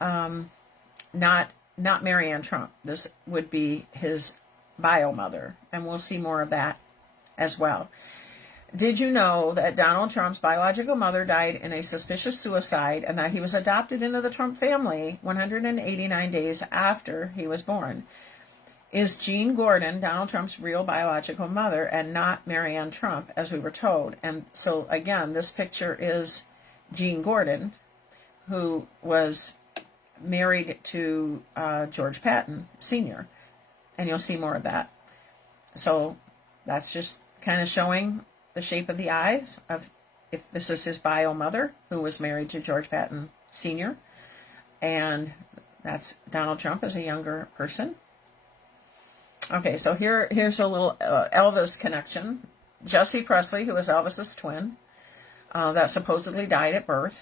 not Mary Ann Trump. This would be his bio mother, and we'll see more of that as well. Did you know that Donald Trump's biological mother died in a suspicious suicide, and that he was adopted into the Trump family 189 days after he was born? Is Jean Gordon Donald Trump's real biological mother, and not Mary Ann Trump, as we were told? And so, again, this picture is Jean Gordon, who was married to George Patton Sr., and you'll see more of that. So that's just kind of showing the shape of the eyes of if this is his bio mother, who was married to George Patton Sr., and that's Donald Trump as a younger person. Okay, so here's a little Elvis connection. Jesse Presley, who was Elvis's twin, that supposedly died at birth.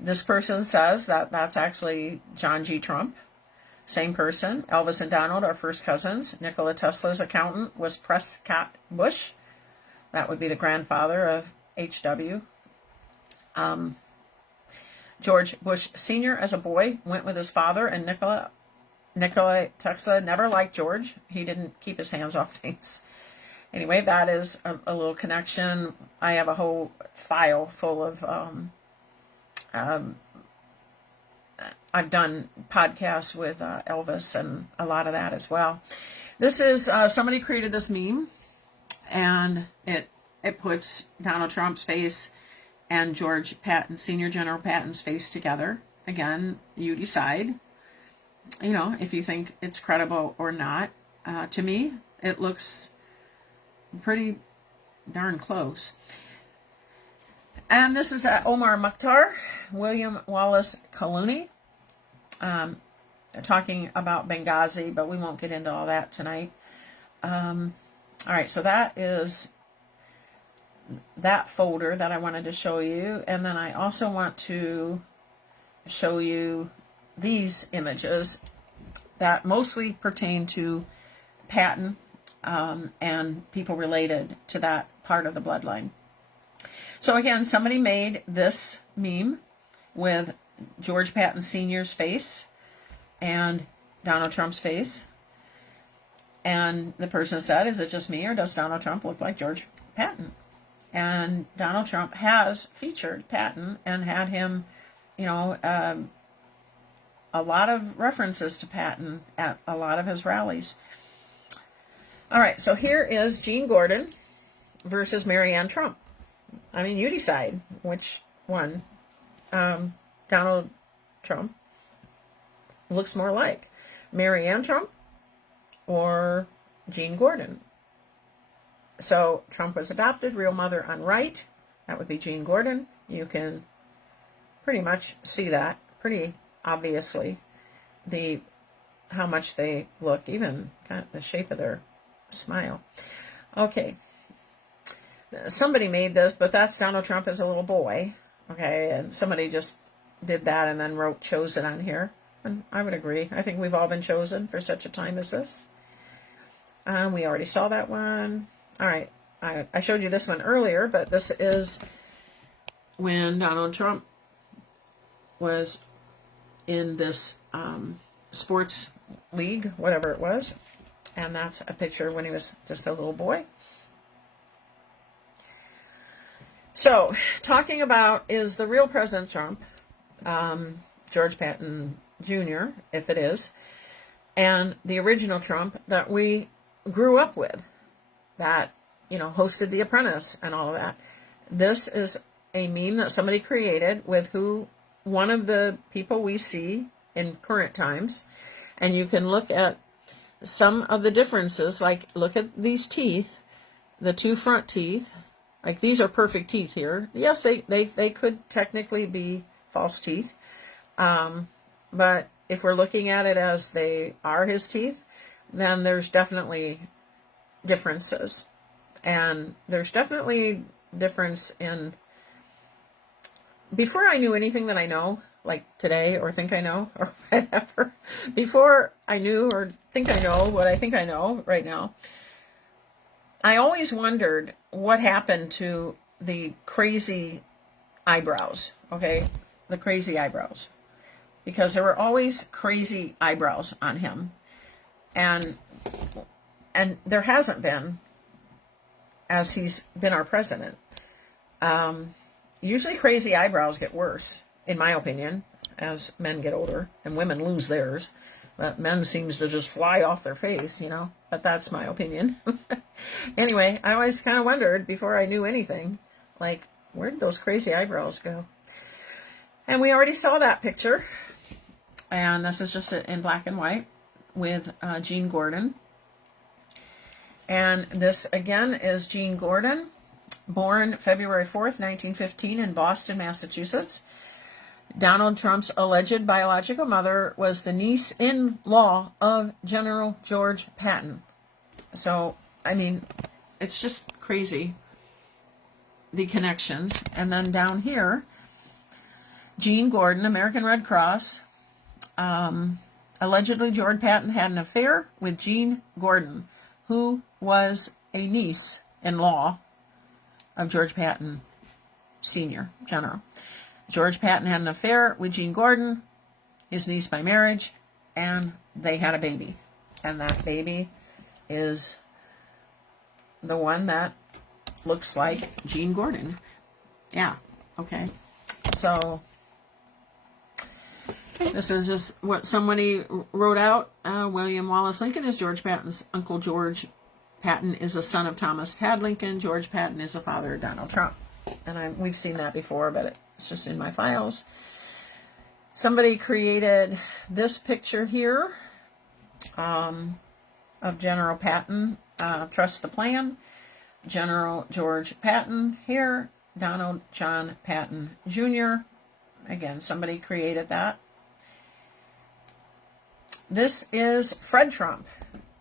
This person says that that's actually John G. Trump. Same person. Elvis and Donald are first cousins. Nikola Tesla's accountant was Prescott Bush. That would be the grandfather of H.W. George Bush Sr. as a boy went with his father, and Nikola Tesla never liked George. He didn't keep his hands off things. Anyway, that is a little connection. I have a whole file full of, I've done podcasts with Elvis and a lot of that as well. This is, somebody created this meme, and it puts Donald Trump's face and George Patton, Senior General Patton's face together. Again, you decide, you know, if you think it's credible or not. To me, it looks pretty darn close. And this is Omar Mukhtar, William Wallace Clooney. They're talking about Benghazi, but we won't get into all that tonight. All right, so that is that folder that I wanted to show you. And then I also want to show you these images that mostly pertain to Patton and people related to that part of the bloodline. So again, somebody made this meme with George Patton Sr.'s face and Donald Trump's face. And the person said, is it just me, or does Donald Trump look like George Patton? And Donald Trump has featured Patton and had him, you know, a lot of references to Patton at a lot of his rallies. All right, so here is Jean Gordon versus Marianne Trump. I mean, you decide which one Donald Trump looks more like. Marianne Trump or Jean Gordon. So Trump was adopted, real mother on right. That would be Jean Gordon. You can pretty much see that pretty obviously. How much they look, even kind of the shape of their smile. Okay. Somebody made this, but that's Donald Trump as a little boy. Okay, and somebody just did that and then wrote chosen on here. And I would agree. I think we've all been chosen for such a time as this. We already saw that one. All right. I showed you this one earlier, but this is when Donald Trump was in this sports league, whatever it was. And that's a picture when he was just a little boy. So, talking about, is the real President Trump, George Patton Jr., if it is, and the original Trump that we grew up with, that, you know, hosted The Apprentice and all of that. This is a meme that somebody created with one of the people we see in current times, and you can look at some of the differences, like look at these teeth, the two front teeth. Like, these are perfect teeth here. Yes, they could technically be false teeth. But if we're looking at it as they are his teeth, then there's definitely differences. And there's definitely difference in... Before I knew anything that I know, like today, or think I know, or whatever, before I knew or think I know what I think I know right now, I always wondered what happened to the crazy eyebrows, okay? The crazy eyebrows. Because there were always crazy eyebrows on him. And there hasn't been, as he's been our president. Usually crazy eyebrows get worse, in my opinion, as men get older. And women lose theirs. But men seems to just fly off their face, you know. But that's my opinion. Anyway, I always kind of wondered, before I knew anything, like, where did those crazy eyebrows go? And we already saw that picture. And this is just in black and white with Jean Gordon. And this, again, is Jean Gordon, born February 4th, 1915 in Boston, Massachusetts. Donald Trump's alleged biological mother was the niece-in-law of General George Patton. So, I mean, it's just crazy, the connections. And then down here, Jean Gordon, American Red Cross. Allegedly, George Patton had an affair with Jean Gordon, who was a niece-in-law of George Patton Sr., General. George Patton had an affair with Jean Gordon, his niece by marriage, and they had a baby. And that baby is the one that looks like Gene Gordon. Yeah, okay. So this is just what somebody wrote out. William Wallace Lincoln is George Patton's uncle. George Patton is a son of Thomas Tad Lincoln. George Patton is the father of Donald Trump. And we've seen that before, but it's just in my files. Somebody created this picture here of General Patton. Trust the plan. General George Patton here. Donald John Patton Jr. Again, somebody created that. This is Fred Trump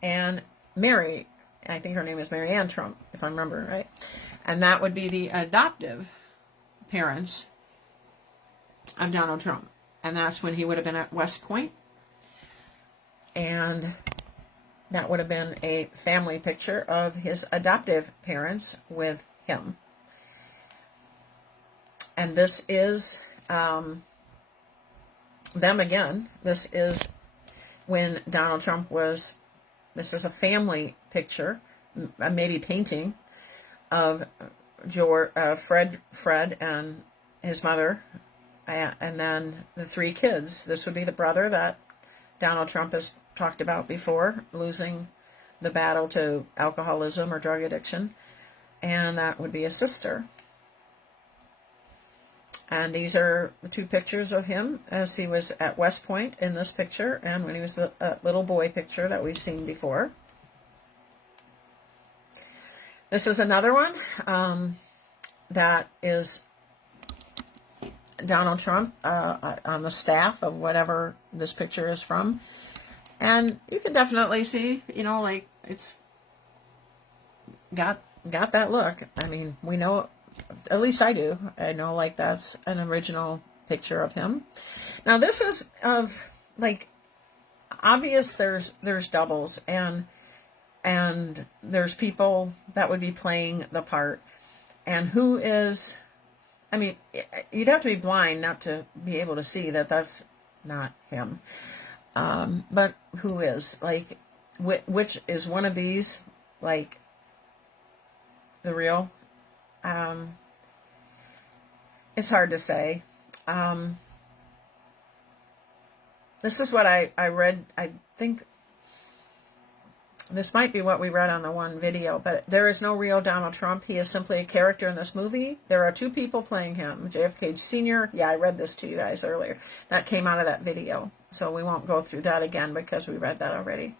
and Mary. I think her name is Mary Ann Trump, if I remember right. And that would be the adoptive parents of Donald Trump. And that's when he would have been at West Point. And that would have been a family picture of his adoptive parents with him. And this is them again. This is when Donald Trump was, this is a family picture, maybe painting, of Fred and his mother, and then the three kids. This would be the brother that Donald Trump has talked about before, losing the battle to alcoholism or drug addiction, and that would be a sister. And these are the two pictures of him as he was at West Point in this picture, and when he was the little boy picture that we've seen before. This is another one that is Donald Trump on the staff of whatever this picture is from. And you can definitely see, you know, like it's got that look. I mean, we know, at least I do. I know, like, that's an original picture of him. Now this is of, like, obvious there's doubles and there's people that would be playing the part. And who is, I mean, you'd have to be blind not to be able to see that that's not him. But who is, like, which is one of these, like, the real? It's hard to say. This is what I read. I think this might be what we read on the one video, but there is no real Donald Trump. He is simply a character in this movie. There are two people playing him. JFK Sr. Yeah, I read this to you guys earlier. That came out of that video. So we won't go through that again because we read that already.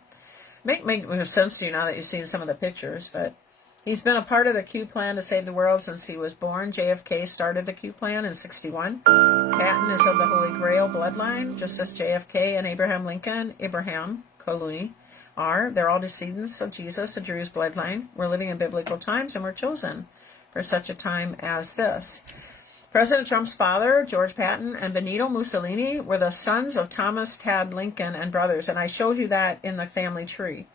Make more sense to you now that you've seen some of the pictures, but he's been a part of the Q plan to save the world since he was born. JFK started the Q plan in 1961. Patton is of the Holy Grail bloodline, just as JFK and Abraham Lincoln, Abraham Colony, are. They're all descendants of Jesus, the Jews' bloodline. We're living in biblical times, and we're chosen for such a time as this. President Trump's father, George Patton, and Benito Mussolini were the sons of Thomas Tad Lincoln and brothers, and I showed you that in the family tree.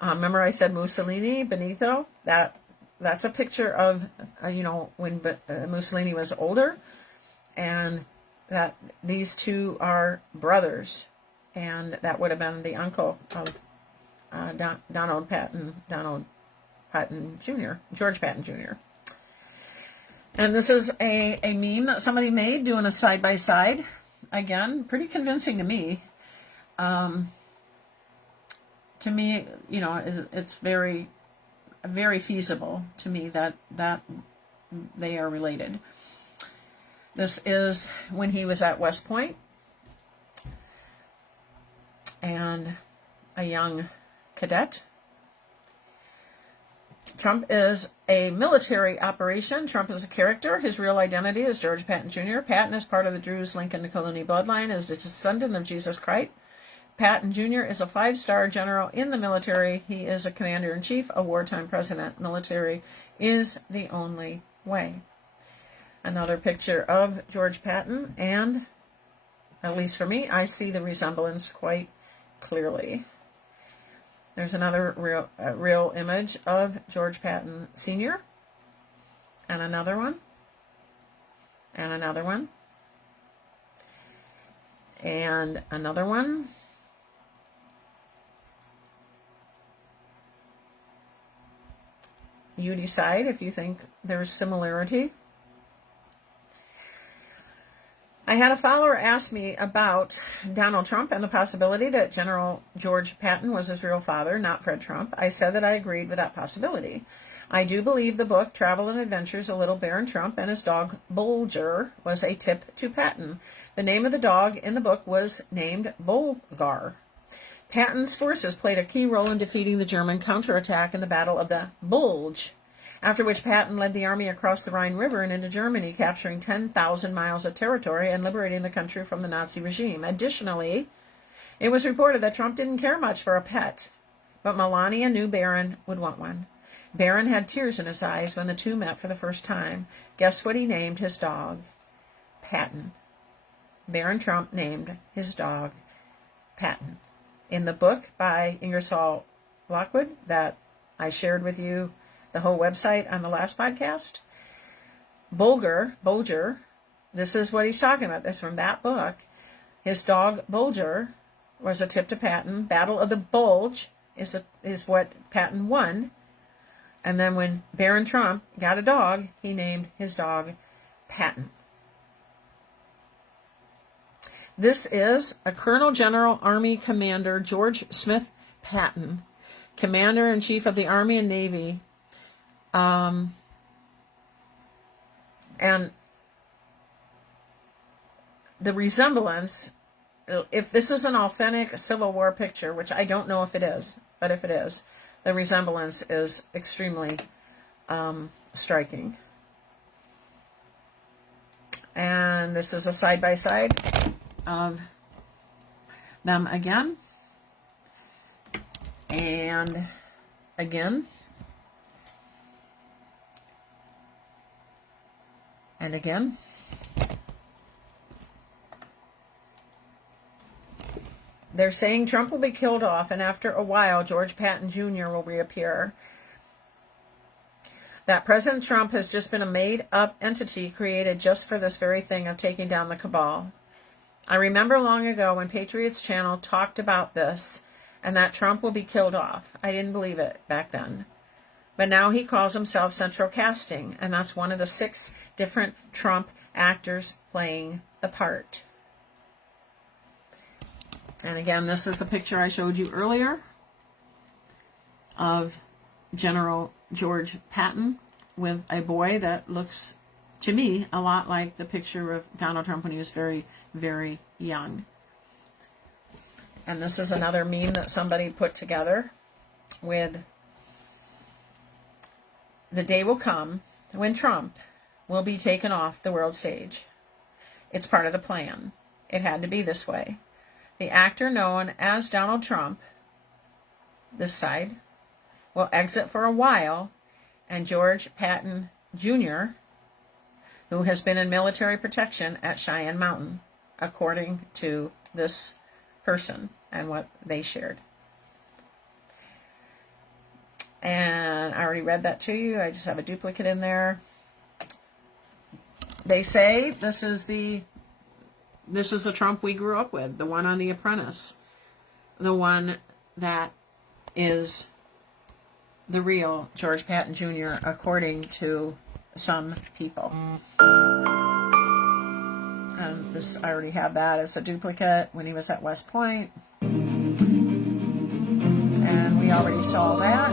Remember I said Mussolini, Benito? That's a picture of, you know, when Mussolini was older, and that these two are brothers, and that would have been the uncle of Donald Patton Jr., George Patton Jr. And this is a meme that somebody made doing a side-by-side. Again, pretty convincing to me. To me, you know, it's very, very feasible to me that they are related. This is when he was at West Point and a young cadet. Trump is a military operation. Trump is a character. His real identity is George Patton Jr. Patton is part of the Drews Lincoln Colony bloodline, is the descendant of Jesus Christ. Patton Jr. is a 5-star general in the military. He is a commander-in-chief, a wartime president. Military is the only way. Another picture of George Patton, and at least for me, I see the resemblance quite clearly. There's another real image of George Patton Sr. And another one. And another one. And another one. You decide if you think there's similarity. I had a follower ask me about Donald Trump and the possibility that General George Patton was his real father, not Fred Trump. I said that I agreed with that possibility. I do believe the book Travel and Adventures of Little Baron Trump and his dog Bulger was a tip to Patton. The name of the dog in the book was named Bulgar. Patton's forces played a key role in defeating the German counterattack in the Battle of the Bulge, after which Patton led the army across the Rhine River and into Germany, capturing 10,000 miles of territory and liberating the country from the Nazi regime. Additionally, it was reported that Trump didn't care much for a pet, but Melania knew Barron would want one. Barron had tears in his eyes when the two met for the first time. Guess what he named his dog? Patton. Baron Trump named his dog Patton. In the book by Ingersoll Lockwood that I shared with you, the whole website on the last podcast, Bulger, this is what he's talking about. This from that book. His dog Bulger was a tip to Patton. Battle of the Bulge is what Patton won. And then when Baron Trump got a dog, he named his dog Patton. This is a Colonel General Army Commander George Smith Patton, Commander-in-Chief of the Army and Navy. And the resemblance, if this is an authentic Civil War picture, which I don't know if it is, but if it is, the resemblance is extremely striking. And this is a side-by-side of them again and again and again. They're saying Trump will be killed off, and after a while, George Patton Jr. will reappear. That President Trump has just been a made-up entity created just for this very thing of taking down the cabal. I remember long ago when Patriots Channel talked about this, and that Trump will be killed off. I didn't believe it back then. But now he calls himself Central Casting, and that's one of the 6 different Trump actors playing the part. And again, this is the picture I showed you earlier of General George Patton with a boy that looks, to me, a lot like the picture of Donald Trump when he was very, very young. And this is another meme that somebody put together with, the day will come when Trump will be taken off the world stage. It's part of the plan. It had to be this way. The actor known as Donald Trump, this side, will exit for a while, and George Patton Jr., who has been in military protection at Cheyenne Mountain, according to this person and what they shared. And I already read that to you. I just have a duplicate in there. They say this is the Trump we grew up with, the one on The Apprentice, the one that is the real George Patton Jr., according to some people. And this, I already have that as a duplicate when he was at West Point. And we already saw that.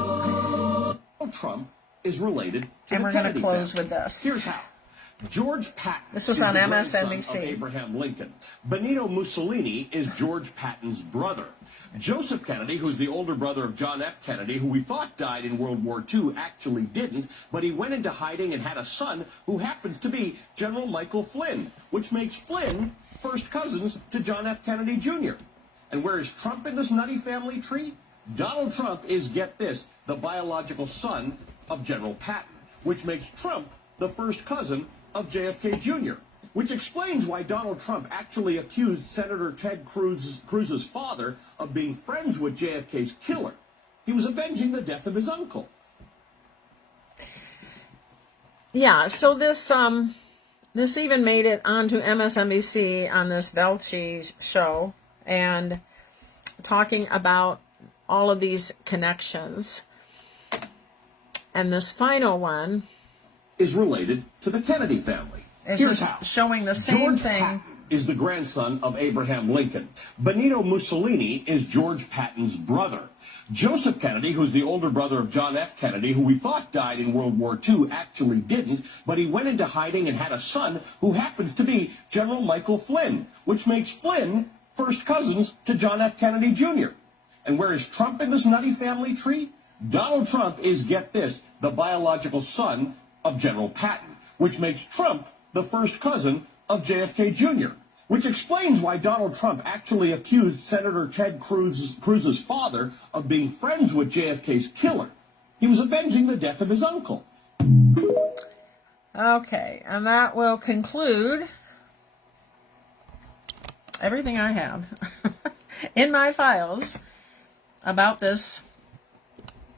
Trump is related to and the we're going to Kennedy close family. with this. Here's how. George Patton This was is on the grandson MSNBC. of Abraham Lincoln. Benito Mussolini is George Patton's brother. Joseph Kennedy, who's the older brother of John F. Kennedy, who we thought died in World War II, actually didn't, but he went into hiding and had a son who happens to be General Michael Flynn, which makes Flynn first cousins to John F. Kennedy Jr. And where is Trump in this nutty family tree? Donald Trump is, get this, the biological son of General Patton, which makes Trump the first cousin of JFK Jr., which explains why Donald Trump actually accused Senator Ted Cruz's father of being friends with JFK's killer. He was avenging the death of his uncle. Yeah, so this even made it onto MSNBC on this Velchi show, and talking about all of these connections. And this final one is related to the Kennedy family. is Here's just how. showing the same George thing. Patton is the grandson of Abraham Lincoln. Benito Mussolini is George Patton's brother. Joseph Kennedy, who's the older brother of John F. Kennedy, who we thought died in World War II, actually didn't, but he went into hiding and had a son who happens to be General Michael Flynn, which makes Flynn first cousins to John F. Kennedy Jr. And where is Trump in this nutty family tree? Donald Trump is, get this, the biological son of General Patton, which makes Trump the first cousin of JFK Jr., which explains why Donald Trump actually accused Senator Ted Cruz's father of being friends with JFK's killer. He was avenging the death of his uncle. Okay, and that will conclude everything I have in my files about this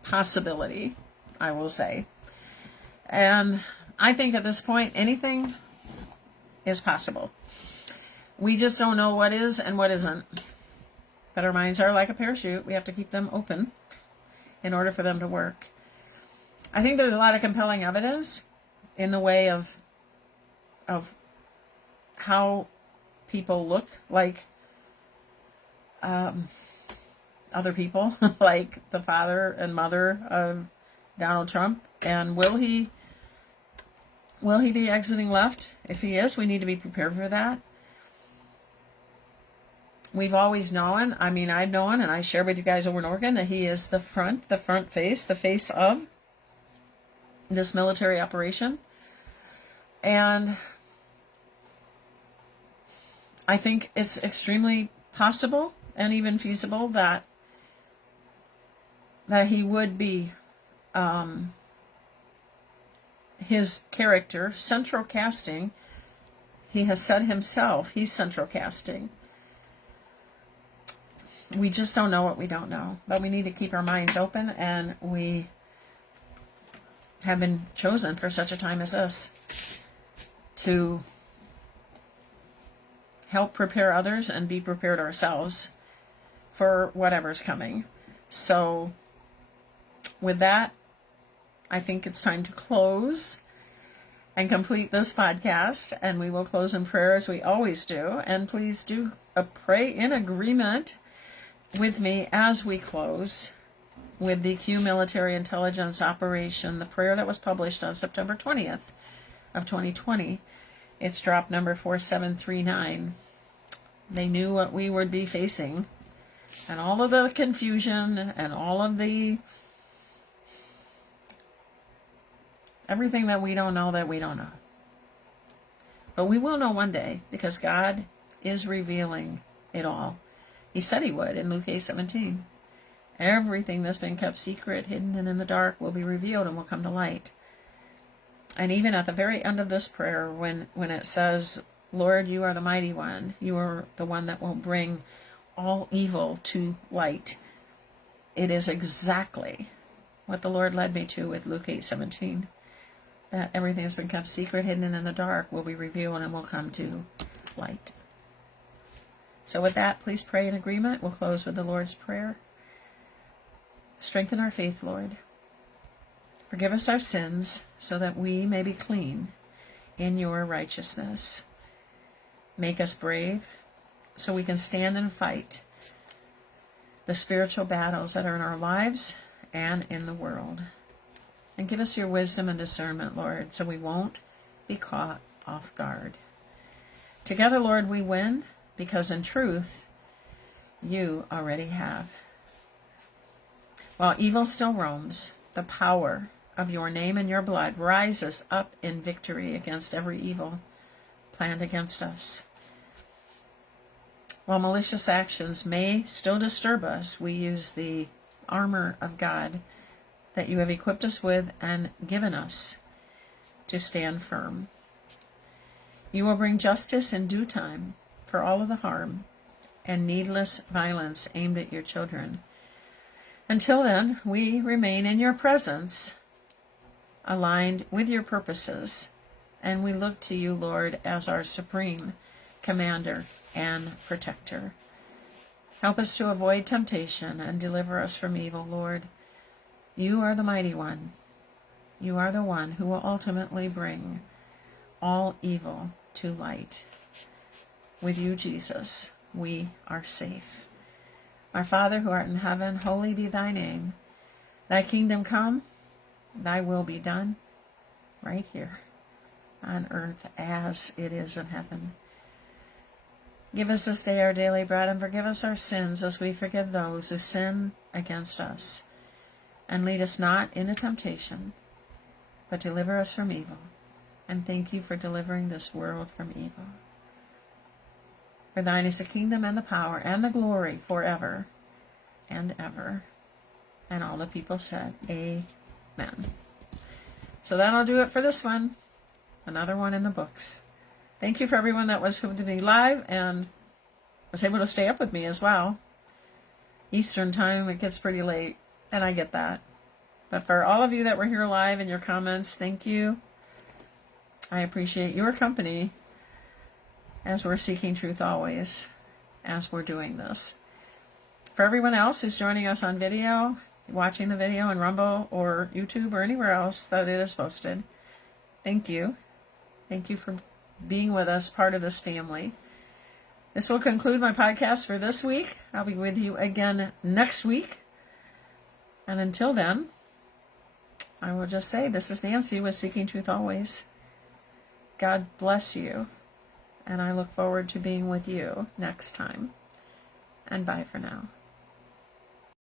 possibility, I will say. And I think at this point, anything is possible. We just don't know what is and what isn't. But our minds are like a parachute. We have to keep them open in order for them to work. I think there's a lot of compelling evidence in the way of how people look like other people, like the father and mother of Donald Trump. And will he be exiting left? If he is, we need to be prepared for that. We've always known, I've known, and I share with you guys over and over again, that he is the front face, the face of this military operation. And I think it's extremely possible and even feasible that he would be his character, central casting. He has said himself, he's central casting. We just don't know what we don't know, but we need to keep our minds open, and we have been chosen for such a time as this to help prepare others and be prepared ourselves for whatever's coming. So with that, I think it's time to close and complete this podcast, and we will close in prayer as we always do. And please do pray in agreement with me as we close with the Q military intelligence operation, the prayer that was published on September 20th of 2020. It's drop number 4739. They knew what we would be facing, and all of the confusion and all of the everything that we don't know that we don't know. But we will know one day, because God is revealing it all. He said he would in Luke 8:17. Everything that's been kept secret, hidden, and in the dark will be revealed and will come to light. And even at the very end of this prayer, when it says, Lord, you are the mighty one, you are the one that will bring all evil to light, it is exactly what the Lord led me to with Luke 8:17. That everything that's been kept secret, hidden, and in the dark will be revealed and will come to light. So with that, please pray in agreement. We'll close with the Lord's Prayer. Strengthen our faith, Lord. Forgive us our sins so that we may be clean in your righteousness. Make us brave so we can stand and fight the spiritual battles that are in our lives and in the world. And give us your wisdom and discernment, Lord, so we won't be caught off guard. Together, Lord, we win, because in truth, you already have. While evil still roams, the power of your name and your blood rises up in victory against every evil planned against us. While malicious actions may still disturb us, we use the armor of God that you have equipped us with and given us to stand firm. You will bring justice in due time for all of the harm and needless violence aimed at your children. Until then, we remain in your presence, aligned with your purposes, and we look to you, Lord, as our supreme commander and protector. Help us to avoid temptation and deliver us from evil, Lord. You are the mighty one. You are the one who will ultimately bring all evil to light. With you, Jesus, we are safe. Our Father who art in heaven, holy be thy name. Thy kingdom come, thy will be done, right here on earth as it is in heaven. Give us this day our daily bread, and forgive us our sins as we forgive those who sin against us. And lead us not into temptation, but deliver us from evil. And thank you for delivering this world from evil. For thine is the kingdom and the power and the glory forever and ever. And all the people said, Amen. So that'll do it for this one. Another one in the books. Thank you for everyone that was with me live and was able to stay up with me as well. Eastern time, it gets pretty late, and I get that. But for all of you that were here live and your comments, thank you. I appreciate your company as we're seeking truth always, as we're doing this. For everyone else who's joining us on video, watching the video on Rumble or YouTube or anywhere else that it is posted, thank you. Thank you for being with us, part of this family. This will conclude my podcast for this week. I'll be with you again next week. And until then, I will just say, this is Nancy with Seeking Truth Always. God bless you. And I look forward to being with you next time. And bye for now.